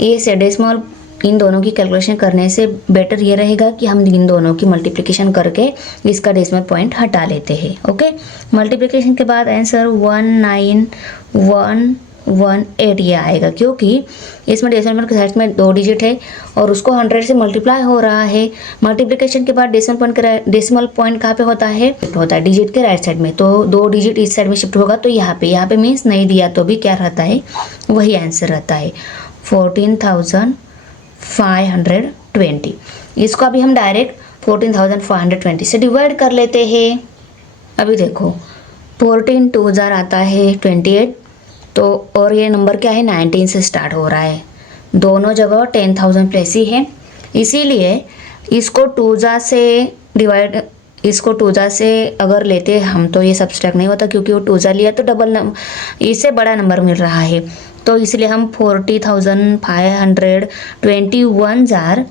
ये से डेसिमल इन दोनों की कैलकुलेशन करने से बेटर ये रहेगा कि हम इन दोनों की मल्टीप्लिकेशन करके इसका डेसिमल पॉइंट हटा लेते हैं। ओके, मल्टीप्लिकेशन के बाद आंसर 19118 ये आएगा, क्योंकि इसमें डेसिमल पॉइंट के साइड में 2 डिजिट है और उसको 100 से मल्टीप्लाई हो रहा है। मल्टीप्लिकेशन के बाद डेसिमल पॉइंट कहाँ पे होता है, होता है डिजिट के राइट साइड में, तो 2 डिजिट इस साइड में शिफ्ट होगा, तो यहाँ पे मीन्स नहीं दिया तो भी क्या रहता है, वही आंसर रहता है 14,520। इसको अभी हम डायरेक्ट 14,520 से डिवाइड कर लेते हैं। अभी देखो 14 2 जार आता है 28, तो और ये नंबर क्या है 19 से स्टार्ट हो रहा है, दोनों जगह 10,000 प्लस ही है, इसीलिए इसको 2 जार से डिवाइड, इसको 2 जार से अगर लेते हम तो ये सब्सट्रैक्ट नहीं होता, क्योंकि वो 2 जार लिया तो डबल इससे बड़ा नंबर मिल रहा है, तो इसलिए हम 40,521 जार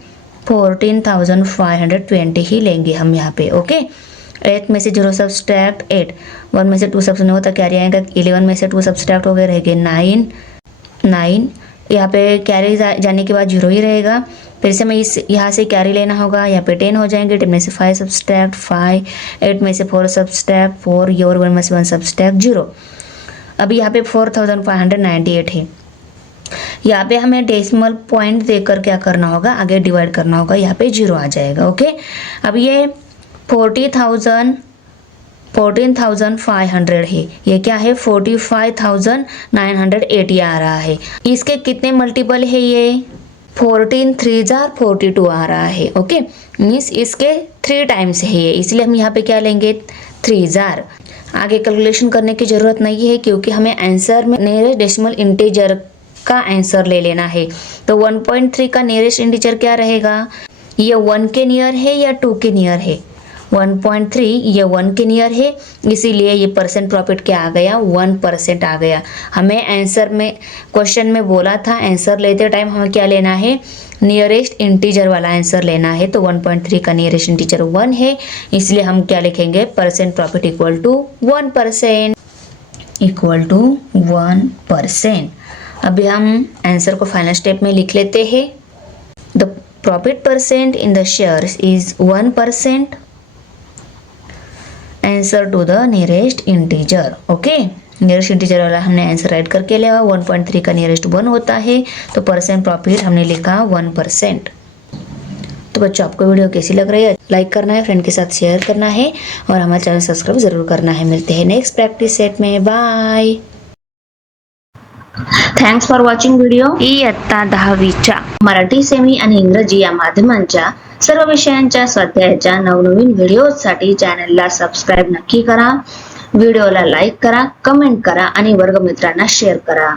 14,520 ही लेंगे हम यहाँ पे। ओके, 8 में से 0 सब्सट्रैक्ट 8, 1 में से 2 सब्सट्रैक्ट नहीं होता, कैरी आएगा, 11 में से 2 सब्सट्रैक्ट हो गए, रह गए 9, यहाँ पे कैरी जाने के बाद 0 ही रहेगा, फिर से मैं इस यहाँ से कैरी लेना होगा, यहाँ पे 10 हो जाएंगे, 10 में से 5 सब्सट्रैक्ट 5, 8 में से 4 सब्सट्रैक्ट 4, ये और 1 में से 1 सब्सट्रैक्ट 0। अभी यहाँ पे 4,598 है, यहाँ पे हमें डेसिमल पॉइंट देकर क्या करना होगा, आगे डिवाइड करना होगा, यहाँ पे 0 आ जाएगा। ओके, अब ये 14,500 है, ये क्या है 45,980 आ रहा है, इसके कितने मल्टीपल है, ये 14 3 जार 42 आ रहा है। ओके, मीन्स इसके 3 टाइम्स है ये, इसलिए हम यहाँ पे क्या लेंगे 3 जार। आगे कैलकुलेशन करने की जरूरत नहीं है, क्योंकि हमें आंसर में नियरेस्ट डेसिमल इंटीजर का आंसर ले लेना है, तो 1.3 का नियरेस्ट इंटीजर क्या रहेगा, ये 1 के नियर है या 2 के नियर है, 1.3 ये 1 के नियर है, इसीलिए ये परसेंट प्रॉफिट क्या आ गया 1% आ गया। हमें आंसर में क्वेश्चन में बोला था आंसर लेते टाइम हमें क्या लेना है, नियरेस्ट इंटीजर वाला आंसर लेना है, तो 1.3 का नियरेस्ट इंटीजर 1 है, इसलिए हम क्या लिखेंगे percent profit equal to 1%, equal to 1%। अभी हम आंसर को फाइनल स्टेप में लिख लेते हैं, the profit percent in the shares is 1%, answer to the nearest integer. Okay, nearest integer वाला हमने आंसर राइट करके लिया, 1.3 का नियरेस्ट 1 होता है, तो परसेंट प्रॉफिट हमने लिखा 1%। तो बच्चों आपको वीडियो कैसी लग रही है, लाइक करना है, फ्रेंड के साथ शेयर करना है और हमारे चैनल सब्सक्राइब जरूर करना है। मिलते हैं नेक्स्ट प्रैक्टिस सेट में, bye. Thanks for watching video. इयत्ता 10वीच्या मराठी सेमी आणि इंग्रजी या माध्यमांच्या सर्व विषयांच्या स्वाध्यायाच्या नवनवीन व्हिडिओसाठी चॅनलला सबस्क्राईब नक्की करा, व्हिडिओला लाईक करा, कमेंट करा आणि वर्गमित्रांना शेअर करा।